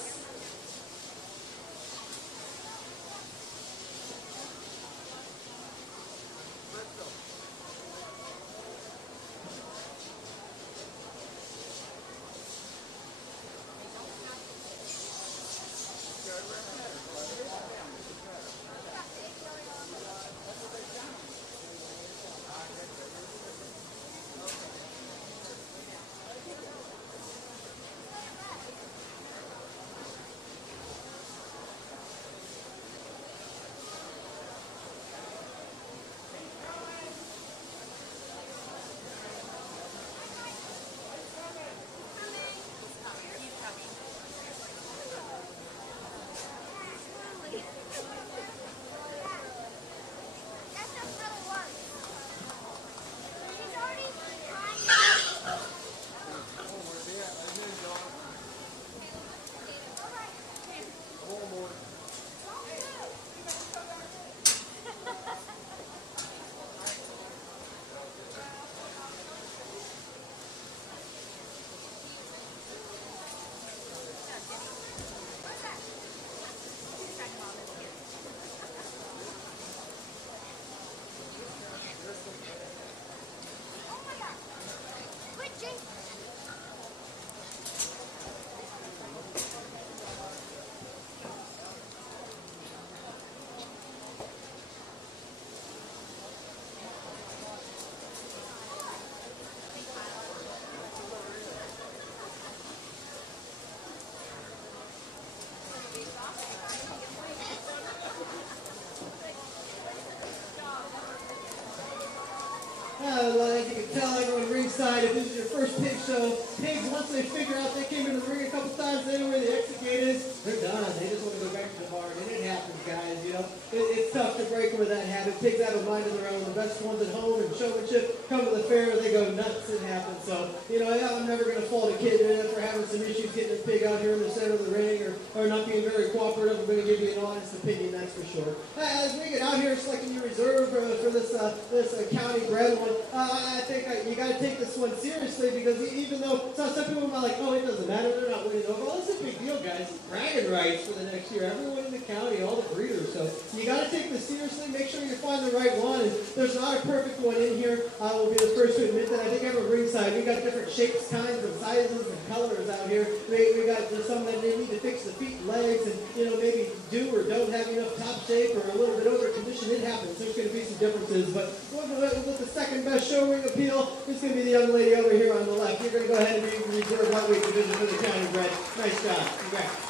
tell everyone ringside, if this is your first pig show, pigs, once they figure out they came in the ring a couple times, they know where the exit gate is, they're done. They just want to go back to the barn. And it happens, guys, you know. It's tough to break with that habit. Pigs have a mind of their own. The best ones at home and showmanship come to the fair, they go nuts. It happens. So, you know, yeah, I'm never going to fault a kid for having some issues getting a pig out here in the center of the ring or not being very cooperative. I'm going to give you an honest opinion, that's for sure. As we get out here selecting your reserve for this county bred one, I think you got to take this one seriously, because even though some people are like, oh, it doesn't matter, they're not winning over. Well, it's a big deal, guys. It's bragging rights for the next year. Everyone in the county, all the breeders. So you got to take this seriously. Make sure you find the right one. And there's not a perfect one in here. I will be the first to admit that. I think every ringside, we got different shapes, kinds, and sizes and colors out here. We got some that they need to fix the feet and legs, and maybe do or don't have enough top shape or a little bit over condition. It happens. There's going to be some differences. But with the second best show ring appeal, it's going to be the young lady over here on the left. You're going to go ahead and be reserved Buckwheat division for the county bred. Nice job. Congrats.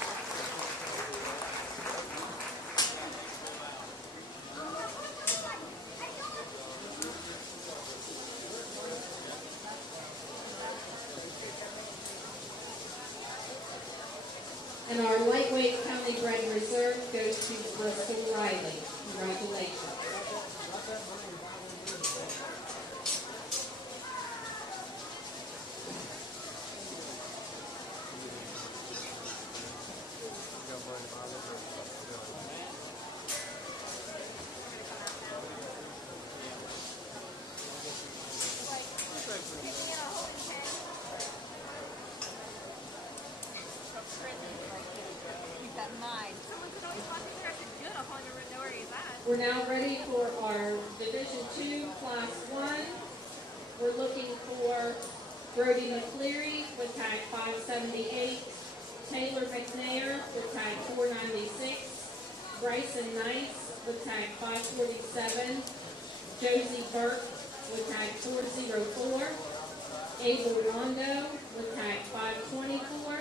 And our lightweight county bred reserve goes to Bristol Riley. Congratulations. We're now ready for our Division II, Class 1. We're looking for Brody McCleary with tag 578, Taylor McNair with tag 496, Bryson Nice with tag 547, Josie Burke with tag 404, Abel Rondo with tag 524,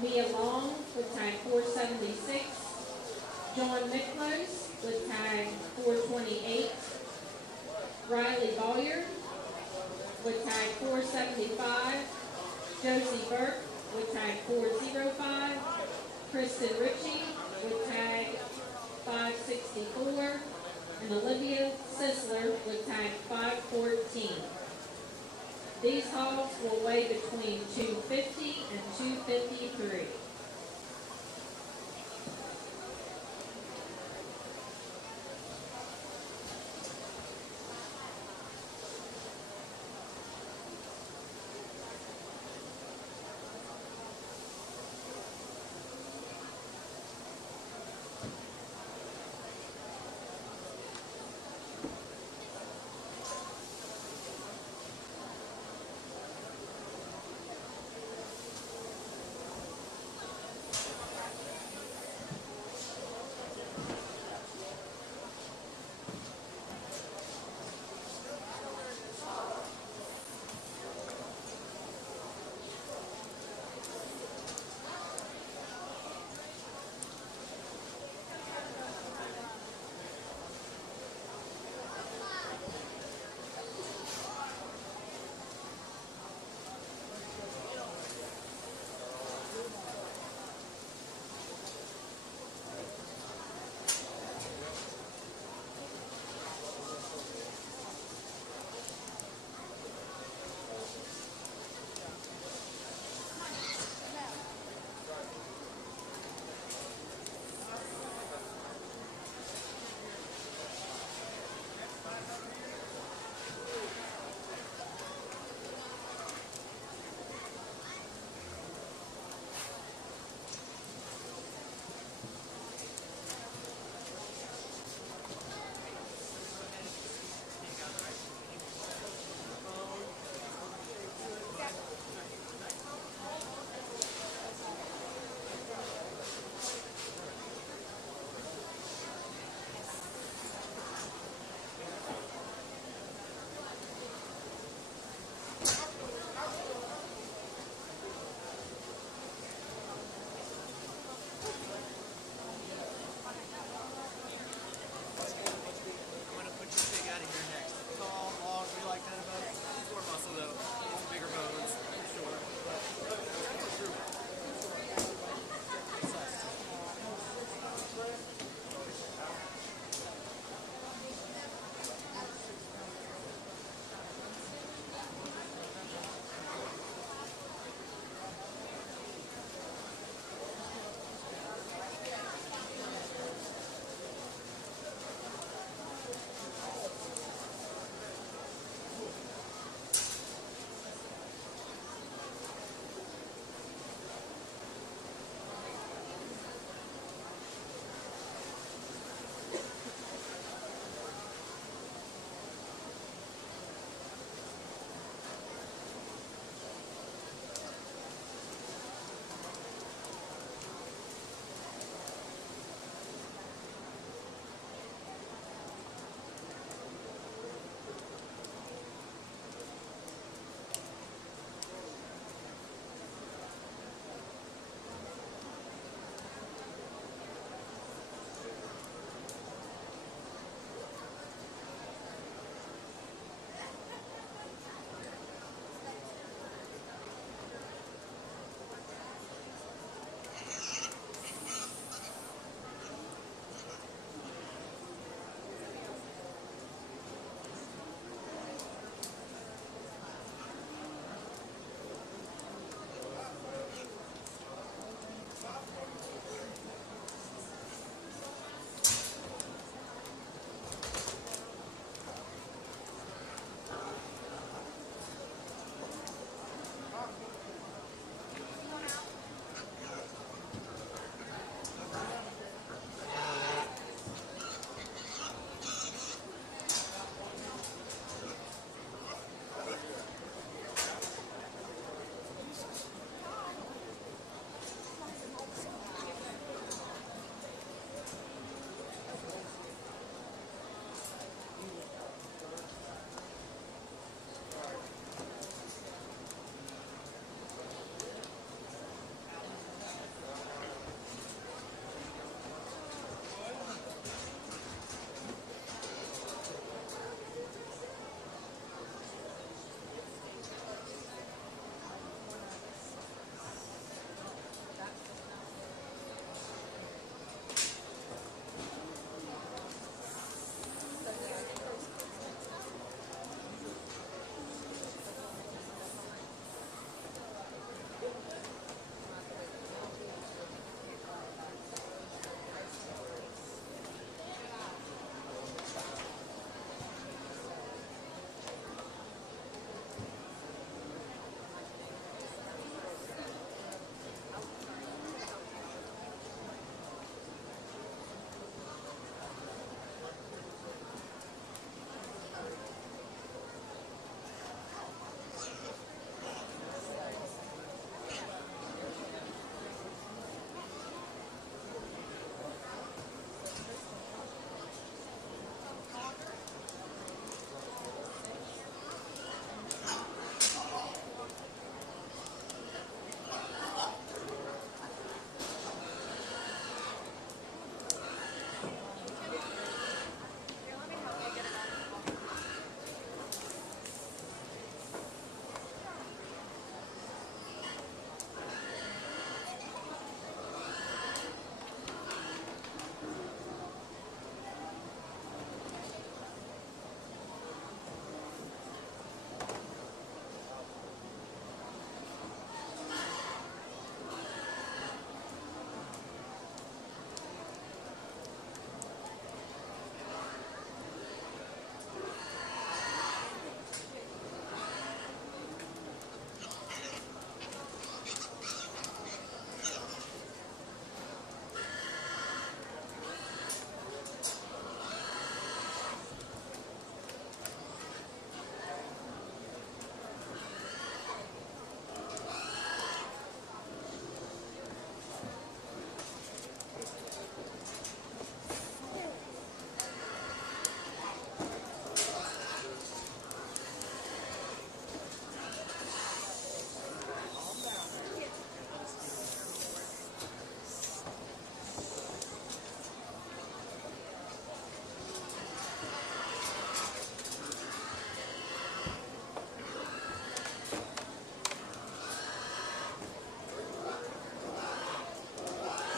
Mia Long with tag 476, John Miklos with tag 428, Riley Bowyer with tag 475, Josie Burke with tag 405, Kristen Ritchie with tag 564, and Olivia Sisler with tag 514. These hogs will weigh between 250 and 253.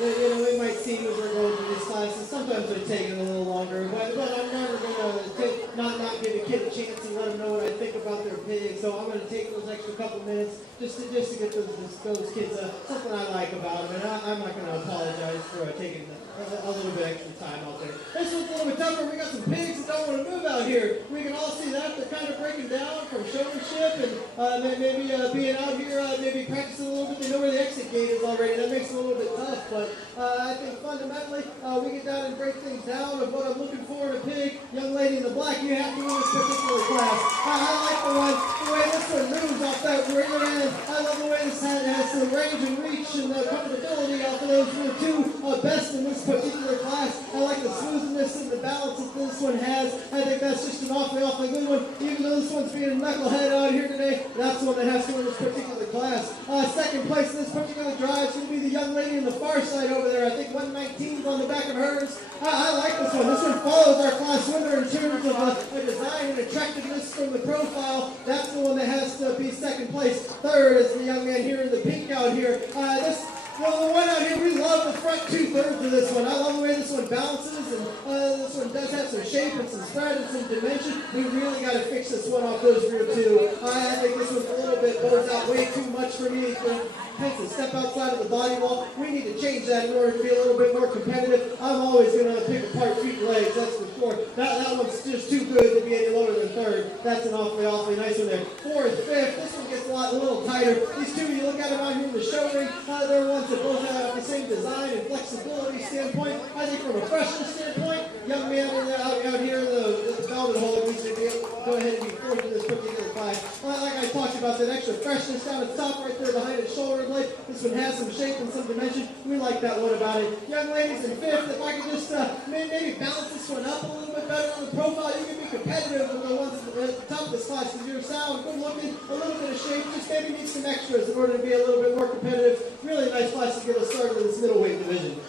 It might seem as we're going through these classes, sometimes they're taking a little longer, but I'm never going to not give a kid a chance and let them know what I think about their pig. So I'm going to take those extra couple minutes just to get those kids something I like about them, and I'm not going to apologize for taking a little bit extra time out there. This one's a little bit tougher. We got some pigs that don't want to move out here. We can all see that. They're kind of breaking down from showmanship and maybe being out here, maybe practicing a little bit. They know where the exit gate is already. That makes it a little bit tough, but I think fundamentally we get down and break things down of what I'm looking for in a pig. Young lady in the black, you have to win this particular class. I like the way this one moves off that rear end. I love the way this has the range and reach and the comfortability off of those two best in this particular class. I like the smoothness and the balance that this one has. I think that's just an awfully good one. Even though this one's being a knucklehead out here today, that's the one that has to win this particular class. Second place in this particular drive is going to be the young lady in the far side over there. I think 119's on the back of hers. I like this one. This one follows our class winner in terms of a design and attractiveness from the profile. That's the one that has to be second place. Third is the young man here in the pink out here. The one out here, we love the front 2/3 of this one. I love the way this one balances, and this one does have some shape and some spread and some dimension. We really got to fix this one off those rear two. I think this one's a little bit bows out way too much for me. It tends to step outside of the body wall. We need to change that in order to be a little bit more competitive. I'm always going to pick apart feet and legs, that's for sure. That one's just too good to be any lower than third. That's an awfully nice one there. Fourth, fifth, this one gets a little tighter. These two, you look at them out here in the show ring, they're ones that both have the same design and flexibility standpoint. I think from a freshness standpoint, young man out here in the velvet hole needs to be able to go ahead and be fourth in this particular class. Like I talked about, that extra freshness down at the top right there behind his shoulder blade. This one has some shape and some dimension. We like that one about it. Young ladies in fifth, if I could just maybe balance this one up a little bit better on the profile, you can be competitive with the ones at the top of this class because you're sound, good looking, a little bit of shape, just maybe need some extras in order to be a little bit more competitive. Really nice class to get us started in this middleweight division.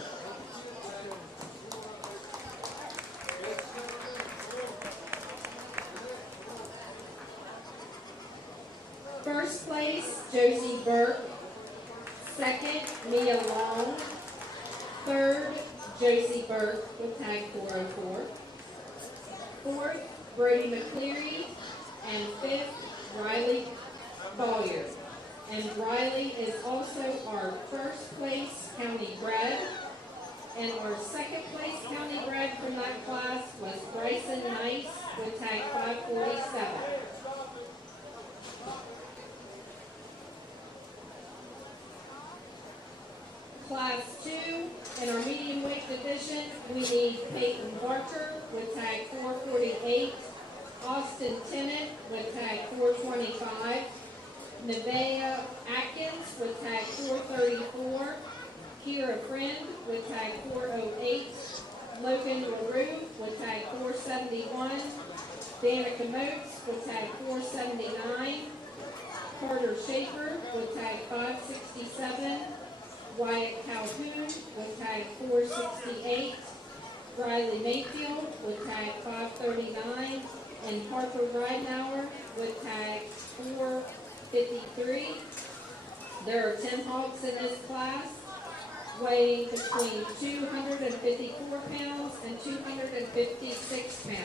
First place, Josie Burke. Second, Mia Long. Third, Josie Burke with tag 404. Fourth, Brody McCleary. And fifth, Riley Bowyer. And Riley is also our first place county bred. And our second place county bred from that class was Bryson Nice with tag 547. Class 2, in our medium weight division, we need Peyton Barker with tag 448, Austin Tennant with tag 425, Nevaeh Atkins with tag 434, Kira Friend with tag 408, Logan LaRue with tag 471, Danica Moats with tag 479, Carter Schaefer with tag 567, Wyatt Calhoun with tag 468, Riley Mayfield with tag 539, and Harper Ridenauer with tag 453. There are 10 hogs in this class, weighing between 254 pounds and 256 pounds.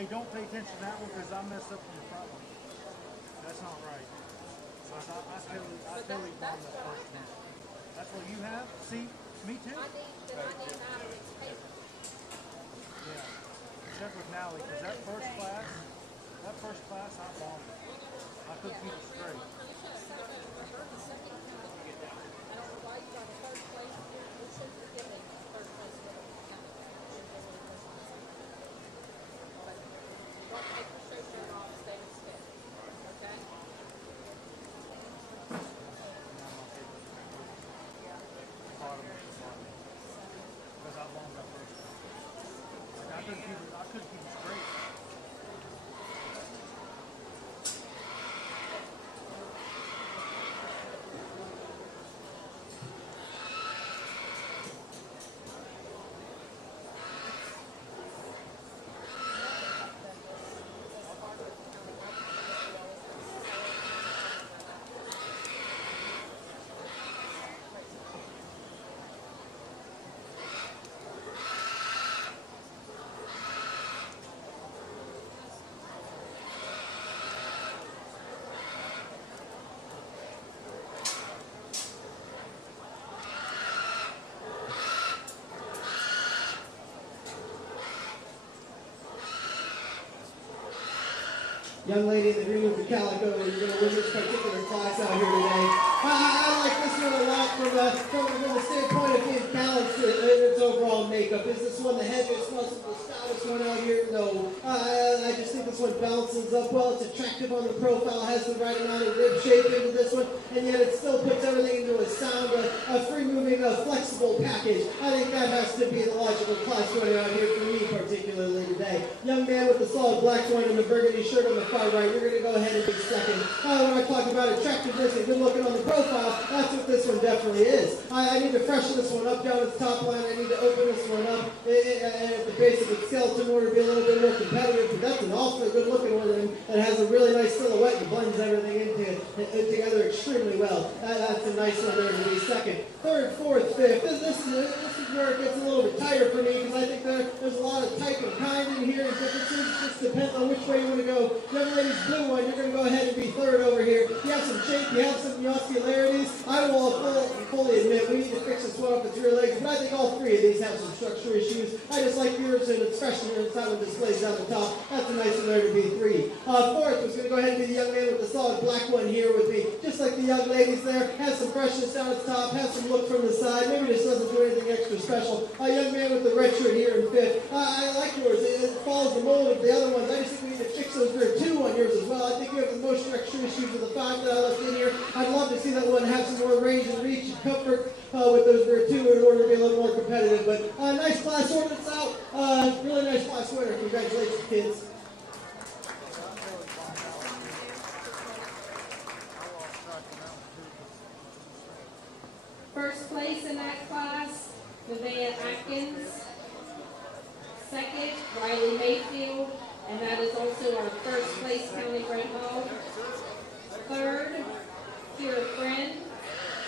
Hey, don't pay attention to that one because I messed up from the front one. That's not right. So I totally won the first one. That's what you have? See? Me too? Yeah. Except with Nally, because that first class, I bombed it. I couldn't keep it straight. Because I bombed that first one. Like, I couldn't keep it straight. Young lady in the green with the calico, you're going to win this particular class out here today. I like this one a lot from the standpoint of being balanced in its overall makeup. Is this one the heaviest muscle, the stoutest one out here? No. I just think this one balances up well. It's attractive on the profile, has the right amount of rib shape into this one, and yet it still puts everything into a sound, a free-moving, flexible package. I think that has to be the logical class going out here for me particularly today. Young man with the solid black one and the burgundy shirt on the far right, you're going to go ahead and be second. When I talk about attractiveness and good looking on the profile, that's what this one definitely is. I need to freshen this one up down its top line. I need to open this one up at the base of its skeleton in order to be a little bit more competitive, but that's an awfully good looking one that has a really nice silhouette and blends everything together extremely well. That's a nice one there to be second. Third, fourth, fifth. This is where it gets a little bit tighter for me because I think there's a lot of type and kind in here and differences. It just depends on which way you want to go. Young lady's blue one, you're going to go ahead and be third over here. You have some shape, you have some muscularities. I will fully admit we need to fix this one up its rear legs, but I think all three of these have some structure issues. I just like yours, and especially when it's how it displays down the top. That's a nice one there to be three. Fourth was going to go ahead and be the young man with the solid black one here with me. Just like the young ladies there, has some freshness down its top, has some look from the side. Maybe this doesn't do anything extra special. A young man with the red shirt here in fifth. I like yours. It follows the mold of the other ones. I just think we need to fix those rear two on yours as well. I think you have the most structure issues with the five that I left in here. I'd love to see that one have some more range and reach and comfort with those rear two in order to be a little more competitive. But nice class ordinance out. Really nice class winner. Congratulations, kids. First place in that class, Nevaeh Atkins. Second, Riley Mayfield, and that is also our first place county bred hog. Third, Kira Friend.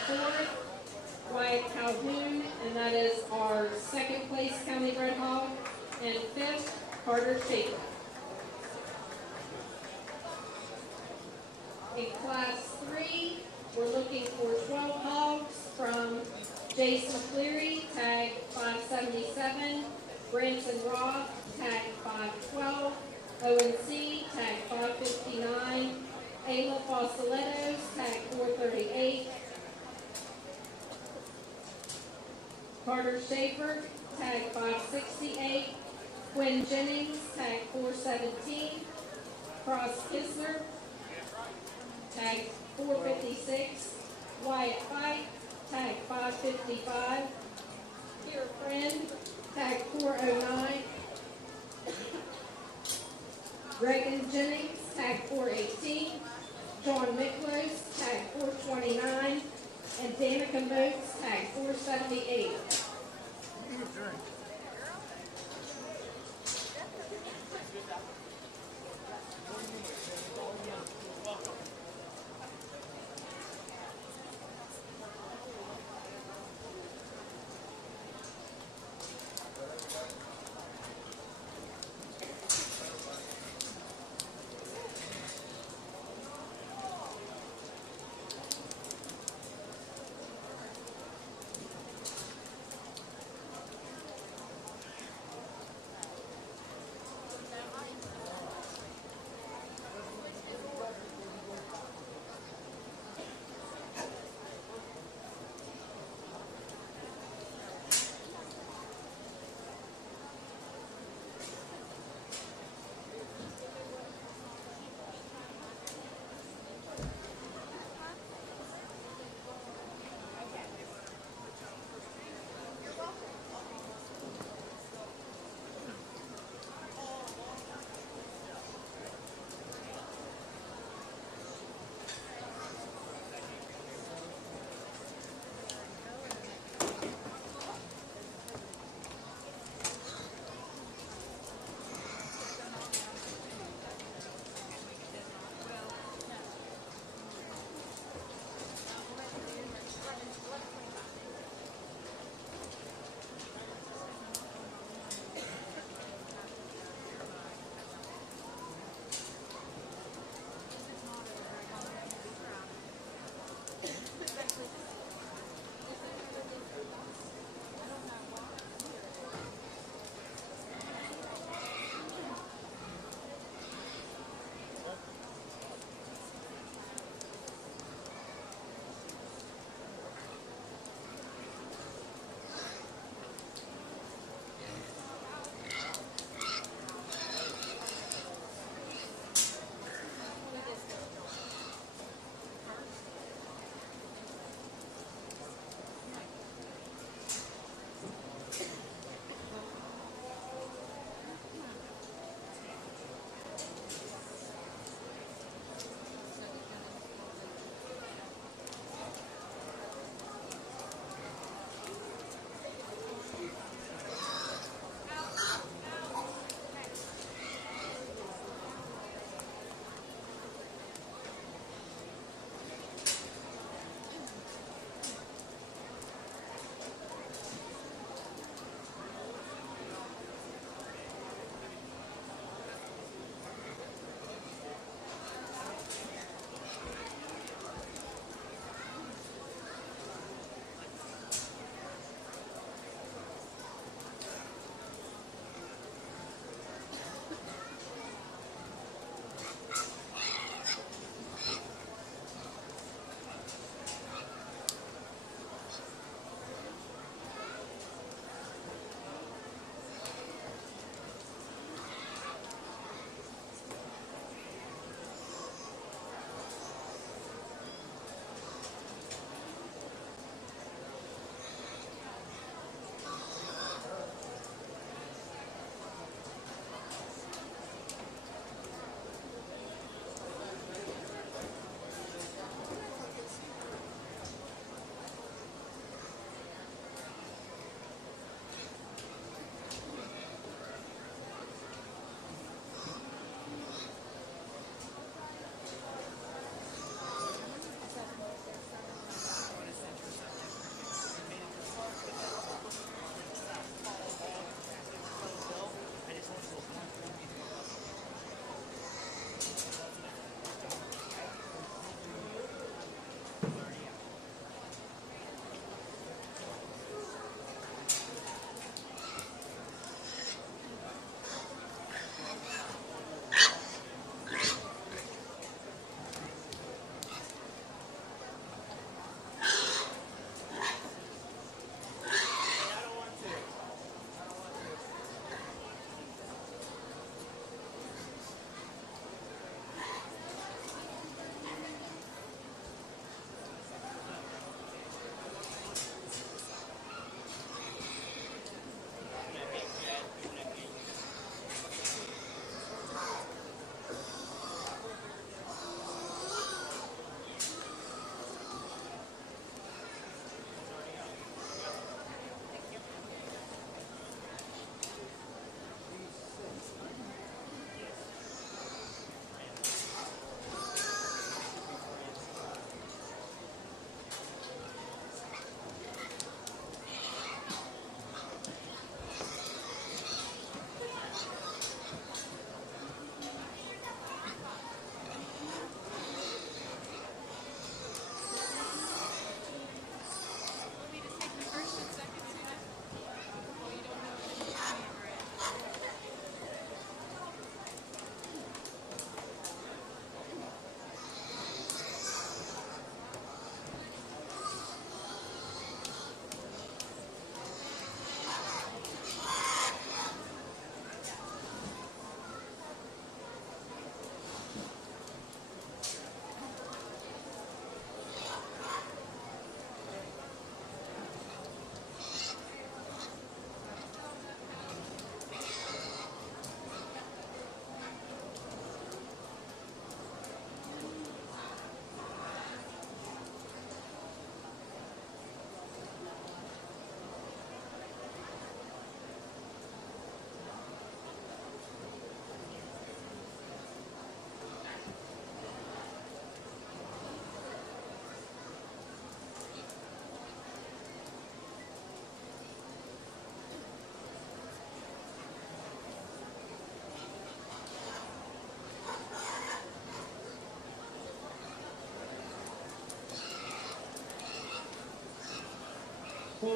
Fourth, Wyatt Calhoun, and that is our second place county bred hog. And fifth, Carter Shaker. In class 3, we're looking for 12 hogs from Jace McCleary, tag 577, Branson Roth, tag 512, ONC, tag 559, Ayla Fossolettos, tag 438, Carter Schaefer, tag 568, Quinn Jennings, tag 417, Cross Kistler, tag 456, Wyatt Fight, tag 555, Kira Friend, tag 409, Reagan Jennings, tag 418, John Miklos, tag 429, and Danica Moats, tag 478.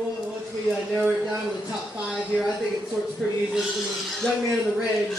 once we narrow it down to the top 5 here, I think it sorts pretty easily for the young man in the red.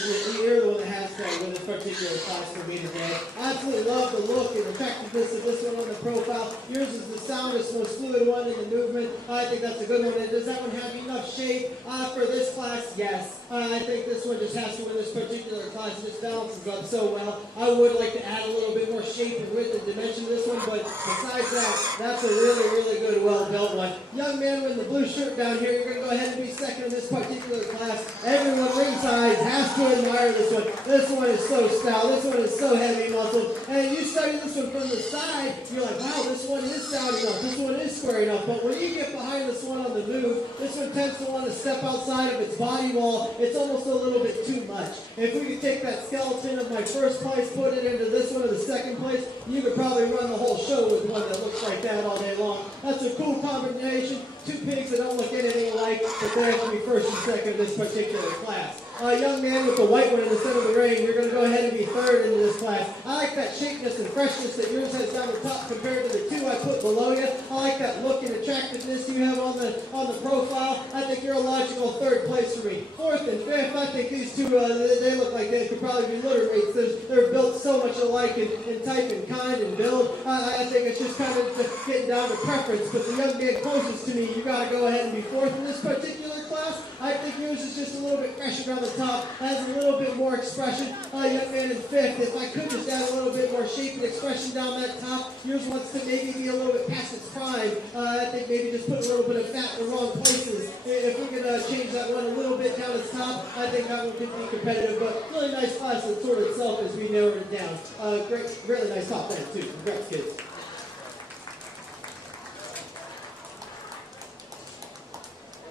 You're the one that has started with this particular class for me today. I absolutely love the look and attractiveness of this one on the profile. Yours is the soundest, most fluid one in the movement. I think that's a good one. And does that one have enough shape for this class? Yes. I think this one just has to win this particular class. It just balances up so well. I would like to add a little bit more shape and width and dimension to this one, but besides that, that's a really, really good, well-built one. Young man with the blue shirt down here, you're going to go ahead and be second in this particular class. Everyone ringside has to admire this one. This one is so stout. This one is so heavy muscled. And you study this one from the side, you're like, wow, this one is stout enough. This one is square enough. But when you get behind this one on the move, this one tends to want to step outside of its body wall. It's almost a little bit too much. If we could take that skeleton of my first place, put it into this one of the second place, you could probably run the whole show with one that looks like that all day long. That's a cool combination. Two pigs that don't look anything alike, but they have to be first and second in this particular class. Young man with the white one in the center of the ring, you're going to go ahead and be third into this class. I like that shapeness and freshness that yours has down the top compared to the two I put below you. I like that look and attractiveness you have on the profile. I think you're a logical third place for me. Fourth and fifth, I think these two, they look like they could probably be litter mates. They're built so much alike in type and kind and build. I think it's just kind of getting down to preference. But the young man closest to me, you got to go ahead and be fourth in this particular class. I think yours is just a little bit fresher around the top, has a little bit more expression. Young man in fifth, if I could just add a little bit more shape and expression down that top, yours wants to maybe be a little bit past its prime. I think maybe just put a little bit of fat in the wrong places. If we could change that one a little bit down its top, I think that one could be competitive. But really nice class that sort itself as we narrowed it down. Great, really nice top 10 too. Congrats, kids.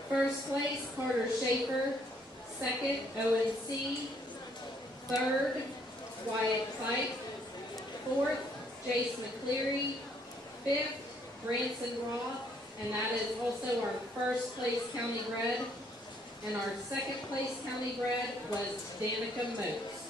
First place, Carter Schaefer. Second, Owen C. Third, Wyatt Pike. Fourth, Jace McCleary. Fifth, Branson Roth. And that is also our first place county bred. And our second place county bred was Danica Moats.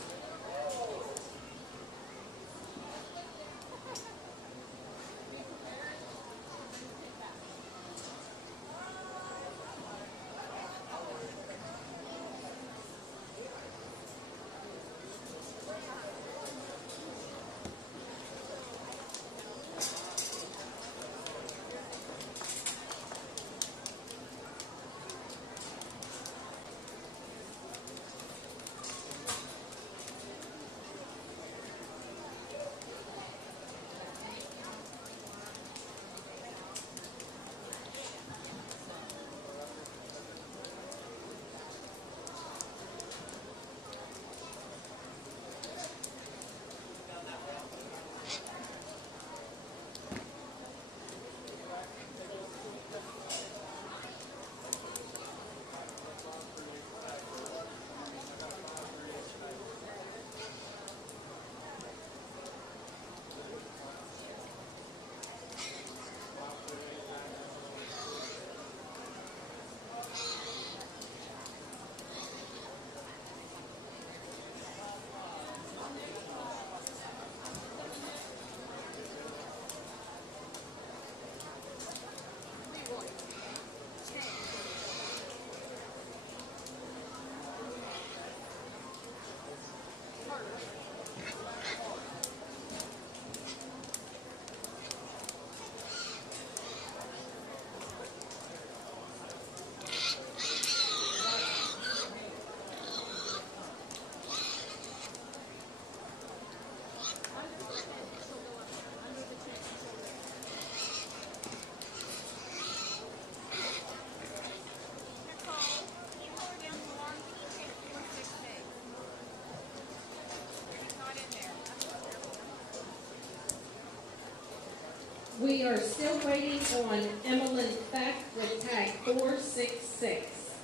We are still waiting on Emmeline Beck with tag 466.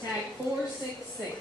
Tag 466.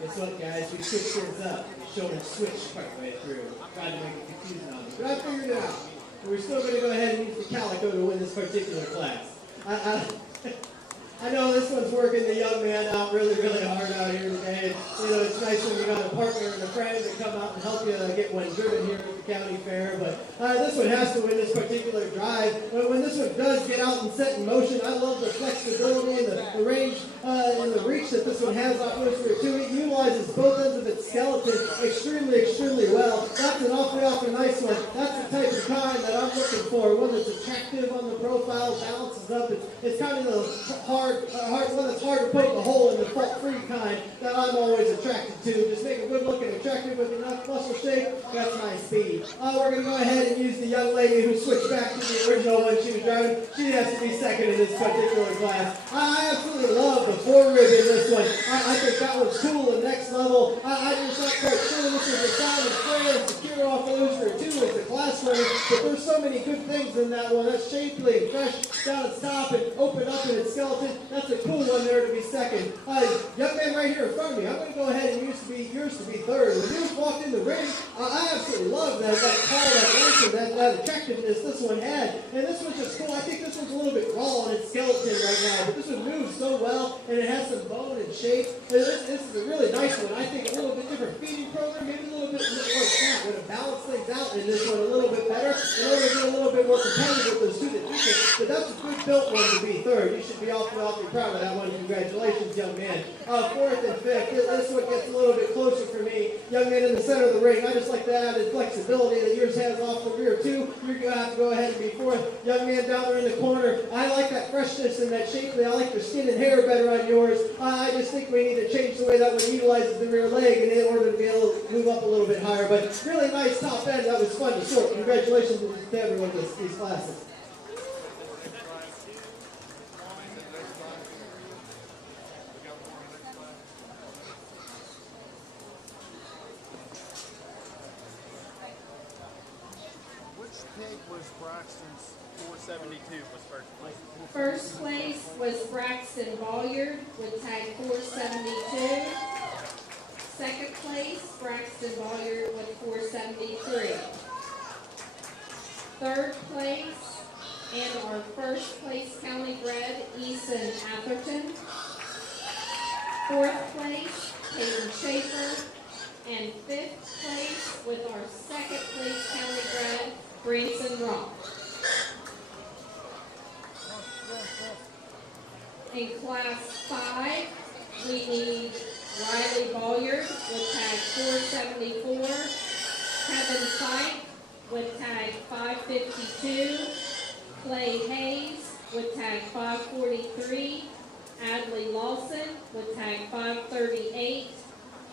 Guess what, guys? We switched things up. Showing switch part way through. Tried to make it confusing on me. But I figured it out. And we're still going to go ahead and use the calico to win this particular class. I know this one's working the young man out really, really hard out here today. And, it's nice when you got a partner and a friend to come out and help you get one driven here at the county fair. But this one has to win this particular drive. But when this one does get out and set in motion, I love the flexibility and the range and the reach that this one has off this rear too. It utilizes both ends of its skeleton extremely, extremely well. That's an awfully nice one. That's the type of kind that I'm looking for. One that's attractive on the profile, balances up. It's kind of the hard one that's hard to poke a hole in, the fault-free kind that I'm always attracted to. Just make a good-looking, attractive with enough muscle shape. That's my speed. We're going to go ahead and use the young lady who switched back to the original one she was driving. She has to be second in this particular class. I absolutely love the forerib in this one. I think that one's cool and next level. I just not quite sure this is a sound and square and secure off the loser too as the class runner, but there's so many good things in that one. That's shapely and fresh down its top and open up in its skeleton. That's a cool one there to be second. Young man right here in front of me, I'm going to go ahead and yours to be third. When you walked in the ring, I absolutely love that call, that answer, that attractiveness this one had. And this one's just cool. I think this one's a little bit raw in its skeleton right now, but this one moves so well, and it has some bone and shape. This is a really nice one. I think a little bit different feeding program, maybe a little bit more fat. Would have balanced things out in this one a little bit better in order to get a little bit more competitive with those two that beat it. But that's a good built one to be third. You should be awfully proud of that one. Congratulations, young man. Fourth and fifth. This one gets a little bit closer for me. Young man in the center of the ring. I just like the added flexibility that yours has off the rear too. You're going to have to go ahead and be fourth. Young man down there in the corner. I like that freshness and that shapely. I like the skin and hair better on yours. I just think we need to change the way that one utilizes the rear leg in order to be able to move up a little bit higher. But really nice top end. That was fun to sort. Congratulations to everyone in these classes. Pig was Braxton's 472 was first place. First place was Braxton Bolliard with tag 472. Second place, Braxton Bolliard with 473. Third place, and our first place county bred, Eason Atherton. Fourth place, Peyton Schaefer. And fifth place with our second place county bred, Branson Rock. In class 5, we need Riley Bolliard with tag 474, Kevin Fike with tag 552, Clay Hayes with tag 543, Adley Lawson with tag 538,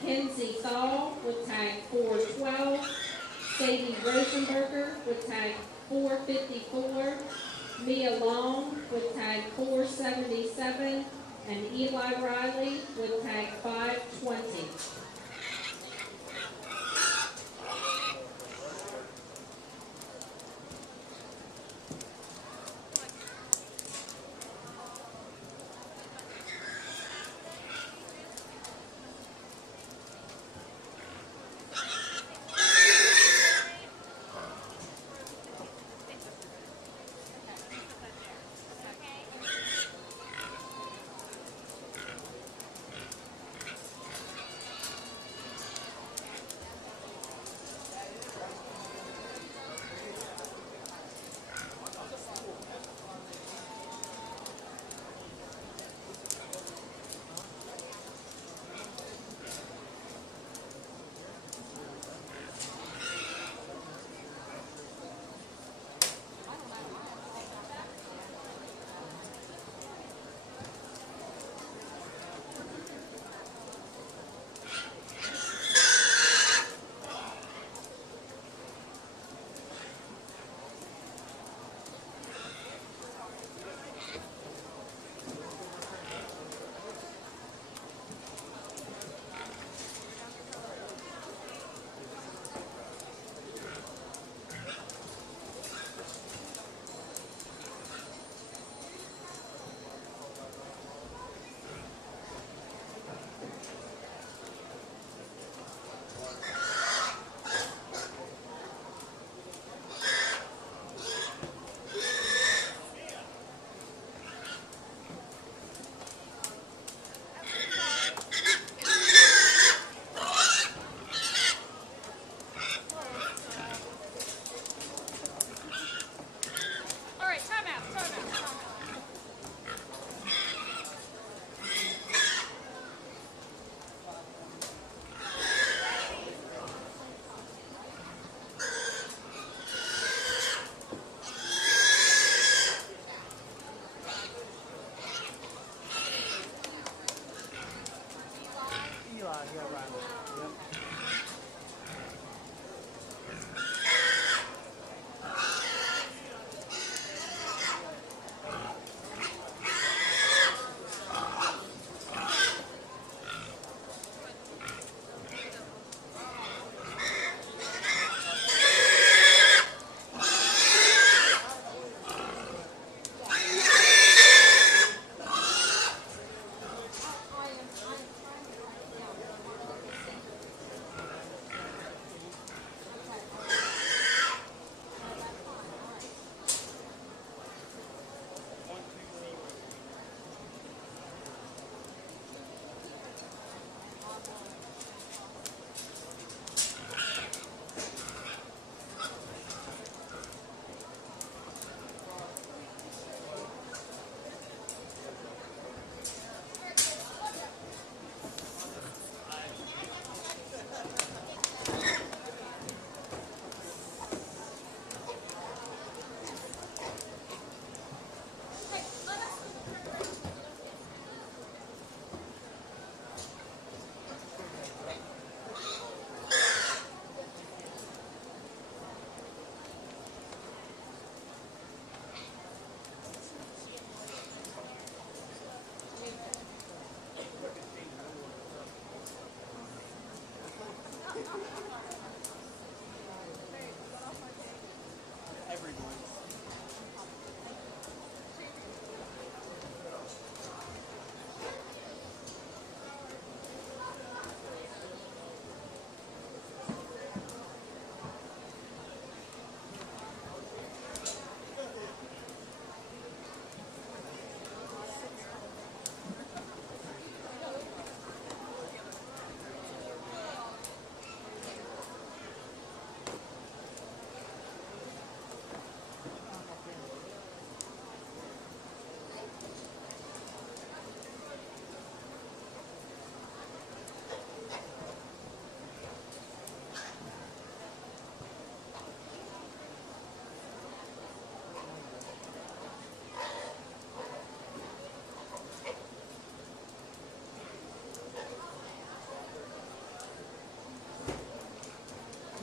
Kenzie Thal with tag 412, Sadie Rosenberger with tag 454, Mia Long with tag 477, and Eli Riley with tag 520.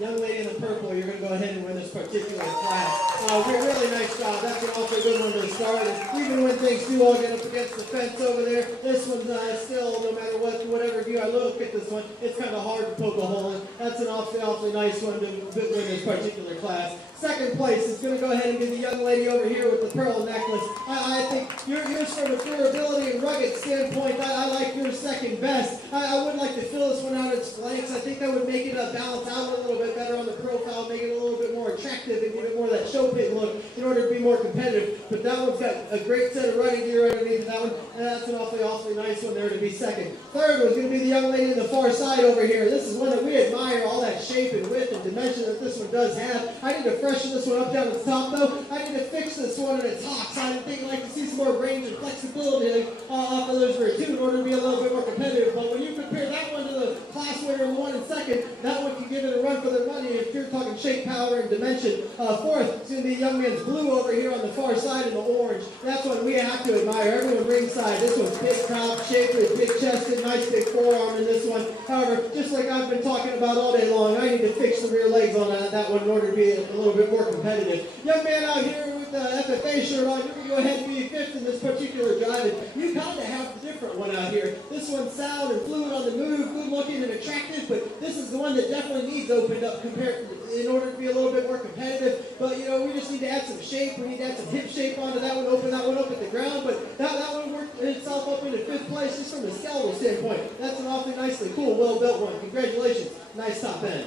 Young lady in the purple, you're going to go ahead and win this particular class. Really nice job. That's an awfully good one to start. And even when things do all get up against the fence over there, this one's still, no matter whatever view I look at this one, it's kind of hard to poke a hole in. That's an awfully nice one to win this particular class. Second place is going to go ahead and give the young lady over here with the pearl necklace. I think yours from a durability and rugged standpoint, I like yours second best. I would like to fill this one out its flanks. I think that would make it balance out a little bit better on the profile, make it a little bit more attractive and give it more of that show pig look in order to be more competitive. But that one's got a great set of running gear underneath that one, and that's an awfully nice one there to be second. Third was going to be the young lady on the far side over here. This is one that we admire, all that shape and width and dimension that this one does have. I need to freshen this one up down at the top though. I need to fix this one in its hocks. I think I'd like to see some more range and flexibility off of those for a two in order to be a little bit more competitive. But when you compare that one to the class winner in 1 and 2nd, that one can give it a run for their money if you're talking shape, power, and dimension. Fourth is going to be young man's blue over here on the far side and the orange. That's one we have to admire. Everyone ringside. This one's big top, shapely, big chested, nice big forearm in this one. However, just like I've been talking about all day long, I need to fix the rear legs on that one in order to be a little bit more competitive. Young man out here with the FFA shirt on, you're going to go ahead and be 5th in this particular drive. And you kind of have the different one out here. This one's sound and fluid on the move, good looking and attractive, but this is the one that definitely needs opened up in order to be a little bit more competitive. But, we just need to add some shape. We need to add some hip shape onto that one, open that one up at the ground. But that one worked itself up into 5th place just from a skeletal standpoint. That's an awfully nicely cool, well-built one. Congratulations. Nice top end.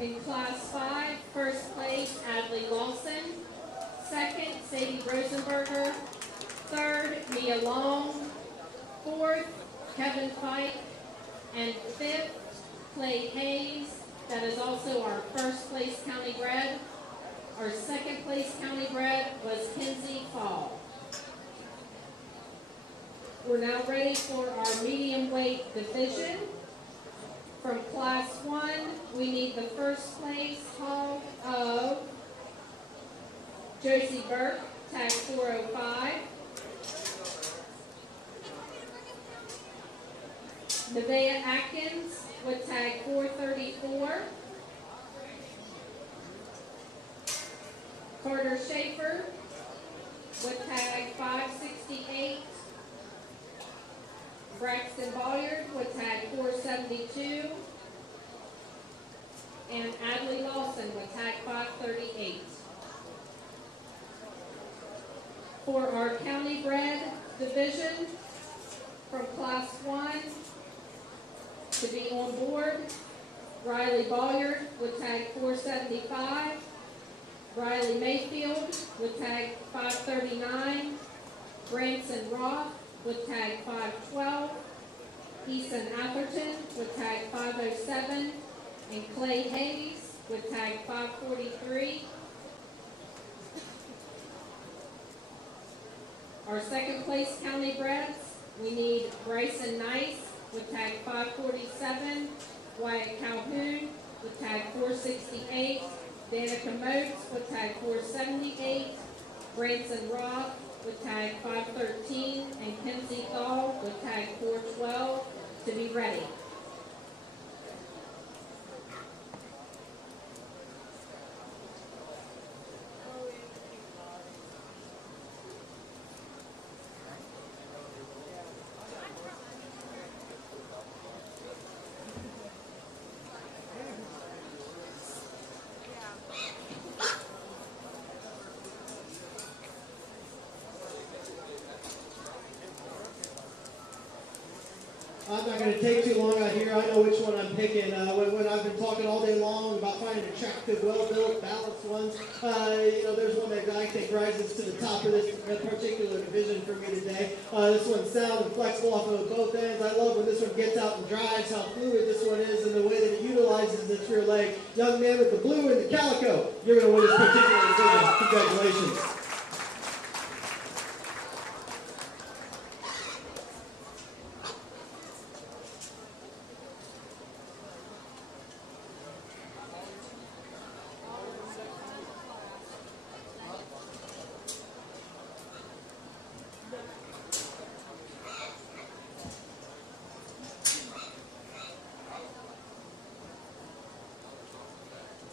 In Class 5, first place, Adley Lawson. Second, Sadie Rosenberger. Third, Mia Long. Fourth, Kevin Fike. And fifth, Clay Hayes. That is also our first place county bred. Our second place county bred was Kinsey Fall. We're now ready for our medium weight division. From Class 1, we need the first place hog of Josie Burke. tag 405. Nevaeh Atkins with tag 434. Carter Schaefer with tag 568. Braxton Bolyard with tag 472. And Adley Lawson with tag 538. For our county bred division from class 1 to be on board, Riley Bolyard with tag 475. Riley Mayfield with tag 539. Branson Roth with tag 512. Easton Atherton with tag 507. And Clay Hayes with tag 543. Our second place county breds, we need Bryson Nice with tag 547. Wyatt Calhoun with tag 468. Danica Moats with tag 478, Branson Roth with tag 513, and Kenzie Thal with tag 412 to be ready. I'm not going to take too long out here. I know which one I'm picking. When I've been talking all day long about finding attractive, well-built, balanced ones, there's one that I think rises to the top of this particular division for me today. This one's sound and flexible off of both ends. I love when this one gets out and drives, how fluid this one is, and the way that it utilizes its rear leg. Young man with the blue and the calico, you're going to win this particular division. Congratulations.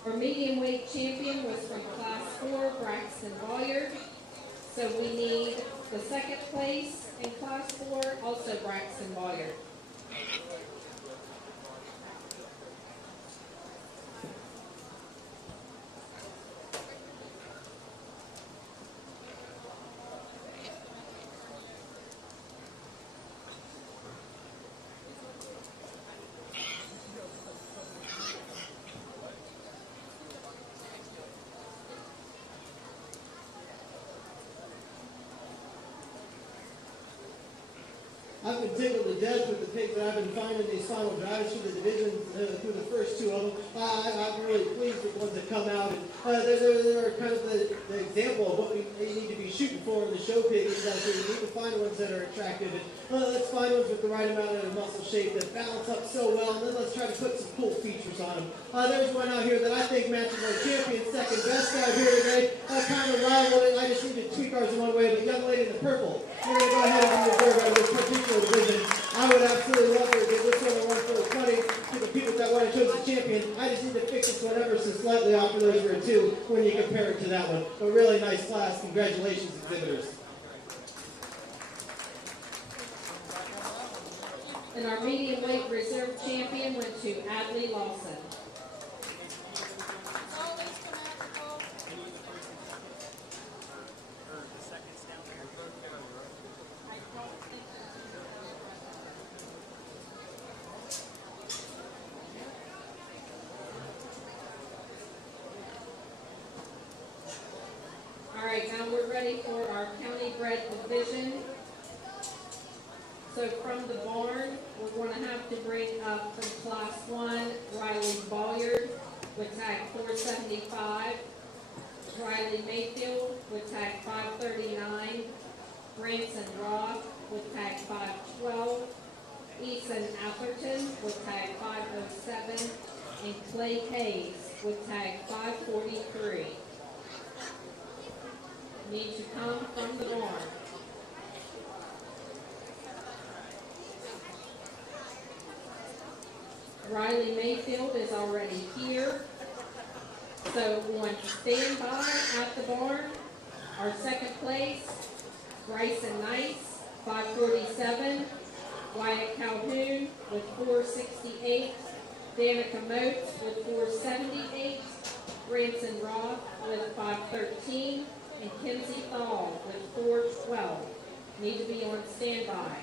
Our medium weight champion was from class 4, Braxton Bolyard. So we need the second place in class 4, also Braxton Bolyard. I've been tickled to death with the pigs that I've been finding these final drives through the division, through the first two of them. I'm really pleased with the ones that come out. And they're kind of the example of what we need to be shooting for in the show pigs. We need to find ones that are attractive. And let's find ones with the right amount of muscle shape that balance up so well. And then let's try to put some cool features on them. There's one out here that I think matches our champion, second best out here today. Kind of rival it. I just need to tweak ours in one way. But young lady in the purple, you're going to go ahead and reserve out of this particular division. I would absolutely love to give this one a run for the money to the people that want to choose the champion. I just need to fix this one ever so slightly off of those were two when you compare it to that one. A really nice class. Congratulations, exhibitors. And our medium weight reserve champion went to Adley Lawson. All right, now we're ready for our county bred division. So from the barn, we're going to have to bring up from class 1, Riley Bolyard with tag 475, Riley Mayfield with tag 539, Branson Roth with tag 512, Easton Atherton with tag 507, and Clay Hayes with tag 543. need to come from the barn. Riley Mayfield is already here. So on standby at the barn, our second place, Bryson Nice, 547. Wyatt Calhoun with 468. Danica Moats with 478. Branson Roth with 513. And Kinsey Thal with 412. Need to be on standby.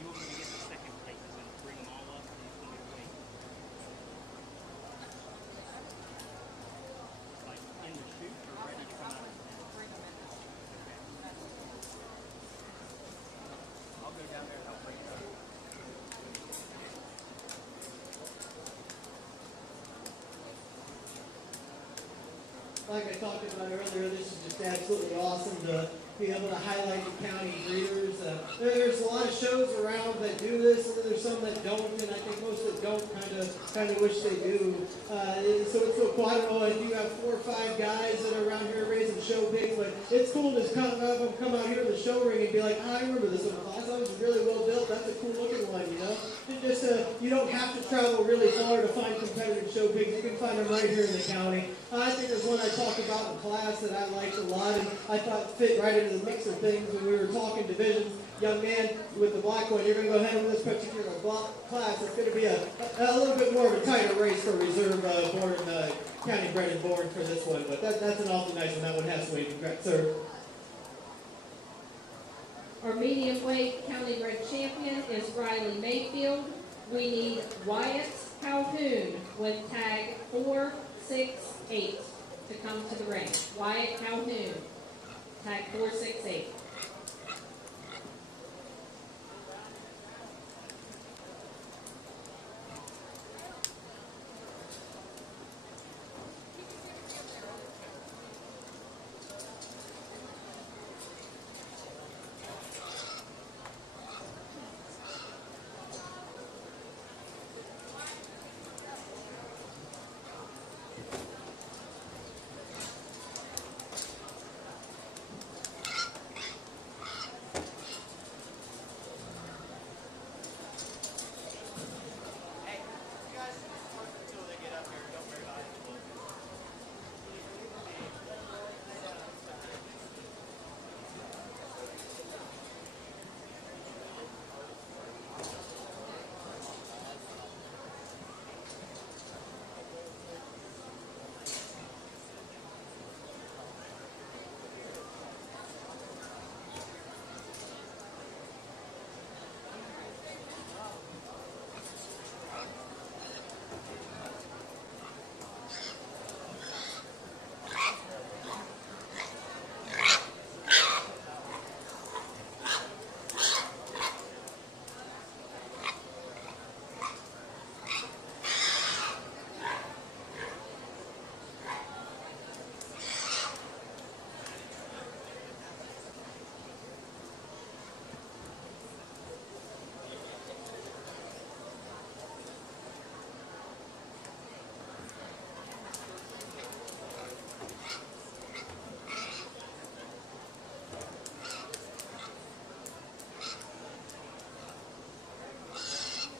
You want me to get the second places and bring them all up, or you want me to wait? Like in the chute or ready to come out? I'll go down there and help bring it up. Like I talked about earlier, this is just absolutely awesome to be able to highlight the county breeders. There's a lot of shows around that do this, and then there's some that don't, and I think most that don't kind of wish they do. So it's so cool. I don't know if you have 4 or 5 guys that are around here raising show pigs, but it's cool to just come out here in the show ring and be like, I remember this one. I thought it was really well built. That's a cool looking one, you know. And just you don't have to travel really far to find competitive show pigs. You can find them right here in the county. I think there's one I talked about in class that I liked a lot, and I thought fit right into the mix of things when we were talking divisions. Young man, with the black one, you're going to go ahead with this particular class. It's going to be a little bit more of a tighter race for reserve born, county bred and born for this one, but that's an awfully nice one. That one has weight. Congrats, sir. Our medium weight county bred champion is Riley Mayfield. We need Wyatt Calhoun with tag 468 to come to the ring. Wyatt Calhoun, tag 468.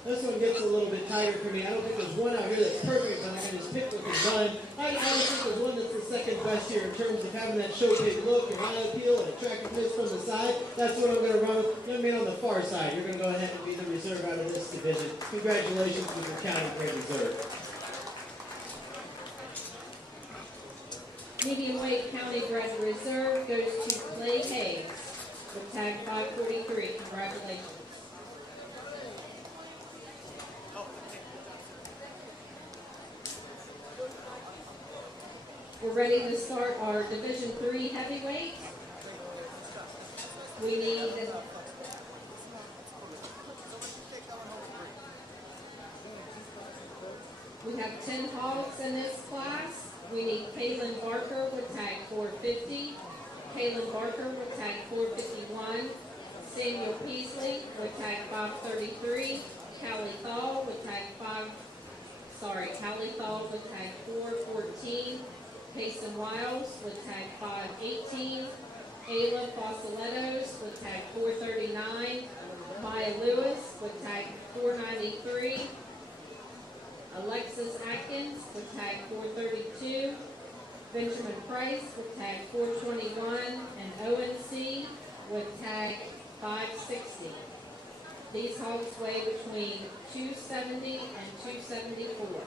This one gets a little bit tighter for me. I don't think there's one out here that's perfect, but I can just pick with the gun. I don't think there's one that's the second best here in terms of having that showcase look and eye appeal and attractiveness from the side. That's what I'm going to run with. I mean, on the far side, you're going to go ahead and be the reserve out of this division. Congratulations to your county grade reserve. Medium weight county bred reserve goes to Clay Hayes with tag 543. Congratulations. We're ready to start our Division III heavyweight. We have 10 hogs in this class. We need Kaylin Barker with tag 450, Kaylin Barker with tag 451, Samuel Peasley with tag 533, Callie Thal with tag 414, Payson Wiles with tag 518, Ayla Fossolettos with tag 439, Maya Lewis with tag 493, Alexis Atkins with tag 432, Benjamin Price with tag 421, and Owen C. with tag 560. These hogs weigh between 270 and 274.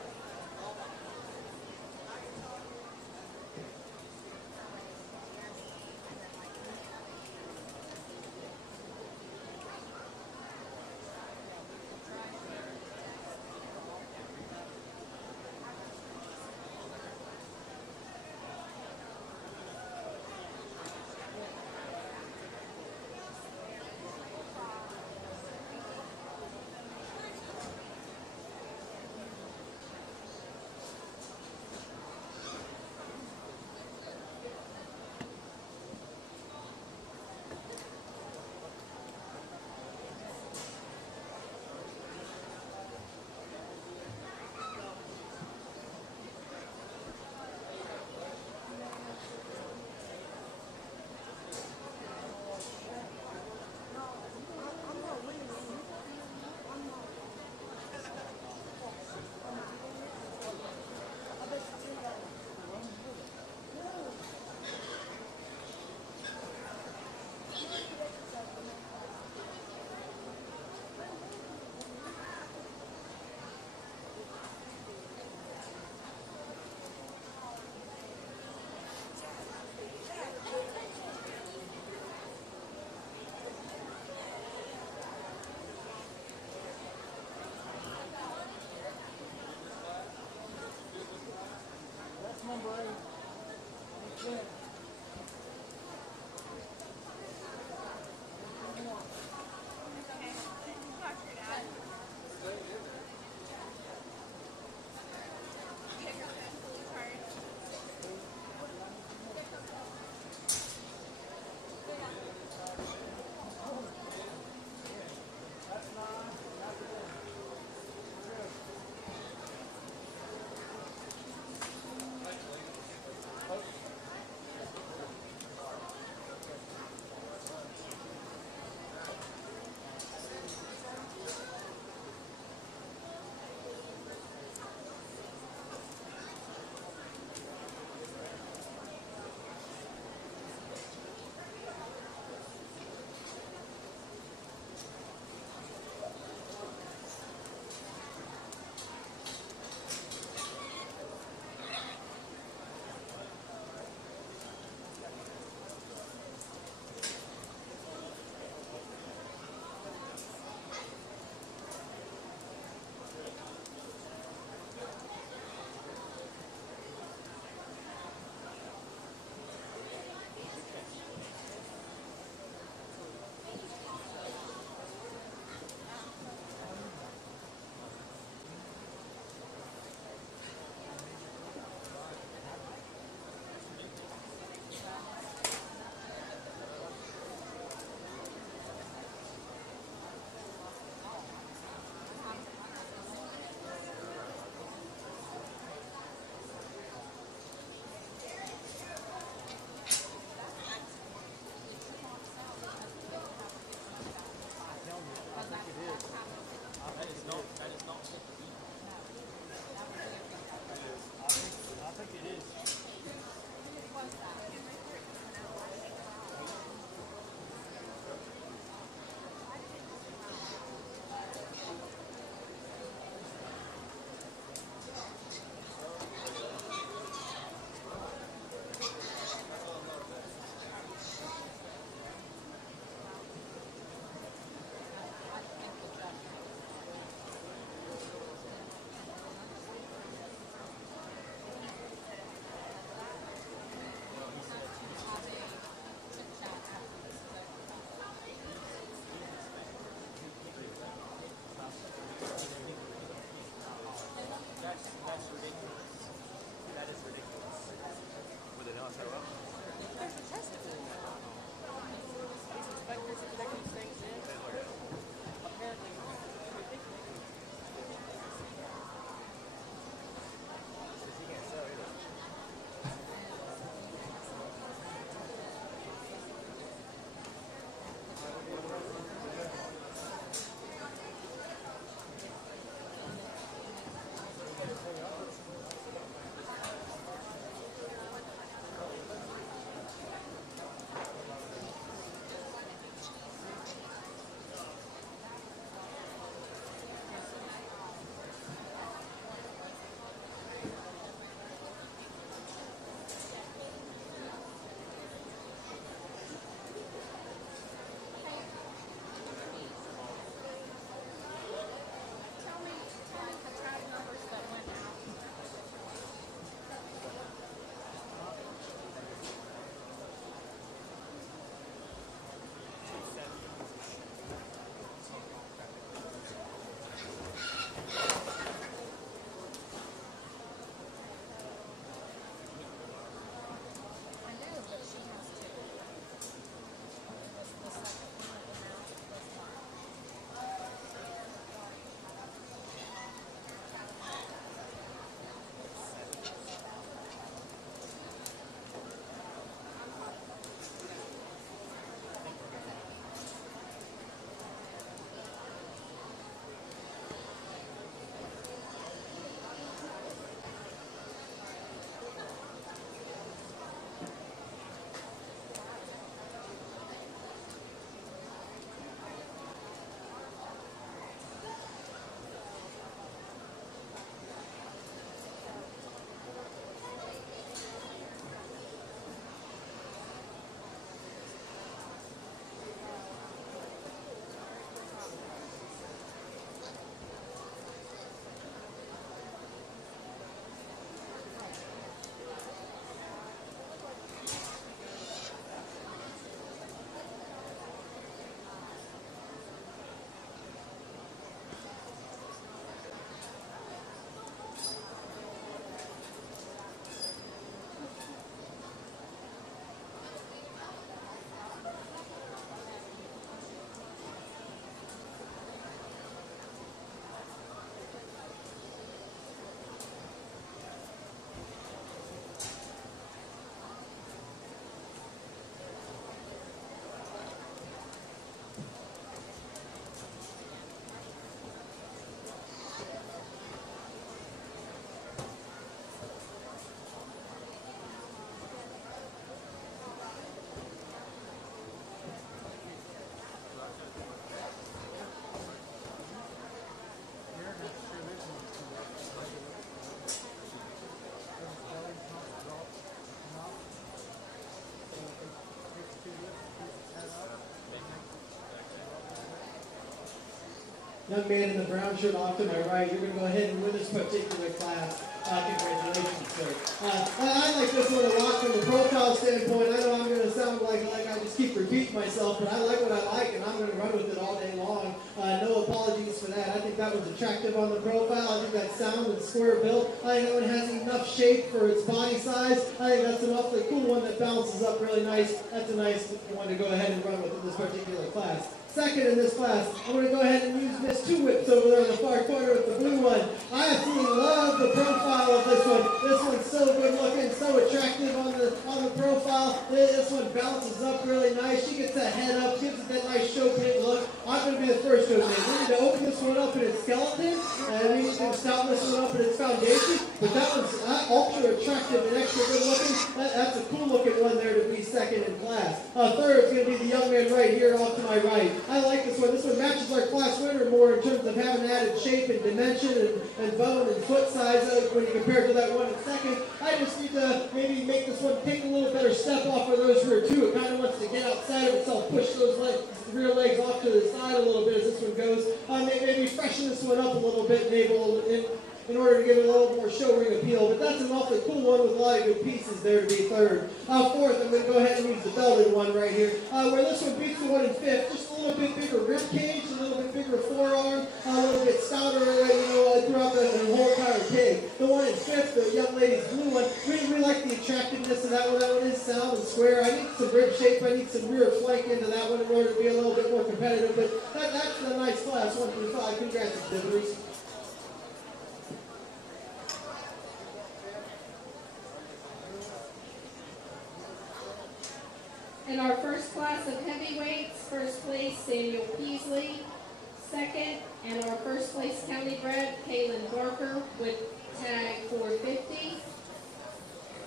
There's a test to do. These inspectors that check these things in, apparently, they think they can. Tell me the tab numbers that went out. I know, but she has to. The second one that went out was mine. Young man in the brown shirt off to my right, you're going to go ahead and win this particular class. Congratulations, sir. I like this one a lot from the profile standpoint. I know I'm going to sound like I just keep repeating myself, but I like what I like, and I'm going to run with it all day long. No apologies for that. I think that was attractive on the profile. I think that's sound and square built. I know it has enough shape for its body size. I think that's an awfully cool one that bounces up really nice. That's a nice one to go ahead and run with in this particular class. Second in this class, I'm going to go ahead and use Miss Two Whips over there in the far corner with the blue one. I absolutely love the profile of this one. This one's so good looking, so attractive on the profile. This one bounces up really nice. She gets that head up, gives it that nice show pig look. I'm going to be the first to admit, we need to open this one up in its skeleton, and we need to stop this one up in its foundation. But that one's ultra attractive and extra good looking. That's a cool looking one there to be second in class. Third is going to be the young man right here off to my right. I like this one. This one matches our class winner more in terms of having added shape and dimension and bone and foot size when you compare it to that one in second. I just need to maybe make this one take a little better step off of those rear two. It kind of wants to get outside of itself, push those rear legs off to the side a little bit as this one goes. Maybe freshen this one up a little bit, in order to give it a little more show ring appeal. But that's an awfully cool one with a lot of good pieces there to be third. Fourth, I'm going to go ahead and use the belted one right here. Where this one beats the one in fifth, just a little bit bigger rib cage, a little bit bigger forearm, a little bit stouter, throughout the whole entire pig. The one in fifth, the young lady's blue one, we like the attractiveness of that one. That one is sound and square. I need some rib shape. I need some rear flank into that one in order to be a little bit more competitive. But that's a nice class, 1 through 5. Congrats, exhibitors. In our first class of heavyweights, first place Samuel Peasley. Second, and our first place county bred Kaylin Barker with tag 450.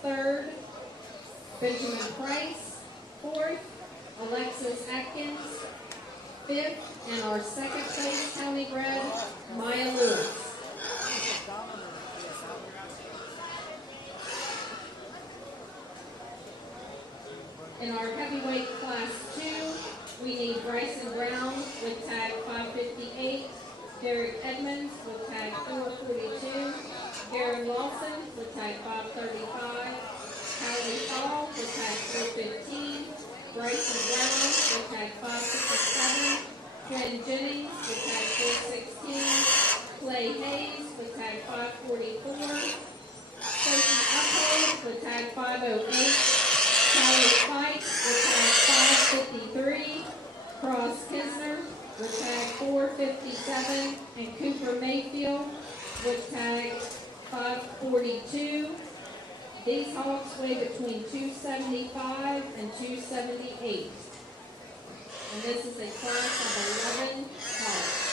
Third, Benjamin Price. Fourth, Alexis Atkins. Fifth, and our second place county bred Maya Lewis. In our heavyweight class 2, we need Bryson Brown with tag 558, Derek Edmonds with tag 442, Garen Lawson with tag 535, Hallie Hall with tag 415, Bryson Brown with tag 557, Ken Jennings with tag 416, Clay Hayes with tag 544, Sophie Uphold with tag 508, Callie Fike with tag 553, Cross Kisner with tag 457, and Cooper Mayfield with tag 542. These hogs weigh between 275 and 278. And this is a class of 11 hogs.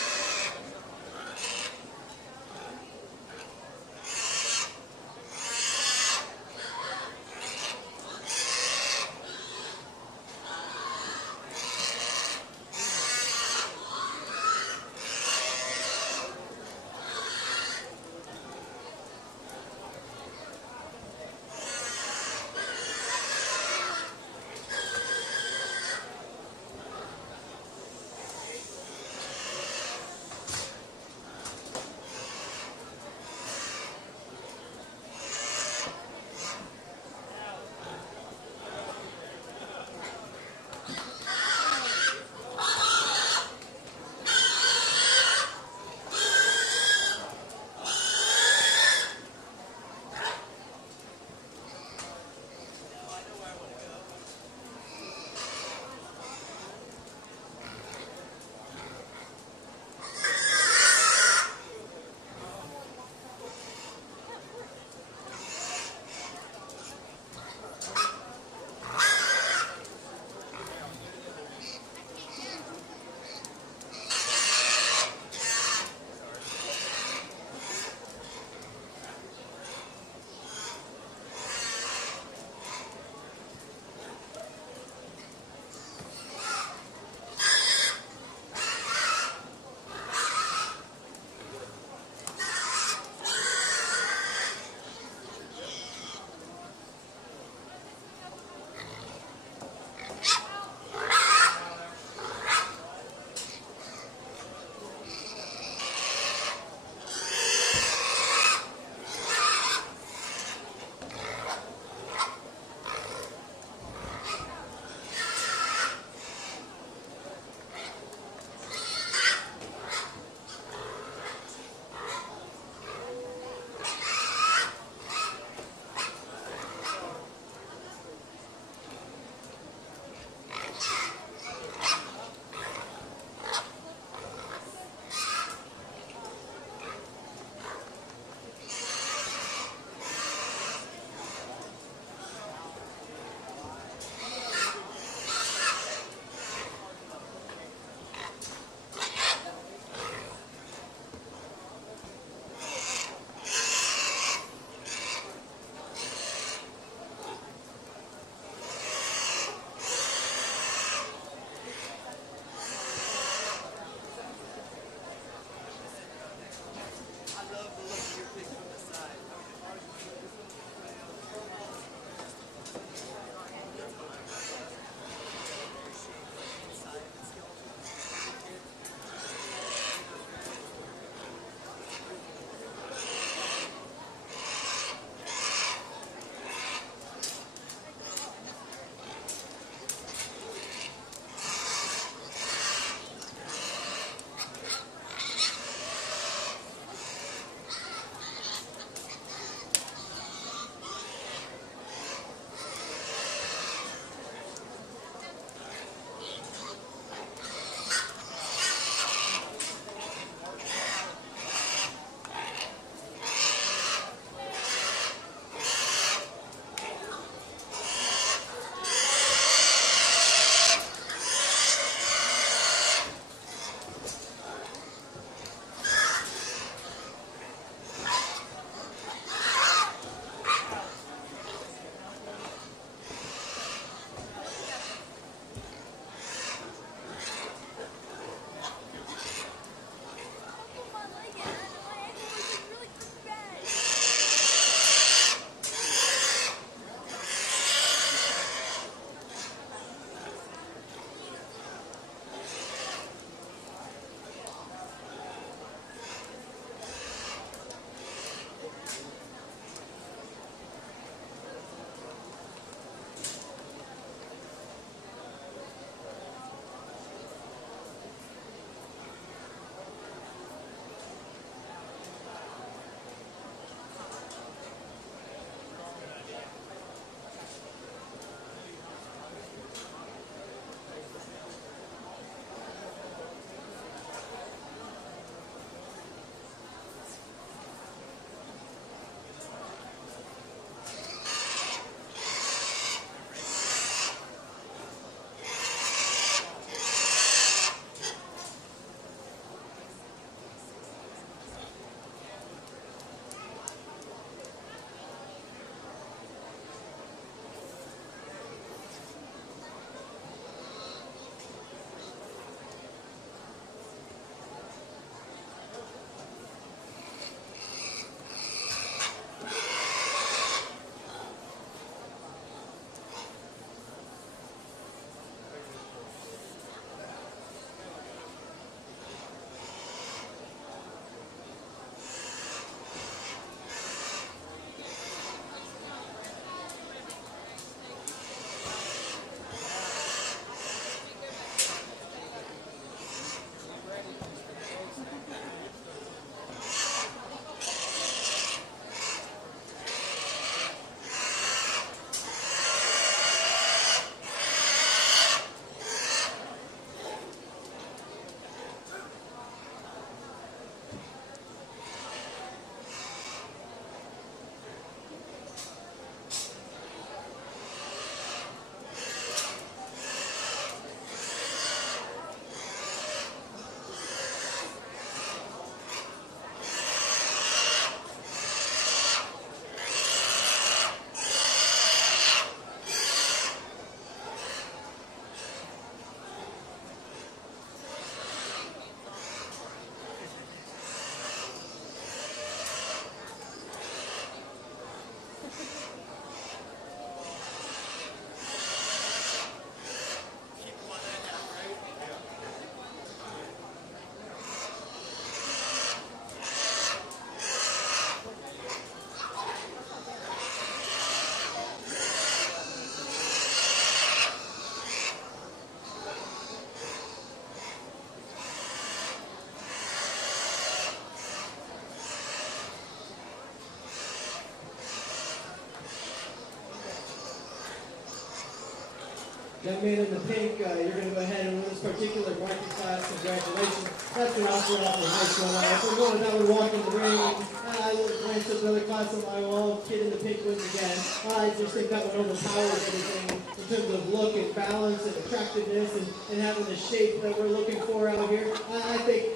Young man in the pink, you're going to go ahead and win this particular marching class. Congratulations. That's an awful nice one. If we're going down and walking the ring, I glanced at another class on my wall. Kid in the pink wins again. I just think that one overpowers everything in terms of look and balance and attractiveness and having the shape that we're looking for out here. I think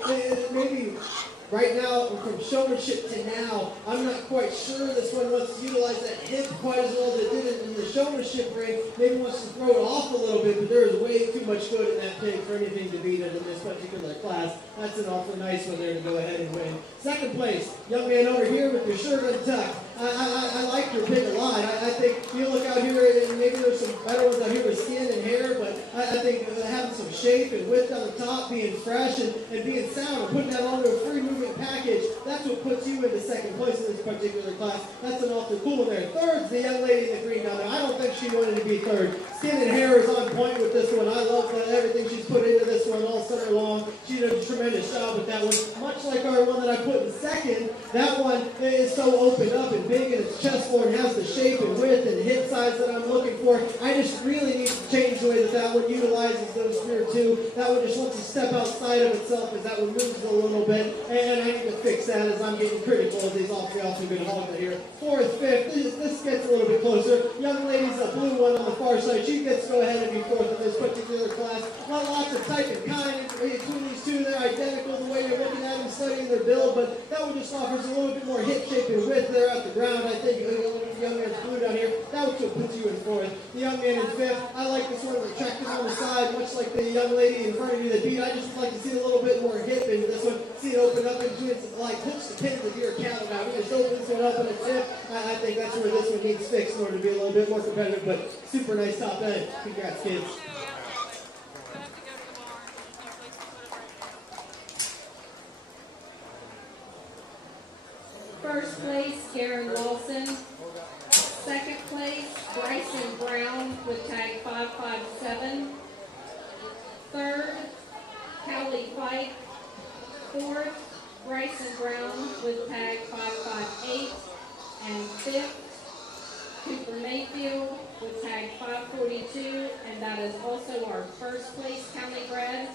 maybe right now, from showmanship to now, I'm not quite sure this one wants to utilize that hip quite as well as it did in the showmanship ring. Maybe wants to throw it off a little bit, but there is way too much good in that pig for anything to beat it in this particular class. That's an awful nice one there to go ahead and win. Second place, young man over here with your shirt untucked. I like your pig a lot. I think you look out here, and maybe there's some better ones out here with skin and hair, but I think having some shape and width on the top, being fresh and being sound, and putting that onto a free movement package, that's what puts you into second place in this particular class. That's an awful cool one there. Third's the young lady in the green down there. I don't think she wanted to be third. Skin and hair is on point with this one. I love everything she's put into this one all summer long. She did a tremendous job with that one. Much like our one that I put in second, that one is so opened up and big in its chest floor and has the shape and width and hip size that I'm looking for. I just really need to change the way that one utilizes those rear two. That one just wants to step outside of itself as that one moves a little bit, and I need to fix that as I'm getting critical of these awfully good hogs here. Fourth, fifth, this gets a little bit closer. Young lady's a blue one on the far side. She gets to go ahead and be fourth in this particular class. Not lots of type and kind between these two. They're identical the way you're looking at them, studying their build, but that one just offers a little bit more hip shape and width there at the ground. I think the young man's blue down here, that was what puts you in fourth. The young man in fifth, I like this one retracted on the side, much like the young lady in front of you that beat. I just would like to see a little bit more hip into this one. See it open up and doing some like hooks to pins of your cattle now. We just open this one up on its hip. I think that's where this one needs fixed in order to be a little bit more competitive, but super nice top end. Congrats, kids. First place, Karen Lawson. Second place, Bryson Brown with tag 557. Third, Callie Pike. Fourth, Bryson Brown with tag 558. And fifth, Cooper Mayfield with tag 542. And that is also our first place county bred.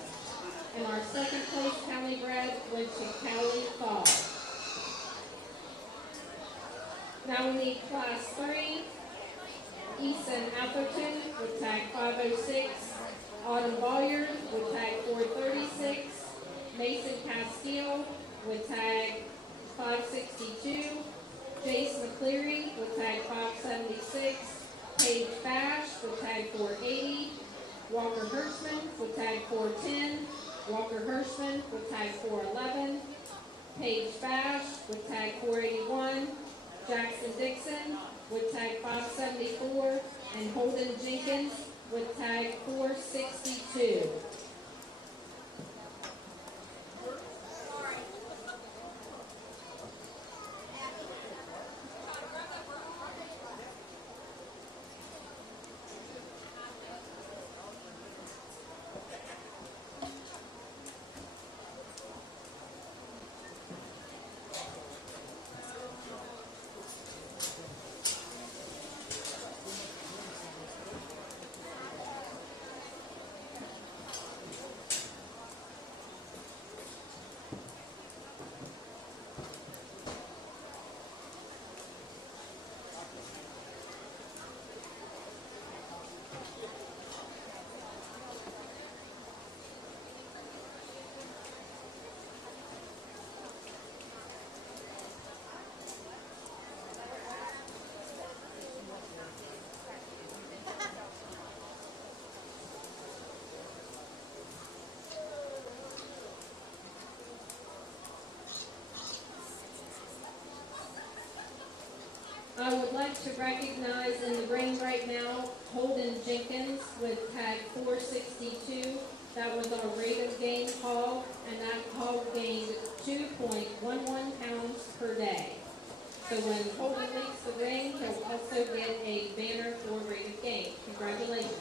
And our second place county bred went to Callie Fall. Now we need class 3, Easton Atherton with tag 506, Autumn Bolyard with tag 436, Mason Castile with tag 562, Jace McCleary with tag 576, Paige Bash with tag 480, Walker Hirschman with tag 410, Walker Hirschman with tag 411, Paige Bash with tag 481, Jackson Dixon with tag 574, and Holden Jenkins with tag 462. I would like to recognize in the ring right now Holden Jenkins with tag 462. That was our rate of gain hog, and that hog gained 2.11 pounds per day. So when Holden leaves the ring, he'll also get a banner for rate of gain. Congratulations.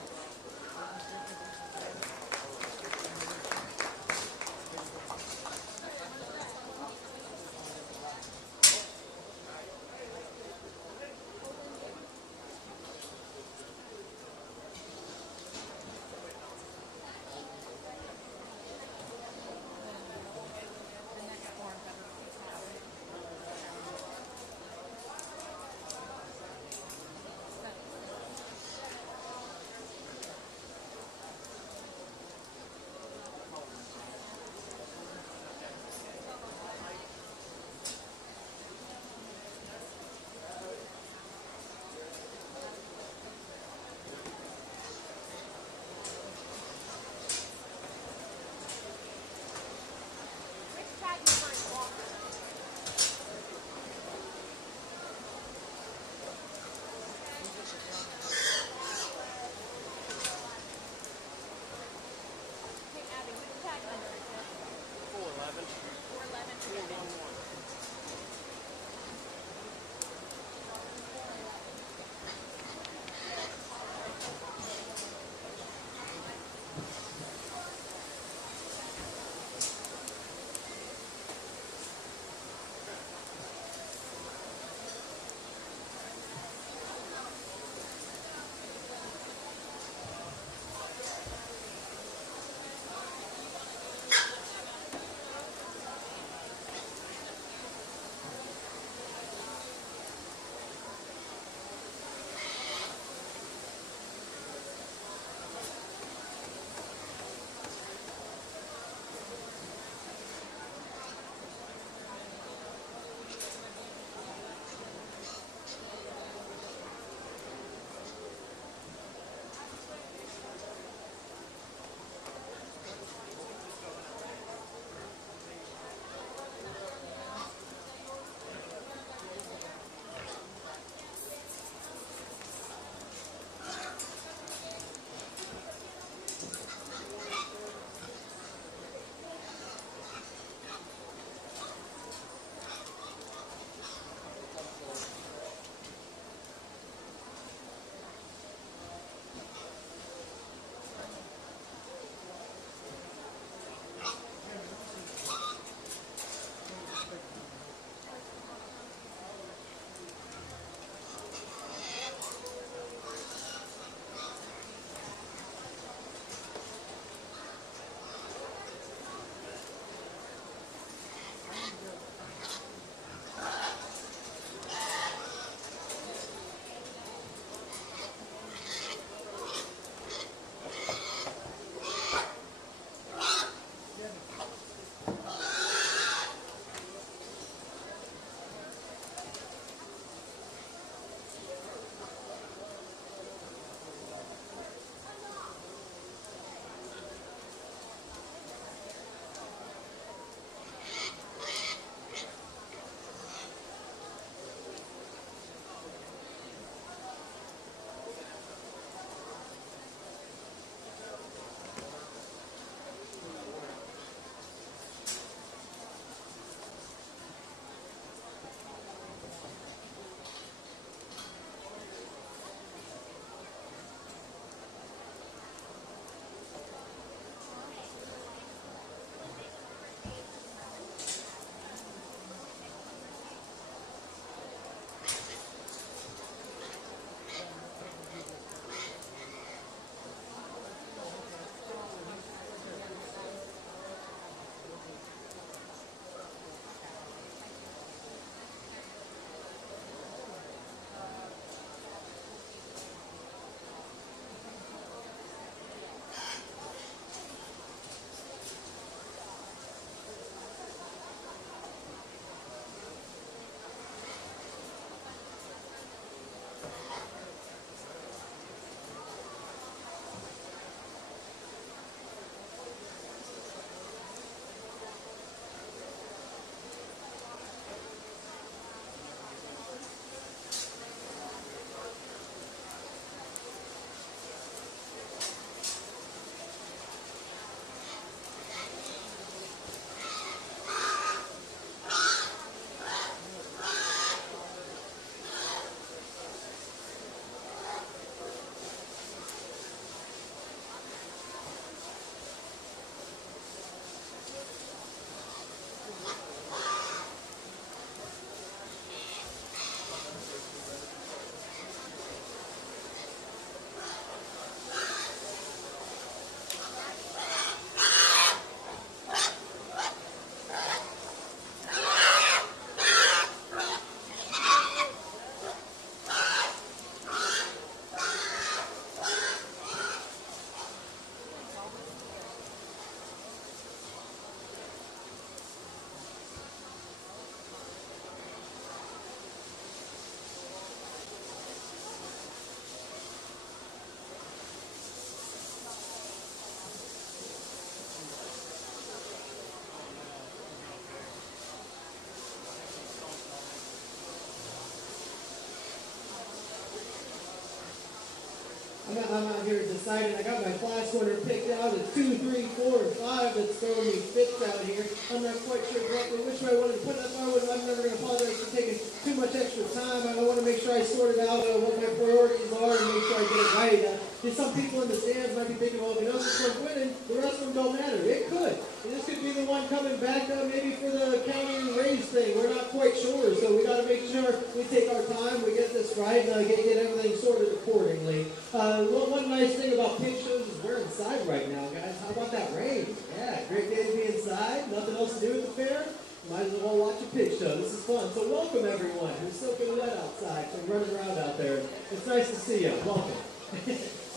I'm out here deciding. I got my class winner picked out. It's 2, 3, 4, and 5 that's throwing me fits out here. I'm not quite sure exactly which way I wanted to put that. I'm never going to apologize for taking too much extra time. I want to make sure I sorted out what my priorities are and make sure I get it right. Some people in the stands might be thinking, well, if you know this one's winning, the rest of them don't matter. It could. And this could be the one coming back maybe for the county raise thing. We're not quite sure, so we got to make sure we take our time, we get this right, and get everything sorted accordingly. One nice thing about pig shows is we're inside right now, guys. How about that rain? Yeah, great day to be inside. Nothing else to do at the fair. Might as well watch a pig show. This is fun. So welcome everyone who's soaking wet outside from running around out there. It's nice to see you. Welcome.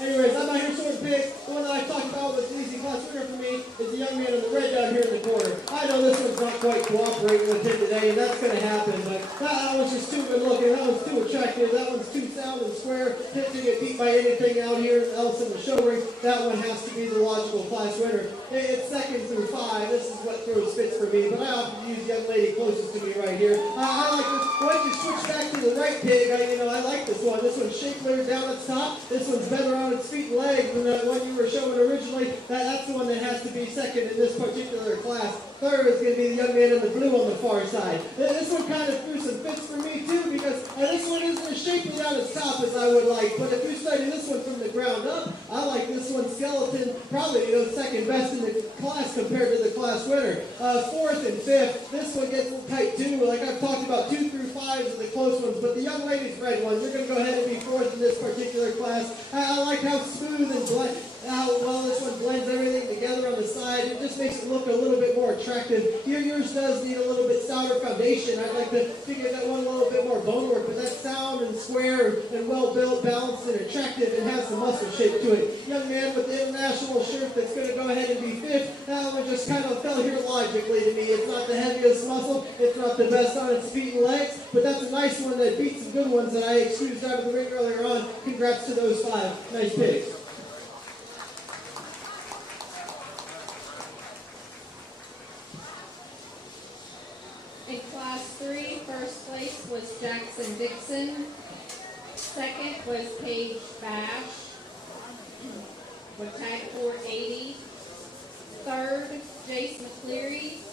Anyways, I'm out here sorting pigs. The one that I talked about was the easy class winner for me is the young man in the red down here in the corner. I know this one's not quite cooperating with him today, and that's going to happen, but that one's just too good looking. That one's too attractive. That one's too sound and square. Didn't get beat by anything out here else in the show ring. That one has to be the logical class winner. It's 2nd through 5. This is what throws fits for me, but I often use the young lady closest to me right here. I like this. Why don't you switch back to the right pig? I like this one. This one's shapelier down at the top. This one's better on its feet and legs than the one you were showing originally. That's the one that has to be second in this particular class. Third is going to be the young man in the blue on the far side. This one kind of threw some fits for me too because this one isn't as shapely down its top as I would like. But if you study this one from the ground up, I like this one skeleton probably second best in the class compared to the class winner. 4th and 5th, this one gets a little tight too. Like I've talked about, 2 through 5 is the close ones, but the young lady's red one, you're going to go ahead and be 4th in this particular class. I like how smooth and how well this one blends everything together on the side. It just makes it look a little bit more attractive. Yours does need a little bit stouter foundation. I'd like to give that one a little bit more bone work, but that's sound and square and well built, balanced, and attractive, and has some muscle shape to it. Young man with the international shirt that's going to go ahead and be 5th. That one just kind of fell here logically to me. It's not the heaviest muscle. It's not the best on its feet and legs, but that's a nice one that beats some good ones that I excused out of the ring earlier on. Congrats to those 5 nice pigs. In Class 3, first place was Jackson Dixon. Second was Paige Bash with tag 480. Third, Jace McCleary.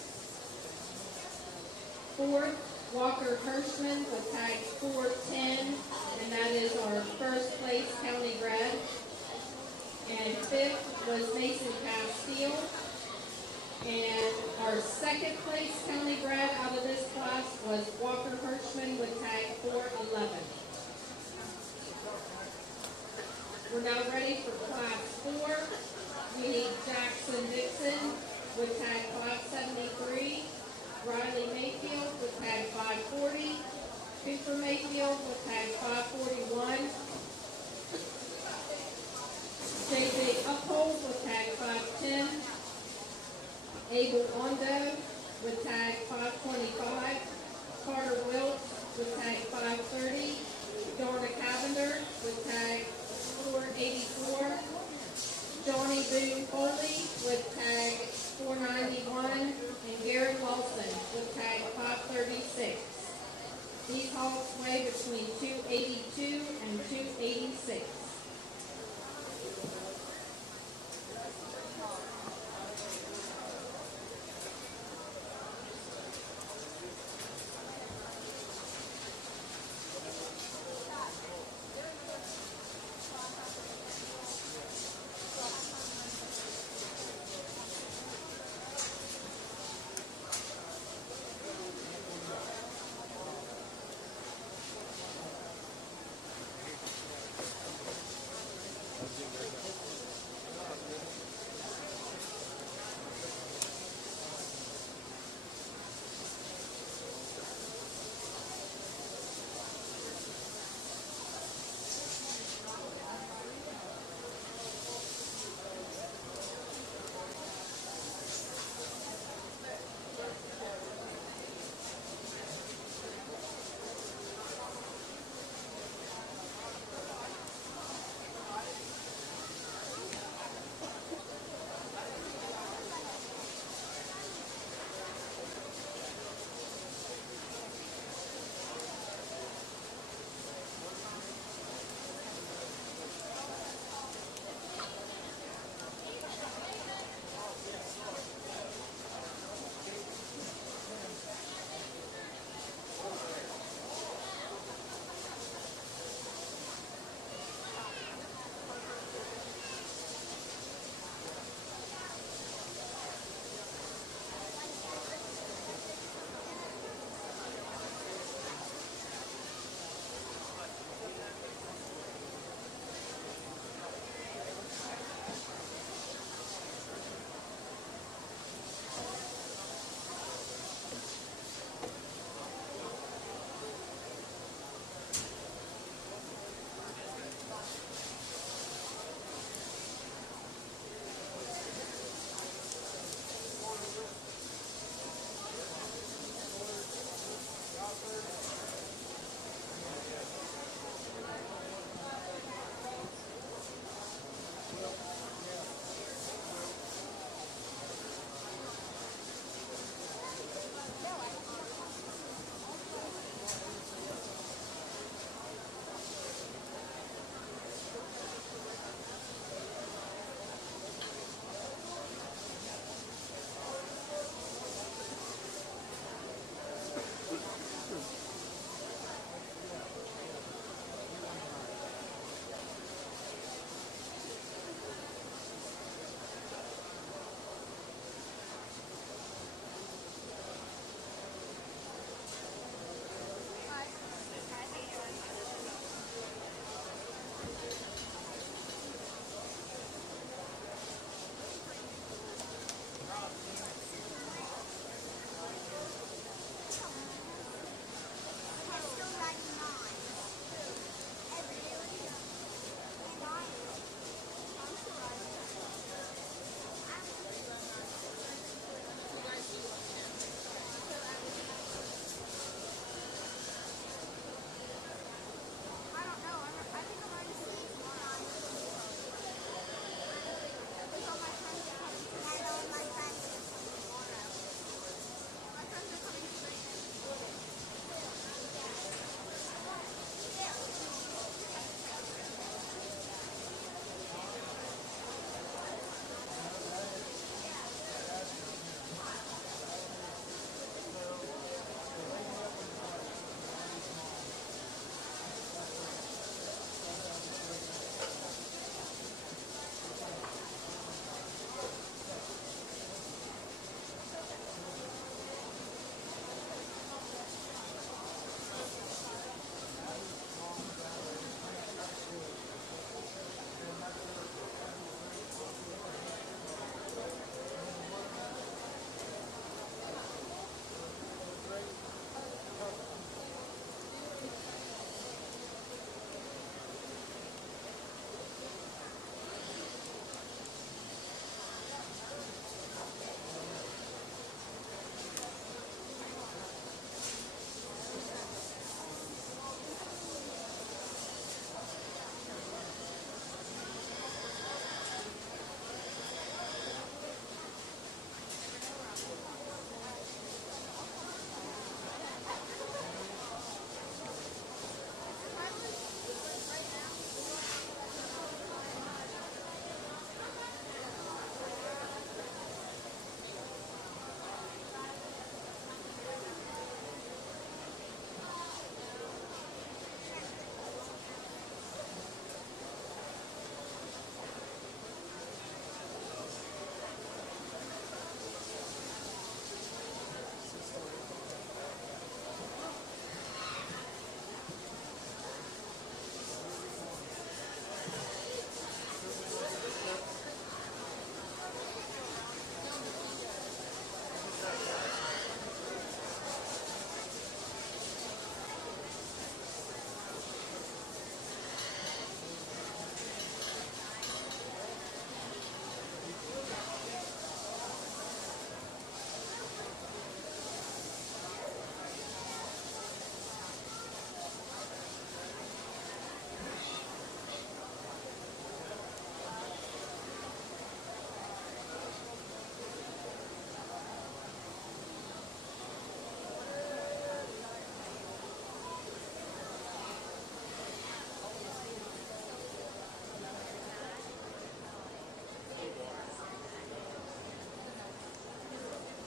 Fourth, Walker Hirschman with tag 410, and that is our first place county bred. And 5th was Mason Castile. And our second place county bred out of this class was Walker Hirschman with tag 411. We're now ready for class 4. We need Jackson Dixon with tag 573, Riley Mayfield with tag 540, Cooper Mayfield with tag 541, JJ Uphold with tag 510, Abel Ondo with tag 525, Carter Wilt with tag 530, Donna Cavender with tag 484, Johnny Boone Foley with tag 491, and Garrett Lawson with tag 536. These hogs weigh between 282 and 286.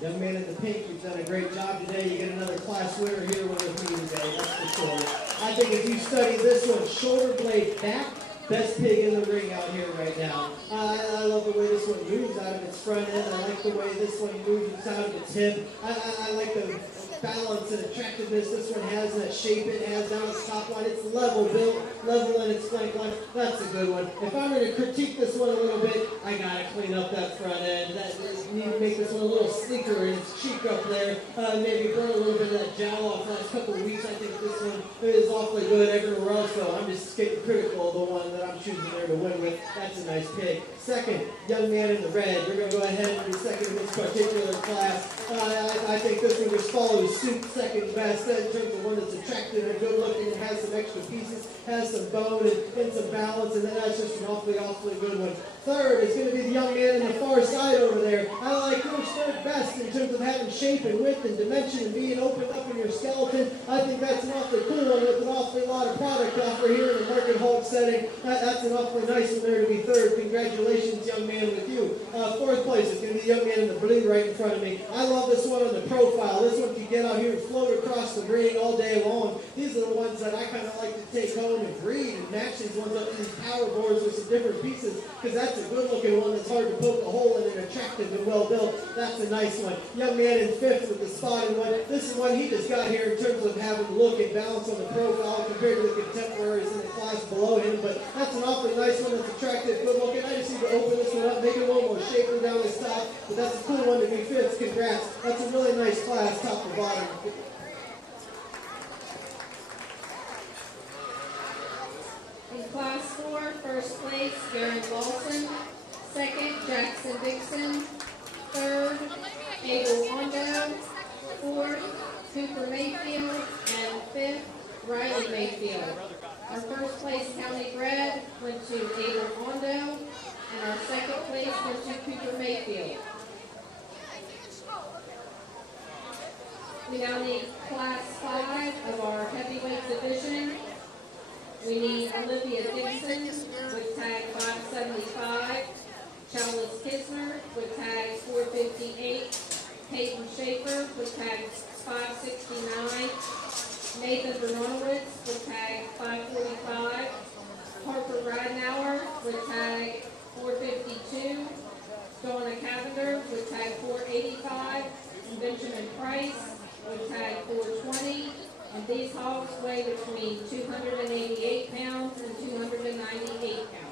Young man in the pink, you've done a great job today. You get another class winner here with me today, that's for sure. I think if you study this one, shoulder blade back, best pig in the ring out here right now. I love the way this one moves out of its front end. I like the way this one moves out of its hip. I like the balance and attractiveness this one has, and that shape it has down its top line. It's level built, level in its flank line. That's a good one. If I'm going to critique this one a little bit, I got to clean up that front end. Need to make this one a little sleeker in its cheek up there. Maybe burn a little bit of that jowl off the last couple of weeks. I think this one is awfully good everywhere else, so I'm just getting critical of the one that I'm choosing there to win with. That's a nice pick. Second, young man in the red. We're going to go ahead and be second in this particular class. I think this one just follows suit second best in terms of one that's attractive and good looking and has some extra pieces, has some bone and some balance, and then that's just an awfully good one. Third is going to be the young man in the far side over there. I like Coach third best in terms of having shape and width and dimension and being opened up in your skeleton. I think that's an awfully cool one with an awfully lot of product offer here in a market Hulk setting. That's an awfully nice one there to be third. Congratulations, young man, with you. Fourth place is going to be the young man in the blue right in front of me. I love this one on the profile. This one can get out here and float across the ring all day long. These are the ones that I kind of like to take home and breed and match these ones up to these power boards with some different pieces, because that's a good looking one that's hard to poke a hole in and attractive and well built. That's a nice one. Young man in fifth with the spotted one. This is one he just got here in terms of having look and balance on the profile compared to the contemporaries in the class below him, but that's an awfully nice one that's attractive, good looking. I just need to open this one up, make it a little more shapely down the top, but that's a cool one to be fifth. Congrats. That's a really nice class, top to bottom. In Class 4, first place, Garen Lawson. Second, Jackson Dixon. Third, Abel Hondo. Fourth, Cooper Mayfield. And fifth, Riley Mayfield. Our first place county bred went to Abel Hondo, and our second place went to Cooper Mayfield. We now need Class 5 of our heavyweight division. We need Olivia Dixon with tag 575, Chalice Kisner with tag 458, Peyton Schaefer with tag 569, Nathan Veronowitz with tag 545, Harper Ridenauer with tag 452, Donna Cavender with tag 485, and Benjamin Price with tag 420. And these hogs weigh between 288 pounds and 298 pounds.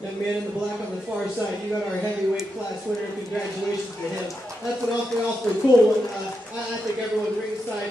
Young man in the black on the far side, you got our heavyweight class winner. Congratulations to him. That's an awfully cool one. I think everyone ringside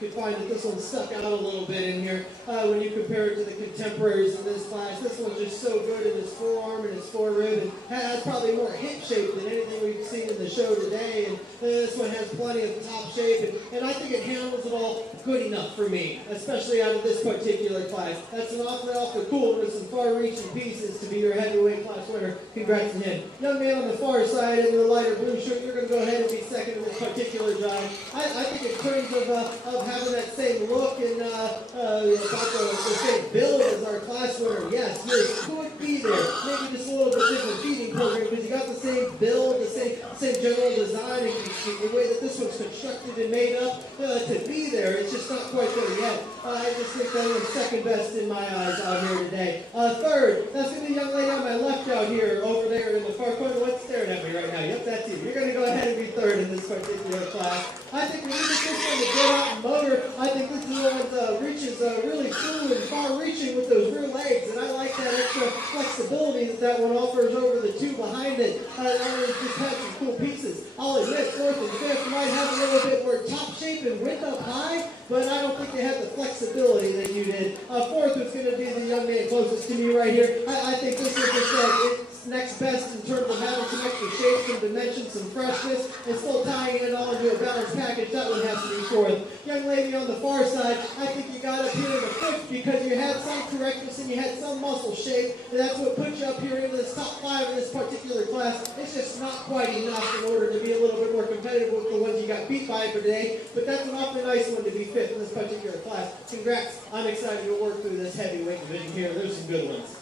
could find that this one stuck out a little bit in here. When you compare it to the contemporaries in this class, this one's just so good in his forearm and his forerib, and has probably more hip shape than anything we've seen in the show today. And this one has plenty of top shape, and I think it handles it all good enough for me, especially out of this particular class. That's an awfully cool with some far-reaching pieces to be your heavyweight class winner. Congrats to him. Young man on the far side in the lighter blue shirt, you're going to go ahead and be second in this particular job. I think in terms of having that same look and about the same build as our class winner, yes, yours could be there. Maybe just a little bit different feeding program, because you got the same build, the same general design, and the way that this one's constructed and made up to be there. It's just not quite there yet. I just think that was second best in my eyes out here today. Third, that's going to be a young lady on my left out here, over there in the far corner. What's staring at me right now? Yep, that's you. You're going to go ahead and be third in this particular class. I think we need this one to get out and motor. I think this is one that reaches really cool and far-reaching with those rear legs, and I like that extra flexibility that one offers over the two behind it. It just has some cool pieces. I'll admit, fourth and fifth might have a little bit more top shape and width up high, but I don't think they have the flexibility that you did. Fourth was going to be the young man closest to me right here. I think this is just it's next best in terms of having some extra shape, some dimension, some freshness, and still tying it all into a balanced package. That one has to be fourth. Young lady on the far side, I think you got up here in the fifth because you had some correctness and you had some muscle shape, and that's what put you up here into this top five in this particular class. It's just not quite enough in order to be a little bit more competitive with the ones you got beat by for today, but that's an awfully nice one to be fifth in this particular class. Congrats. I'm excited to work through this heavyweight division here. There's some good ones.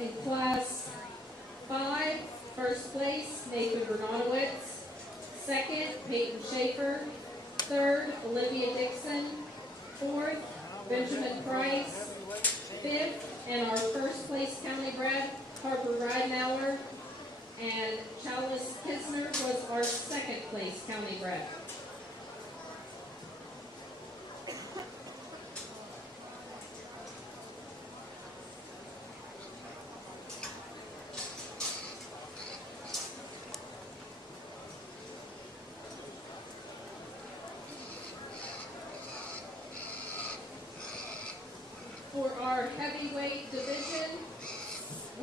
In class 5, first place, Nathan Bernadowitz. Second, Peyton Schaefer. Third, Olivia Dixon. Fourth, Benjamin Price. Fifth, and our first place county bred, Harper Ridenauer. And Chalice Kisner was our second place county bred. For our heavyweight division,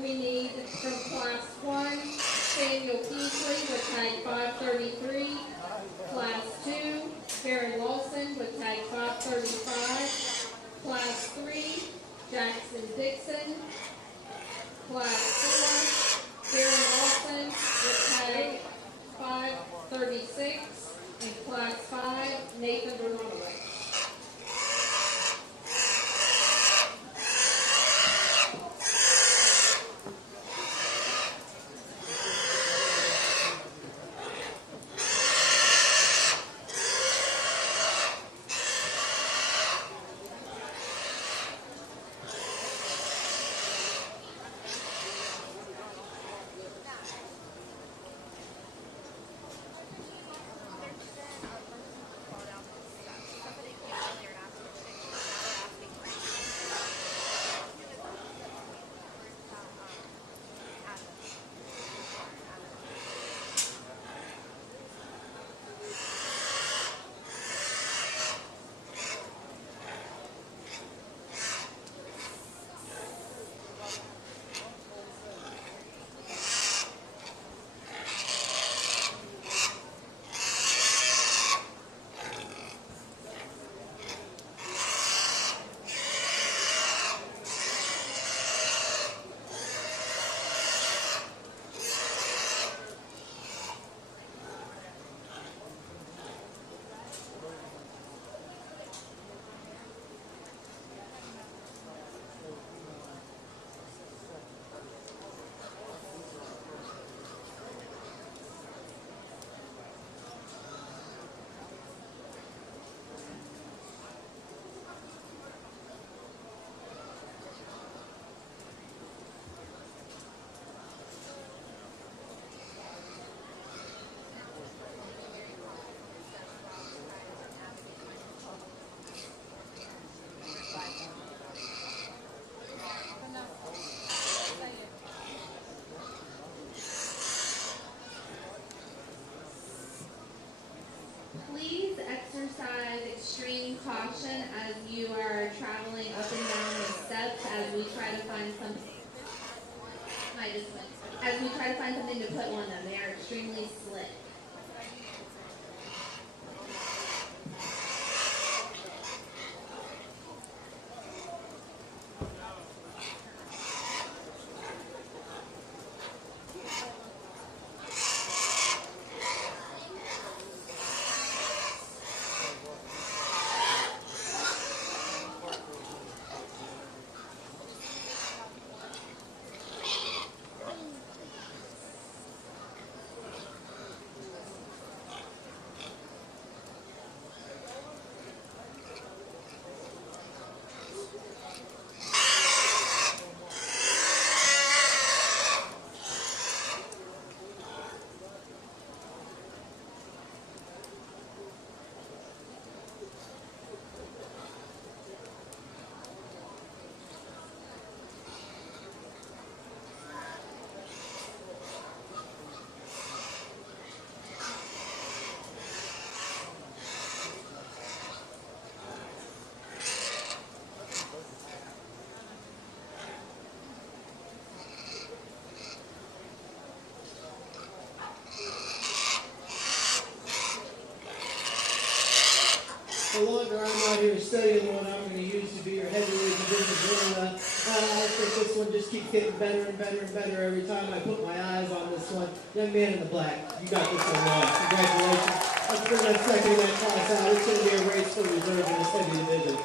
we need from class 1, Samuel Kingsley with tag 533. Class 2, Karen Lawson with tag 535. Class 3, Jackson Dixon. Class 4, Karen Lawson with tag 536. And class 5, Nathan Bernadowitz. Please exercise extreme caution as you are traveling up and down the steps as we try to find something. As we try to find something to put on them. They are extremely slick. The longer I'm out here studying the one I'm going to use to be your heavyweight division, I think this one just keeps getting better and better and better every time I put my eyes on this one. Young man in the black, you got this one wrong. Congratulations. Let's bring that second event class out. It's going to be a race for reserve in this heavy division.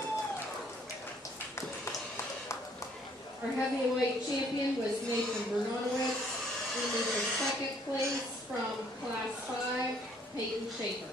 Our heavyweight champion was Nathan Bernardowitz. We moved to second place from Class 5, Peyton Schaefer.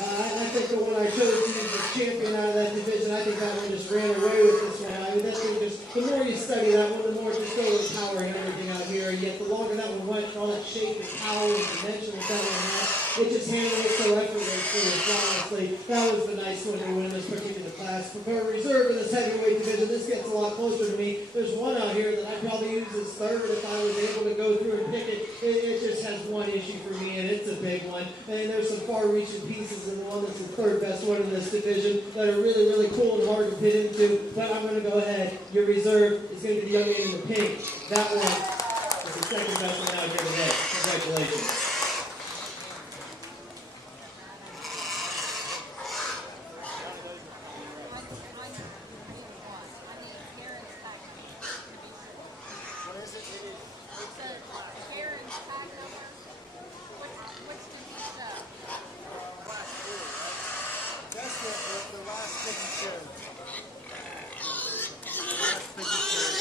I think the one I chose to be the champion out of that division, I think that one just ran away with this one. I mean, that thing just, the more you study that one, the more it just goes power and everything out here. And yet, the longer that one went, all that shape and power and dimension that that one had, it just handled it so effortlessly and flawlessly. That was the nice one to win this particular class. For reserve in this heavyweight division, this gets a lot closer to me. There's one out here that I'd probably use as third if I was able to go through and pick it. It just has one issue for me, and it's a big one. And there's some far-reaching pieces in the one that's the third best one in this division that are really, really cool and hard to fit into. But I'm going to go ahead. Your reserve is going to be the young man in the pink. That one is the second best one out here today. Congratulations.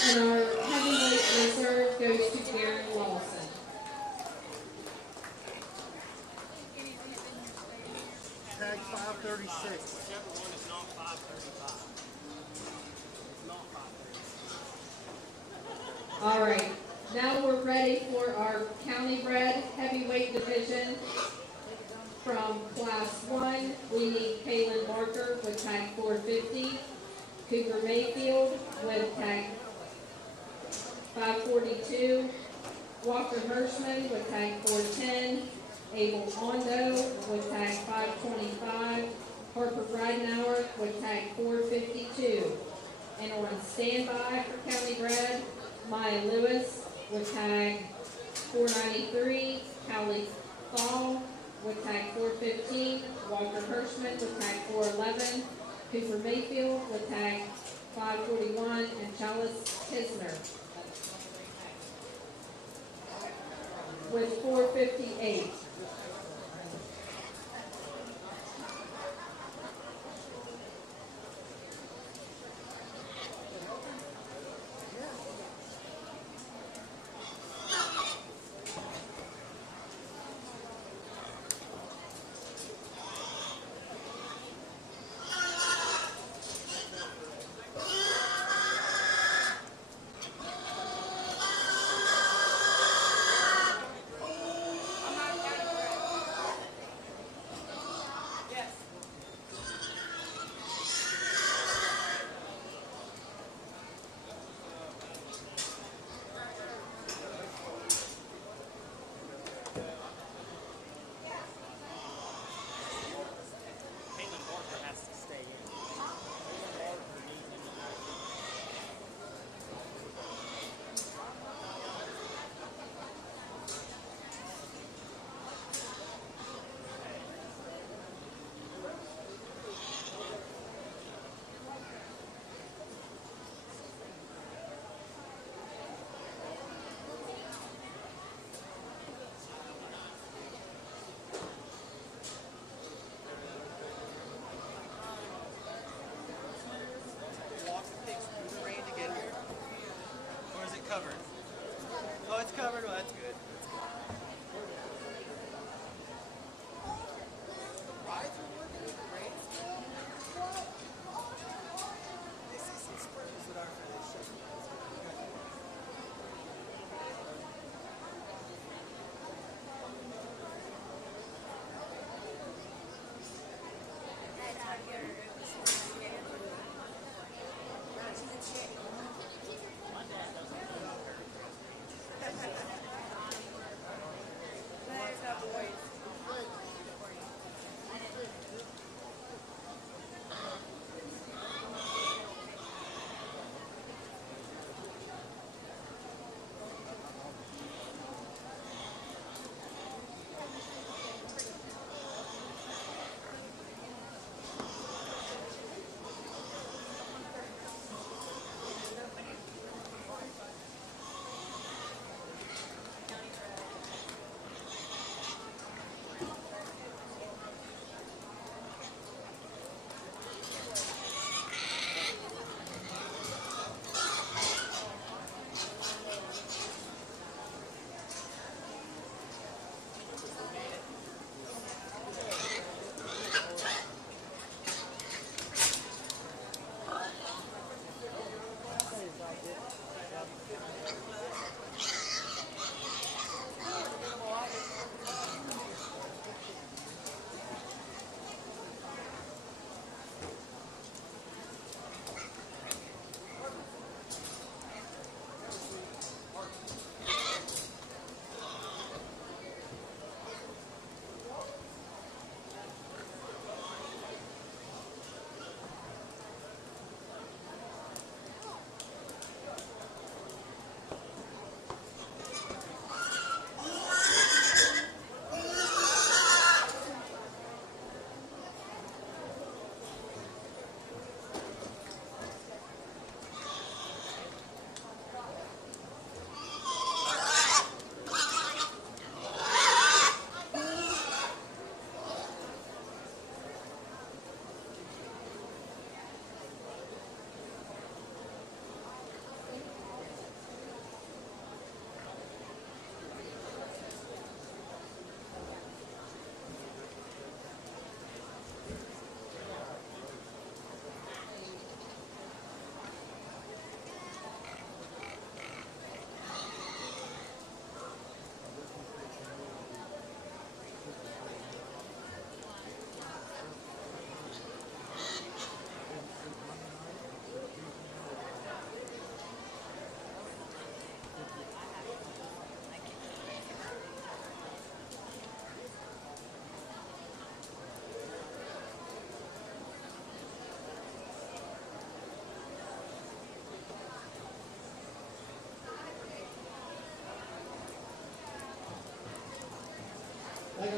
And our heavyweight reserve goes to Garen Lawson. Tag 536. Whichever one is not 535. It's not 535. All right, now we're ready for our county bred heavyweight division. From Class 1, we need Kaylin Barker with tag 450, Cooper Mayfield with tag 542, Walker Hirschman with tag 410, Abel Hondo with tag 525, Harper Breidenauer with tag 452. And on standby for county bred, Maya Lewis with tag 493, Callie Fall with tag 415, Walter Hirschman with tag 411, Cooper Mayfield with tag 541, and Chalice Kisner with 458.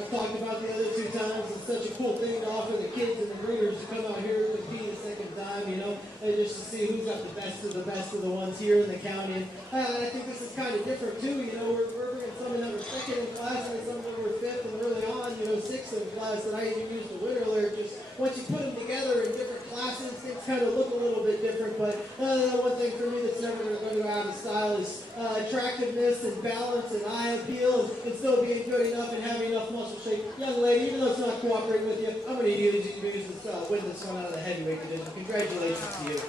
talked about the other 2 times. It's such a cool thing to offer the kids and the breeders to come out here and compete a second time, you know, and just to see who's got the best of the ones here in the county. And I think this is kind of different too, you know, we're bringing some that were second in class and some that were fifth and early on, you know, sixth in class that I even used to win earlier. Just once you put them together in different classes, things kind of look a little bit different. But one thing for me that's never going to go out of style is attractiveness and balance and eye appeal and still being good enough and having enough muscle shape. Young lady, even though it's not cooperating with you, I'm going to use you to win this one out of the heavyweight division. Congratulations to you.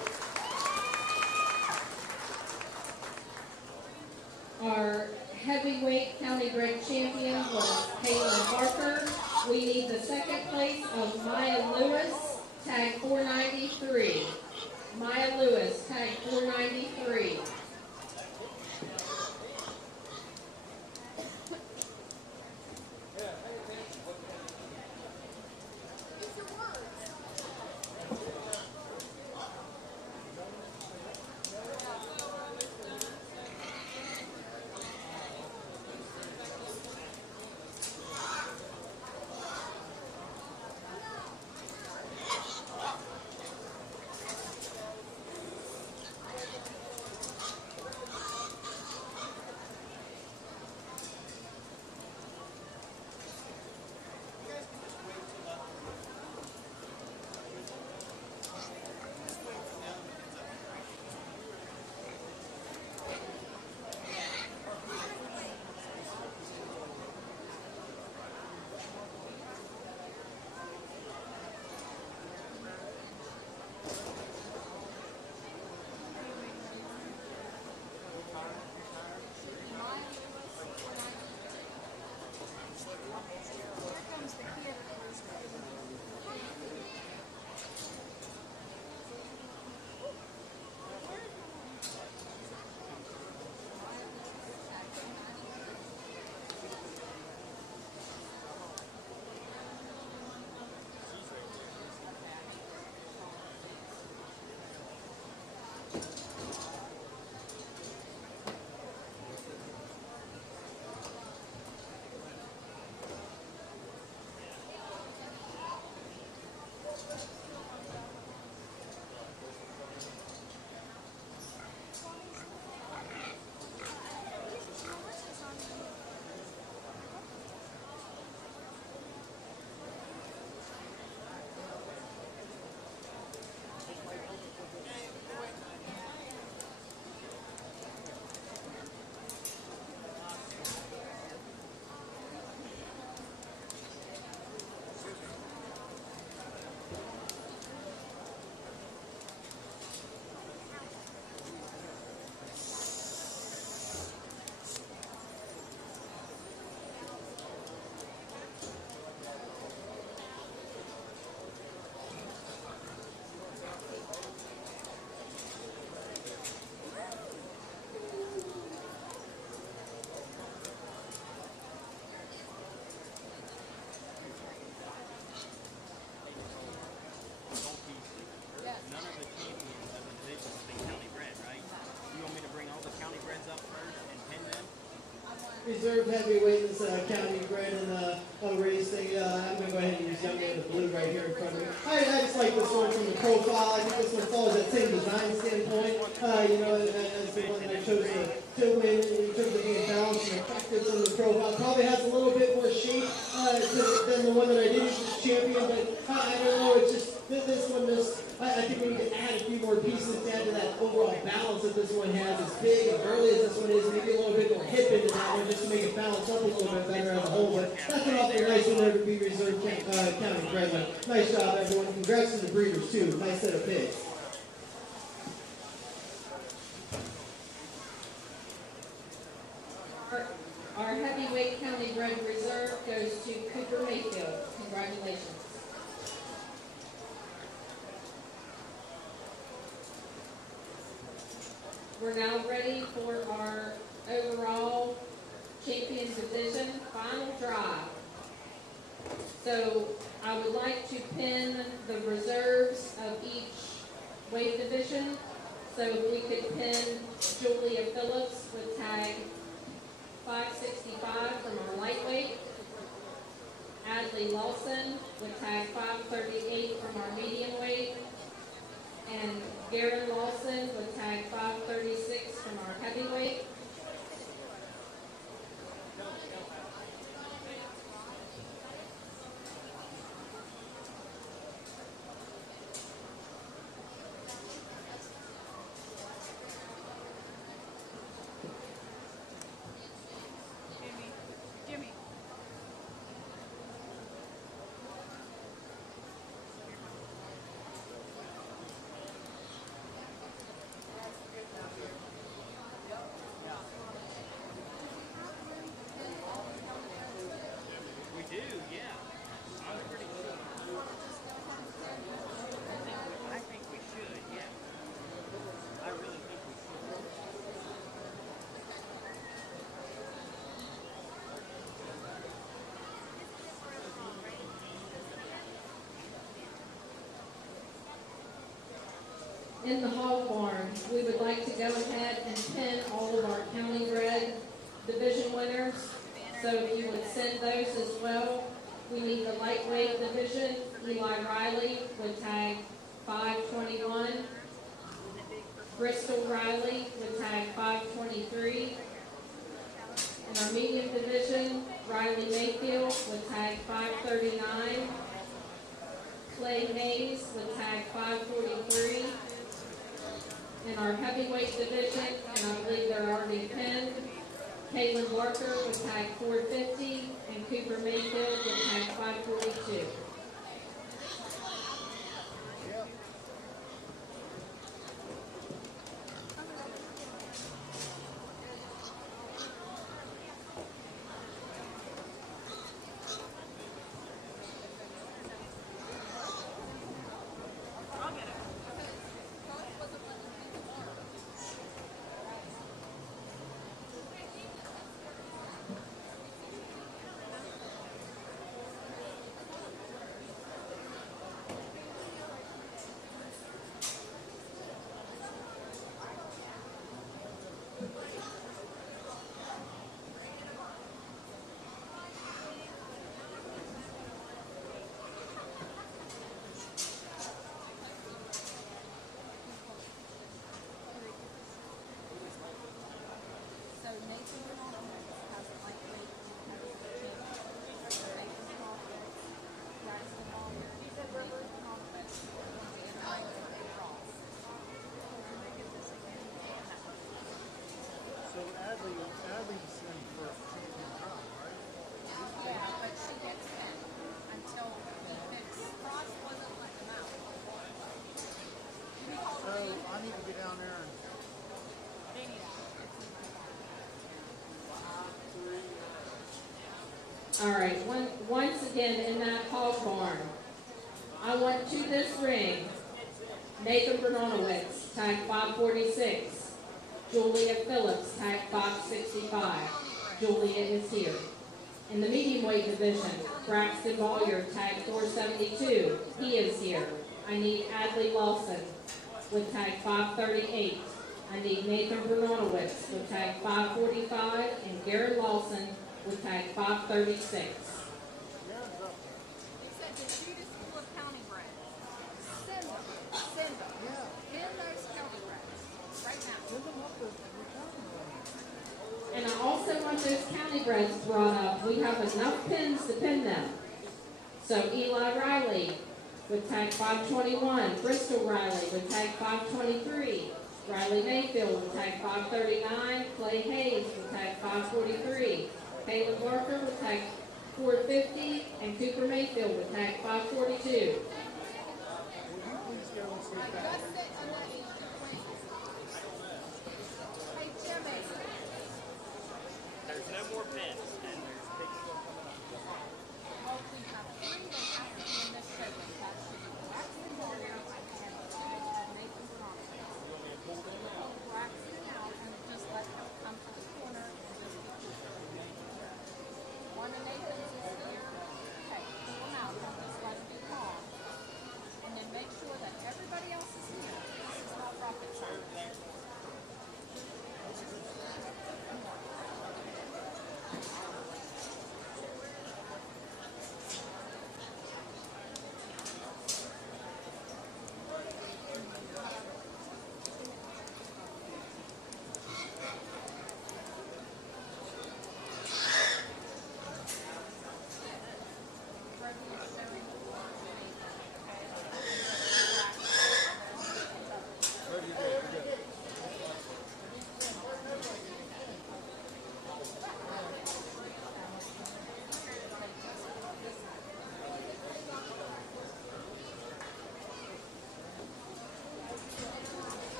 Our heavyweight county bred champion was Caitlin Barker. We need the second place of Maya Lewis, tag 493. Maya Lewis, tag 493. Reserve heavyweight in this county bred and race thing. I'm going to go ahead and use young man in the blue right here in front of me. I just like this one from the profile. I think this one follows that same design standpoint, you know, as the one that I chose to win in terms of being balanced and effective from the profile. Probably has a little bit more shape than the one that I did as champion, but I don't know, it's just this one, I think we need to add a few more pieces to add to that overall balance that this one has. As big and early as this one is, maybe a little bit more hip into that one just to make it balance up a little bit better as a whole. But that's an awfully nice one there to be reserved county bred. Nice job, everyone. Congrats to the breeders, too. Nice set of pigs. Our heavyweight county bred reserve goes to Cooper Mayfield. Congratulations. We're now ready for our overall champion division final drive. So I would like to pin the reserves of each weight division. So if we could pin Julia Phillips with tag 565 from our lightweight. Adley Lawson with tag 538 from our medium weight, and Garen Lawson with tag 536 from our heavyweight. We do, yeah. I'm pretty good. I think we should, yeah. I really think we should. In the hog barn, we would like to go ahead and pin all of our county bred division winners. So if you would send those as well. We need the lightweight division, Eli Riley with tag 521. Bristol Riley with tag 523. In our medium division, Riley Mayfield with tag 539. Clay Hayes with tag 543. In our heavyweight division, and I believe they're already pinned, Caitlin Barker with tag 450 and Cooper Mayfield with tag 542. So Adley's in for a champion crown, right? Yeah, but she gets in until he picks. Frost wasn't letting him out. So I need to get down there and All right, once again in that hog barn, I want to this ring, Nathan Bernonowitz, tag 546. Julia Phillips, tag 565. Julia is here. In the medium weight division, Braxton Boyer, tag 472. He is here. I need Adley Lawson with tag 538. I need Nathan Bernonowitz with tag 545 and Garrett Lawson with tag 536. You said the shoot is full of county breds. Send them. Send them. yeah, Pin those county breds right now. send them up the county brand. And I also want those county breds brought up. We have enough pins to pin them. So Eli Riley with tag 521, Bristol Riley with tag 523, Riley Mayfield with tag 539, Clay Hayes with tag 543, Caitlin Barker with tag 450, and Cooper Mayfield with tag 542. Will you please go and see Just that? sit underneath your wings. Hey, Jimmy. There's no more pins, and there's big stuff coming up. Oh, we have three that have to be in this segment. That's Braxton Boyer and Nathan Bernonowitz. Pull Braxton out and just let him come to the corner and just one of Nathan's is here. Okay, pull him out and just let him be calm. And then make sure that everybody else is here. This is not rocket science.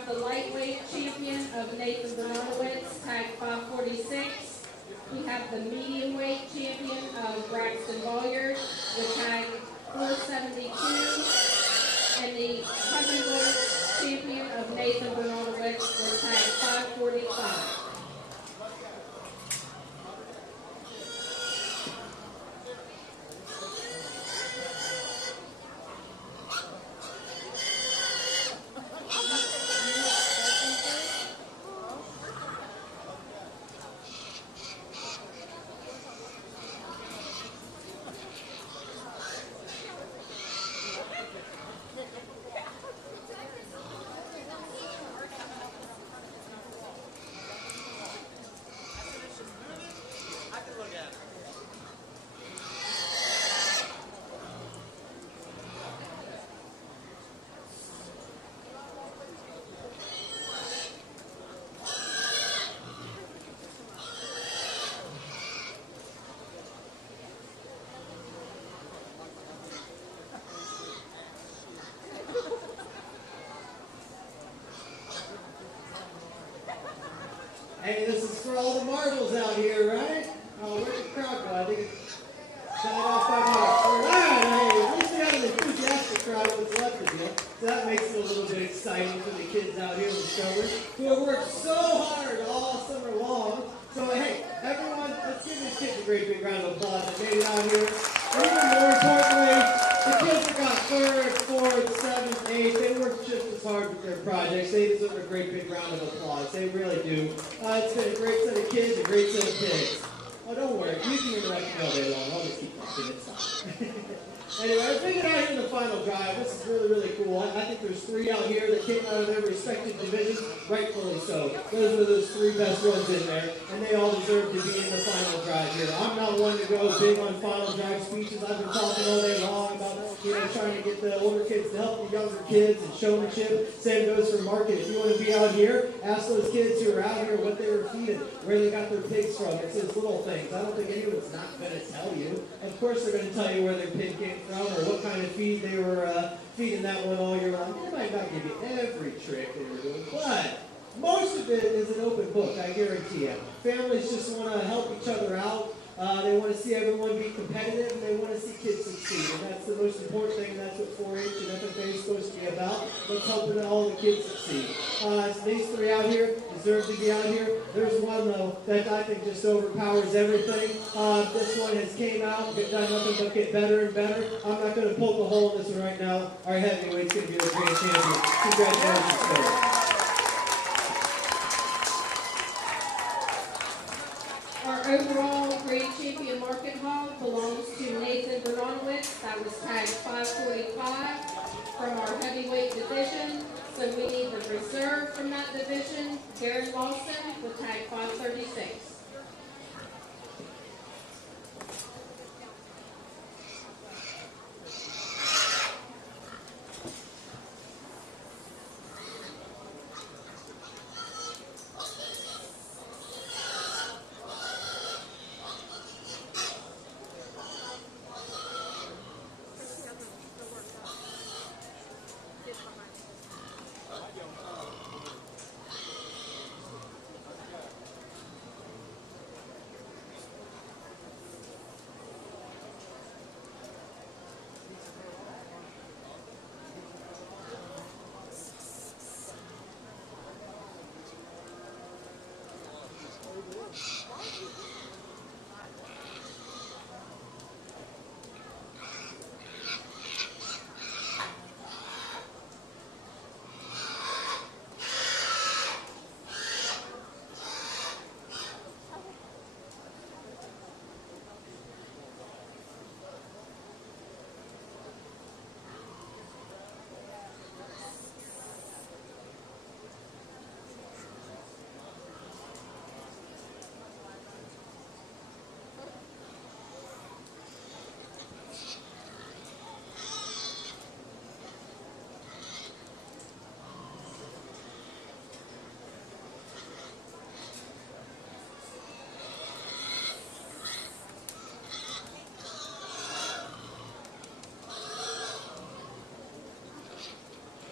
have the lightweight champion of Nathan Bernardowitz, tag 546. We have the medium weight champion of Braxton Bolyard with tag 472. And the heavyweight champion of Nathan Bernardowitz with tag 545. Hey, this is for all the marbles out here, right? Oh, where'd the crowd go? I think it's shut off by Mark. All right, hey, at least we got an enthusiastic crowd what's left of you. So that makes it a little bit exciting for the kids out here in the showers who have worked so hard all summer long. So, hey, everyone, let's give these kids a great big round of applause that made it out here. And even more importantly, the kids that got third, fourth, seventh, eighth, they worked just as hard with their projects. They deserve a great big round of applause. They really do. It's been a great set of kids, a great set of kids. Oh, don't worry. You can interrupt me all day long. I'll just keep talking. It's fine. Anyway, I think out here in the final drive, this is really, really cool. I think there's three out here that came out of their respective divisions, rightfully so. Those are those three best ones in there, and they all deserve to be in the final drive here. I'm not one to go big on final drive speeches. I've been talking all day long about, trying to get the older kids to help the younger kids and showmanship. Same goes for market. If you want to be out here, ask those kids who are out here what they were feeding, where they got their pigs from. It's those little things. I don't think anyone's not going to tell you. Of course they're going to tell you where their pig came from or what kind of feed they were feeding that one all year long. They might not give you every trick they were doing, but most of it is an open book, I guarantee you. Families just want to help each other out. They want to see everyone be competitive, and they want to see kids succeed. And that's the most important thing, and that's what 4-H and FFA is supposed to be about. Let's help all the kids succeed. So these three out here deserve to be out here. There's one, though, that I think just overpowers everything. This one has came out, done nothing but get better and better. I'm not going to poke a hole in this one right now. Our heavyweight's going to be the great champion. Congratulations, sir. Our overall grade champion market hog belongs to Nathan Bernardowitz. That was tagged 545 from our heavyweight division. So we need the reserve from that division, Darren Lawson, with tag 536.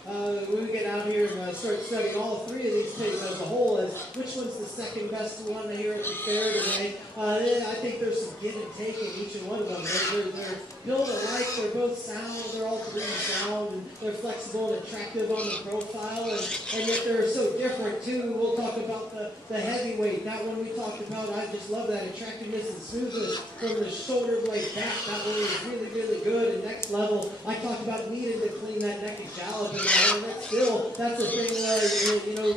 we get out here and start studying all three of these pigs as a whole as which one's the second best one here at the fair today. I think there's some give and take in each and one of them. They're built alike, they're both sound, they're all three sound, and they're flexible and attractive on the profile, and yet they're so different too. We'll talk about the heavyweight. That one we talked about, I just love that attractiveness and smoothness from the shoulder blade back. That one is really, really good and next level. I talked about needing to clean that neck and gallop, and that's the thing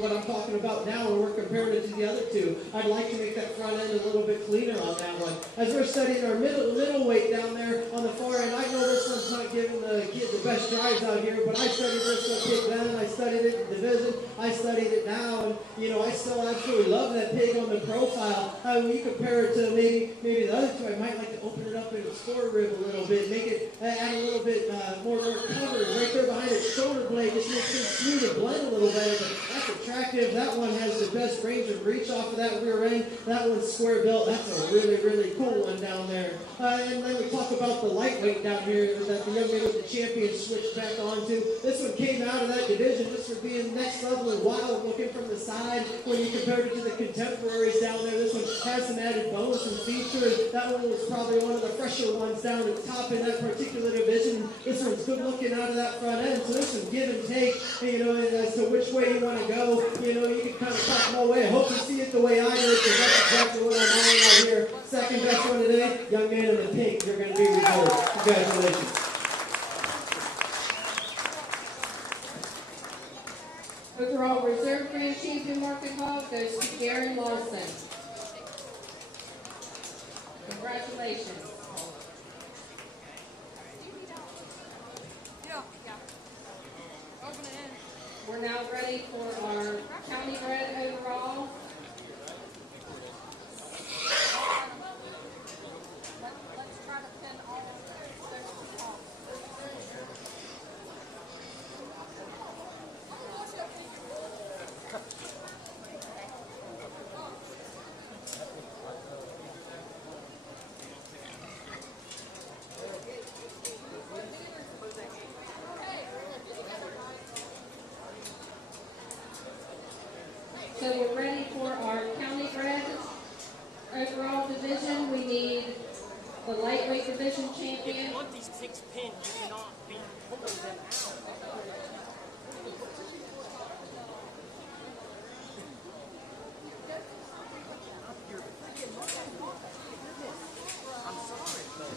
what I'm talking about now when we're comparing it to the other two. I'd like to make that front end a little bit cleaner on that one. As we're studying our middle weight down there on the far end, I know this one's not giving the kid the best drives out here, but I studied this one pig then, I studied it in division, I studied it now, and I still absolutely love that pig on the profile. When you compare it to maybe the other two, I might like to open it up in its forearm a little bit, make it add a little bit more cover right there behind its shoulder blade, just makes it smooth and blend a little better. But that's attractive. That one has the best range of reach off of that rear end. That one's square built. That's a really, really cool one down there. And then we talk about the lightweight down here that the young man with the champion switched back onto. This one came out of that division just for being next level and wild looking from the side. When you compare it to the contemporaries down there, this one has some added bonus and features. That one was probably one of the fresher ones down at the top in that particular division. This one's good looking out of that front end. So there's some give and take, as to which way you want to go. You can kind of talk them all way. I hope you see it the way I do, because that's exactly what I'm on right here. Second best one today, young man in the pink. You're going to be reserved. Congratulations. Overall reserve grand champion market hog goes to Garen Lawson. Congratulations. We're now ready for our county bred overall. Let's try to pin all of those off. So we're ready for our county bred overall division. We need the lightweight division If you champion. want these pigs pinned, you cannot be pulling them out. I'm sorry, but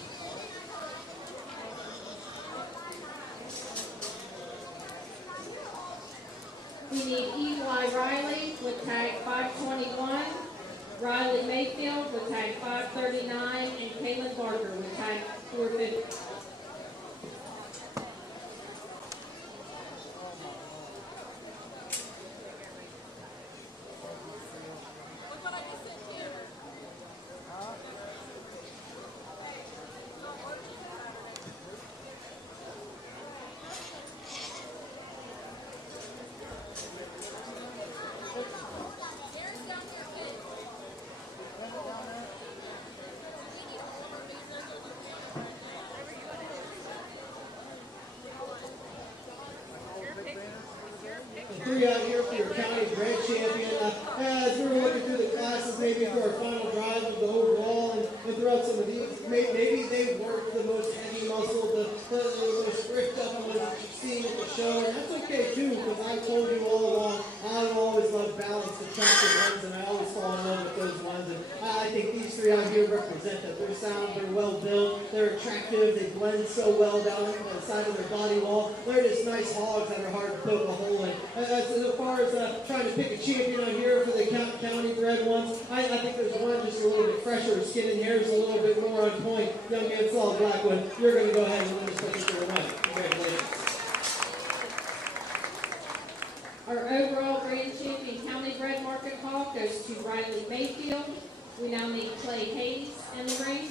We need E.Y. Riley with tag 521, Riley Mayfield with tag 539, and Kaylin Barker with tag 450. Three out here for your county bred champion. As we were looking through the classes, maybe through our final drive of the overall, and throughout some of these, maybe they worked the most heavy muscle, the most ripped up ones that you've seen at the show, and that's okay too, because I told you all along, I always love balanced, attractive ones, and I always fall in love with those ones. And I think these three out here represent that. They're sound, they're well built, they're attractive, they blend so well down the side of their body wall. They're just nice hogs that are hard to poke a hole in. As far as trying to pick a champion on here for the county bred ones, I think there's one just a little bit fresher, skin and hair is a little bit more on point. Young man, solid black one. You're going to go ahead and win this particular one. Congratulations. Our overall grand champion county bred market hog goes to Riley Mayfield. We now need Clay Hayes in the ring.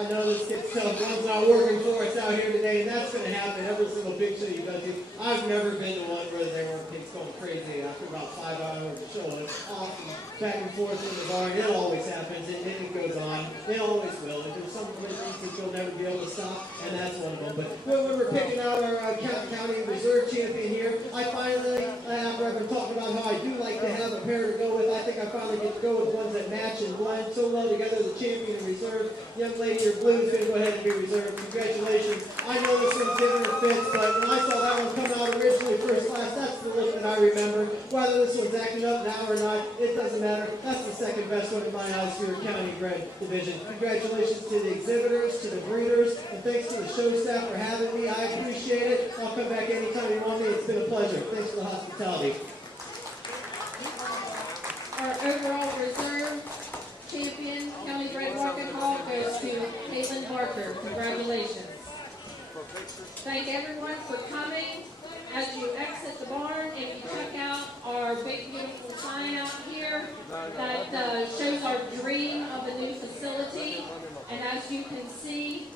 I know this gets tough. One's not working for us out here today, and that's going to happen every single big show you go to. I've never been to one where there weren't kids going crazy after about 5 hours of show. It's awesome. Back and forth in the barn. It always happens, and it goes on. It always will. And there's some things that you'll never be able to stop, and that's one of them. But when we were picking out our county reserve champion here, I finally, after I've been talking about how I do like to have a pair to go with, I think I finally get to go with ones that match and blend so well together. The champion and reserve. Young lady, your blue is going to go ahead and be reserved. Congratulations. I know this one's giving her fits, but when I saw that one come out originally first class, that's the look that I remember. Whether this one's acting up now or not, it doesn't matter. That's the second best one in my eyes for your county bred division. Congratulations to the exhibitors, to the breeders, and thanks to the show staff for having me. I appreciate it. I'll come back anytime you want me. It's been a pleasure. Thanks for the hospitality. Our overall reserve champion, county bred walking hog, goes to Caitlin Barker. Congratulations. Thank everyone for coming. As you exit the barn, if you check out our big beautiful sign out here that shows our dream of a new facility, and as you can see,